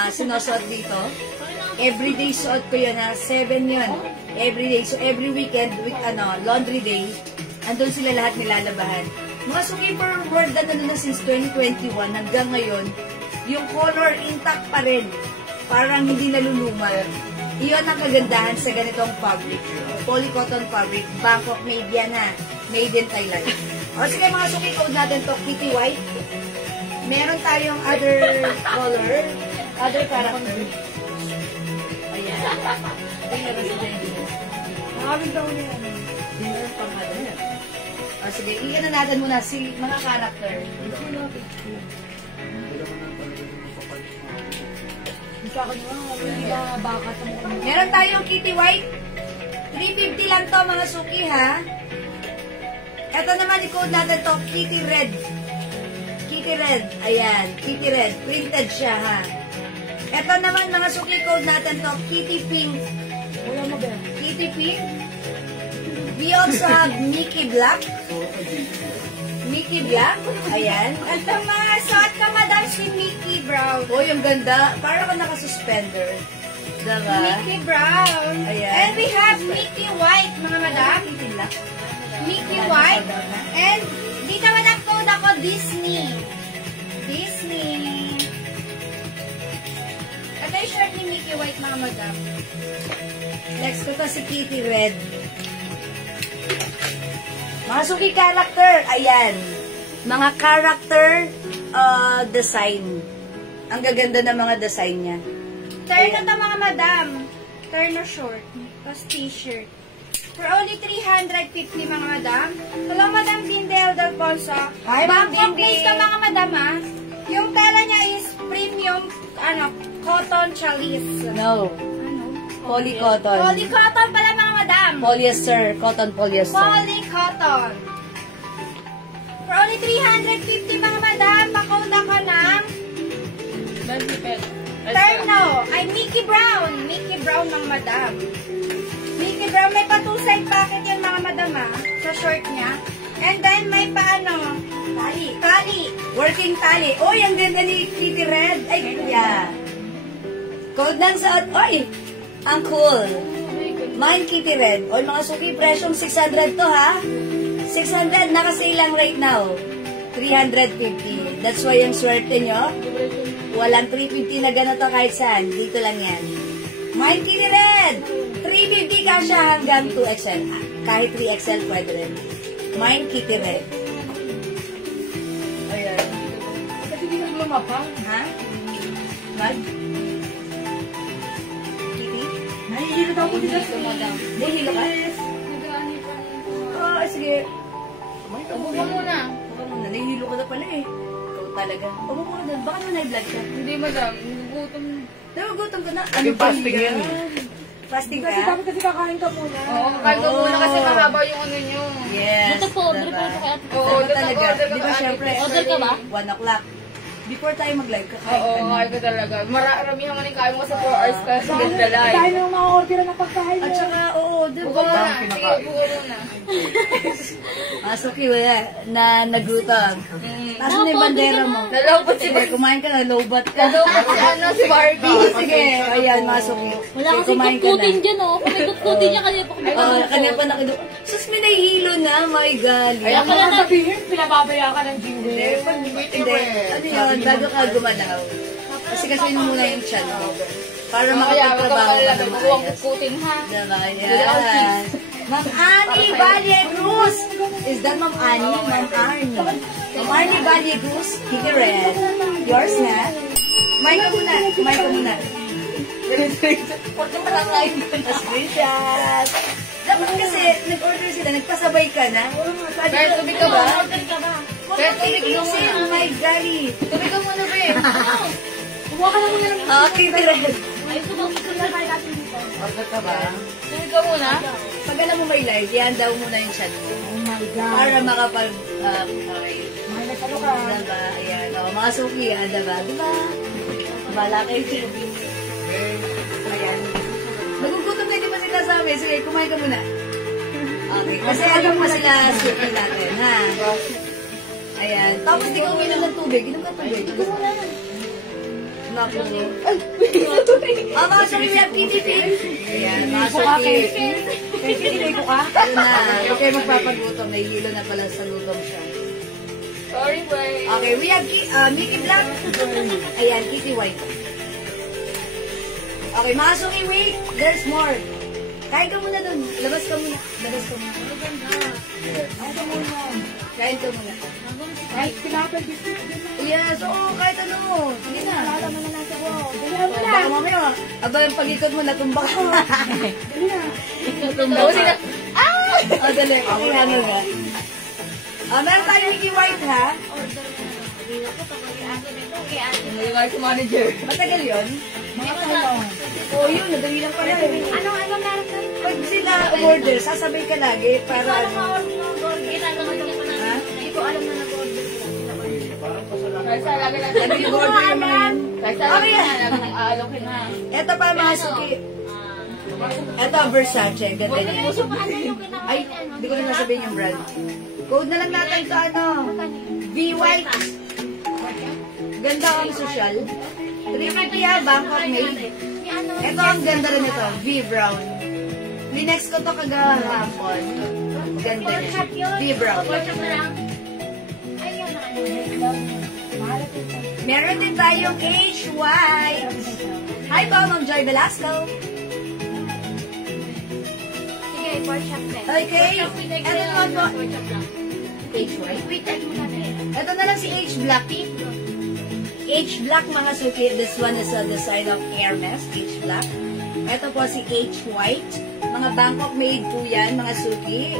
sinusuot dito. Everyday suot ko yun, ha. 7 yun. Everyday. So, every weekend, laundry day, andun sila lahat nilalabahan. Mga suki, for more than since 2021 hanggang ngayon, yung color intact pa rin. Parang hindi naluluma. Iyon ang kagandahan sa ganitong fabric. Polycotton fabric. Bangkok made yan, ha. Made in Thailand. O sige mga suki, code natin to, Kitty White. Meron tayong other color. Other character. Ayan. Maraming daw niya. Meron pang other. O sige, iyan na natin muna si mga character. Sa akin nga, hindi ka baka sa mukha. Meron tayong Kitty White. 350 lang to mga suki, ha. Ito naman, i-code natin to, Kitty Red. Kitty Red. Ayan, Kitty Red. Printed siya, ha. Ito naman, mga suki, code natin to, Kitty Pink. Wala mo ba? Kitty Pink. We also have Mickey Black. Mickey Black. Ayan. At ang mga suot ka, madam, si Mickey Brown. Oh, yung ganda. Para ka naka-suspender. Diba? Mickey Brown. Ayan. And we have Mickey White, mga madam. Kitty Black. Mickey White. And dito madam code ako, Disney. Disney. Ito yung shirt ni Mickey White, mga madam. Next ko to si Kitty Red. Mga suki character. Ayan. Mga character design. Ang gaganda ng mga design niya. Turn na to, mga madam. Turn na short. Tapos t-shirt. For only 350, mga madam. Hello, Madam Dindel Delfonso. Hi, Ma'am Bangkok Dindel. made to, mga madam, ha? Yung tela niya is premium, cotton chalis. No. Polycotton. Polycotton pala, mga madam. Polyester. Cotton polyester. Polycotton. For only 350, mga madam, pakauta ka ng Terno. Ay, Mickey Brown. Mickey Brown, mga madam. Mickey Brown, may pa 2-side pocket yun, mga madam, ha, sa short niya. And then, may paano? Tali. Working tali. Oy, ang ganda ni Kitty Red. Ay, yeah. Cold lang sa... Oy, ang cool. Mine Kitty Red. Oy, mga suki, presyong 600 to, ha? 600, nakasale lang right now. 350. That's why yung swerte nyo, walang 350 na ganito kahit saan. Dito lang yan. Mine Kitty Red. 350 kasha hanggang 2XL. Kahit 3XL pwede rin. Mine Kitty Red. Ayan. Kasi di na lumapang. Ha? Mag? Kitty? Nahihilo daw ko dito. Nahihilo ka? Oo, sige. Upo muna. Nahihilo ka na pala eh. Ikaw talaga. Umupo ka doon. Baka na blood ka. Hindi, madam. Gutom. Diba gutom ka na? Yung fasting yan. Fasting Kasi ka? dapat kasi kakain ka muna. Oo, kakain ka muna kasi mahaba yung ano nyo. Yes. Ito po, order po ito kaya. Oo, Dapat dito talaga. order ka Di ba ka, syempre? Order ka ba? 1 o'clock. Before tayo mag-live, kakain Oo, ka na. kakain ka talaga. Maramihan mo na yung kain mo sa 4 hours ka sa gandalay. Dahil yung mga order ng pagkain At mo. saka, oo, di Buka ba? muna. Sige, buka muna. Masuki, wala. Na nagutom. Tapos na yung bandera mo. Nalawpot si Sige, kumain ka na, lowbat ka. Nalawpot si Barbie. Sige, ayan, Masuki. Wala Sige, kasi kumain ka na. kutkutin dyan, oh. Kung may kutkutin niya kanina pa kami. Kanya pa nakido. Sus, may nahihilo na, my God. Kaya pala na. Sabihin, pinababaya ka ng jingle. Hindi. Ano yun, bago ka gumalaw. Kasi mo muna yung chan mo. Para Kaya, wag kang makapagtrabaho ka malala. naman. Magkuwang kutkutin, ha? Diba? Yan. Ma'am Annie Valle Cruz. Is that Ma'am Annie? Ma'am Arnie. Ma'am Arnie Valle Cruz. Kitty Red. Yours na. Kumain ka muna. Kumain ka muna. Huwag ka palang live ka na. Screenshot. Dapat kasi, nag-order sila, nagpasabay ka na. Pero tubig ka ba? Order ka ba? Pero tubig ka Kasi, muna. oh my golly. Tubig ka muna, be. Huwag ka na muna ng Kitty Red. Ay, ito ba? Ito na tayo natin dito. Order ka ba? Tingin ka muna. Pag alam mo may live, ihanda mo muna yung chat mo. Oh my God. Para makapag, okay. Minus ano ka? Diba? Ayan, o, mga suki, diba? Diba? Bala kayo. Ayan. Nagugutom na di ba sila sa amin? Sige, kumain ka muna. Okay, kasi alam mo sila suki natin, ha? Ayan. Tapos di ka uminom ng tubig. Inom ka tubig. Naku. Ay! Mga suki, we have kitty pins. Ayan, mga suki. Kaya pinilay ko ka? Ayun na. Huwag kayo magpapagutom. Nahihilo na pala sa lutom siya. Sorry, boy. Okay, we have Mickey Black. Ayan, Kitty White. Okay, mga suki, wait. There's more. Kain ka muna dun. Labas ka muna. Labas ka muna. Ay, ito muna. Kain ka muna. Kahit pinapal biscuit. Yes, oo, kahit ano. Sige na. Alam mo na lang ko. Dali mo na. Baka mamaya, aba yung pag-ikot mo, natumba ka. Dali na. Natumba ka. O, dali. Okay, ano nga. Meron tayo Mickey White, ha? Hindi nga si manager. Matagal yun? Mga talong. Oo, yun. Nadali lang pala. Ano meron ka? Pag sila order, sasabay ka lagi para ano. Ha? Hindi ko alam na nag-order. Kaysa lagi lang. Ano yung order yung mga yun? Kaysa lagi na lagi nang aalokin na. Ito pa mga suki. Ito, Versace. Ganda niya. Ay, hindi ko na nasabihin yung brand. Code na lang natin sa ano. V-White. Ganda ang social. 350 Bangkok made. Ito ang ganda rin ito. V-Brown. Linex ko to kagahapon. Ganda niya. V-Brown. Meron din tayong H-White. Hi po, Ma'am Joy Velasco. Sige, pork chop din. Okay. Ito naman po. H-White. Ito na lang si H-Black. H-Black mga suki. This one is a design of Hermes. H-Black. Ito po si H-White. Mga Bangkok made po yan, mga suki.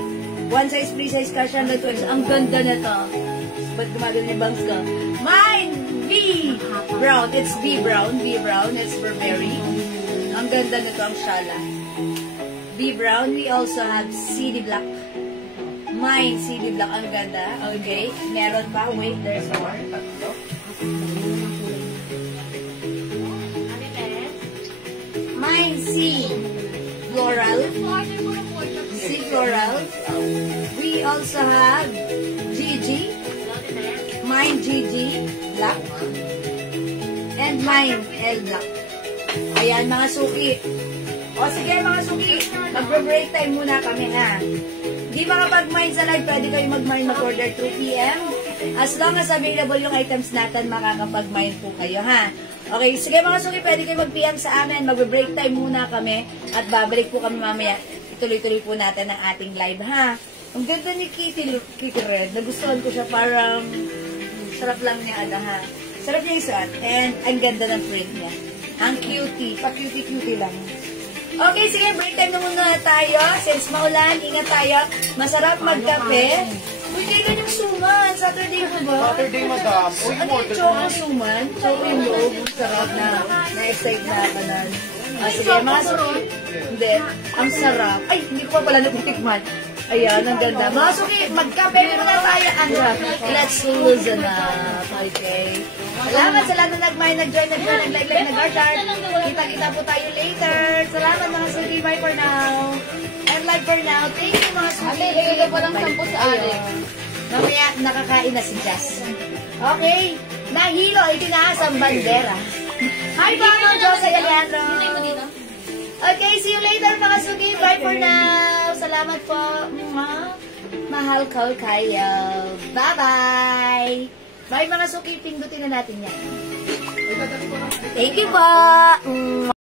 One size, free size, cash on the twins. Ang ganda na to. Ba't gumagano yung bangs ko? Mine! V! Brown. It's V brown. V brown. It's Burberry. Ang ganda nito ang shala. V brown. We also have CD black. Mine, CD black. Ang ganda. Okay. Meron pa. Wait, there's more. Mine, C. Floral. C floral. We also have GG. Mine GG black. And mine L black. Ayan mga suki. O sige mga suki, mag-break time muna kami ha. Di makapag-mine sa live, pwede kayo mag-mine mag-order 2 p.m. As long as available yung items natin, makakapag-mine po kayo ha. Okay, sige mga suki, pwede kayo mag-PM sa amin. Mag-break time muna kami at babalik po kami mamaya. Ituloy-tuloy po natin ang ating live ha. Ang ganda ni Kitty Red. Nagustuhan ko siya, parang sarap lang niya ha. Sarap niya yung suot. And ang ganda ng print niya. Ang cutie. Pa-cutie-cutie lang. Okay, sige, break time na muna tayo. Since maulan, ingat tayo. Masarap magkape. Uy, kailan yung suman? Saturday ko ba? Saturday, madam. Uy, Ano yung order choco suman? Choco yung loob. Sarap na. Na-excite na ka na. Sige, mga suki. Hindi. Ang sarap. Ay, hindi ko pa pala natitikman. Ayan, ang ganda. Mga suki, magkape muna tayo. Let's loosen up. Okay. Salamat sa lahat na nag-mine, nag-join, nag-like, nag-heart. Kita-kita po tayo later. Salamat mga suki. Bye for now. And like for now. Thank you mga suki. Ate, lagay ka palang 10 sa Alex. Mamaya nakakain na si Jess. Okay. Nahilo, itinaas ang bandera. Hi, Bano, Jose Alejandro. Okay, see you later mga suki. Bye for now. Salamat po. Mahal ko kayo. Bye-bye. Bye mga suki. Pindutin na natin yan. Thank you po.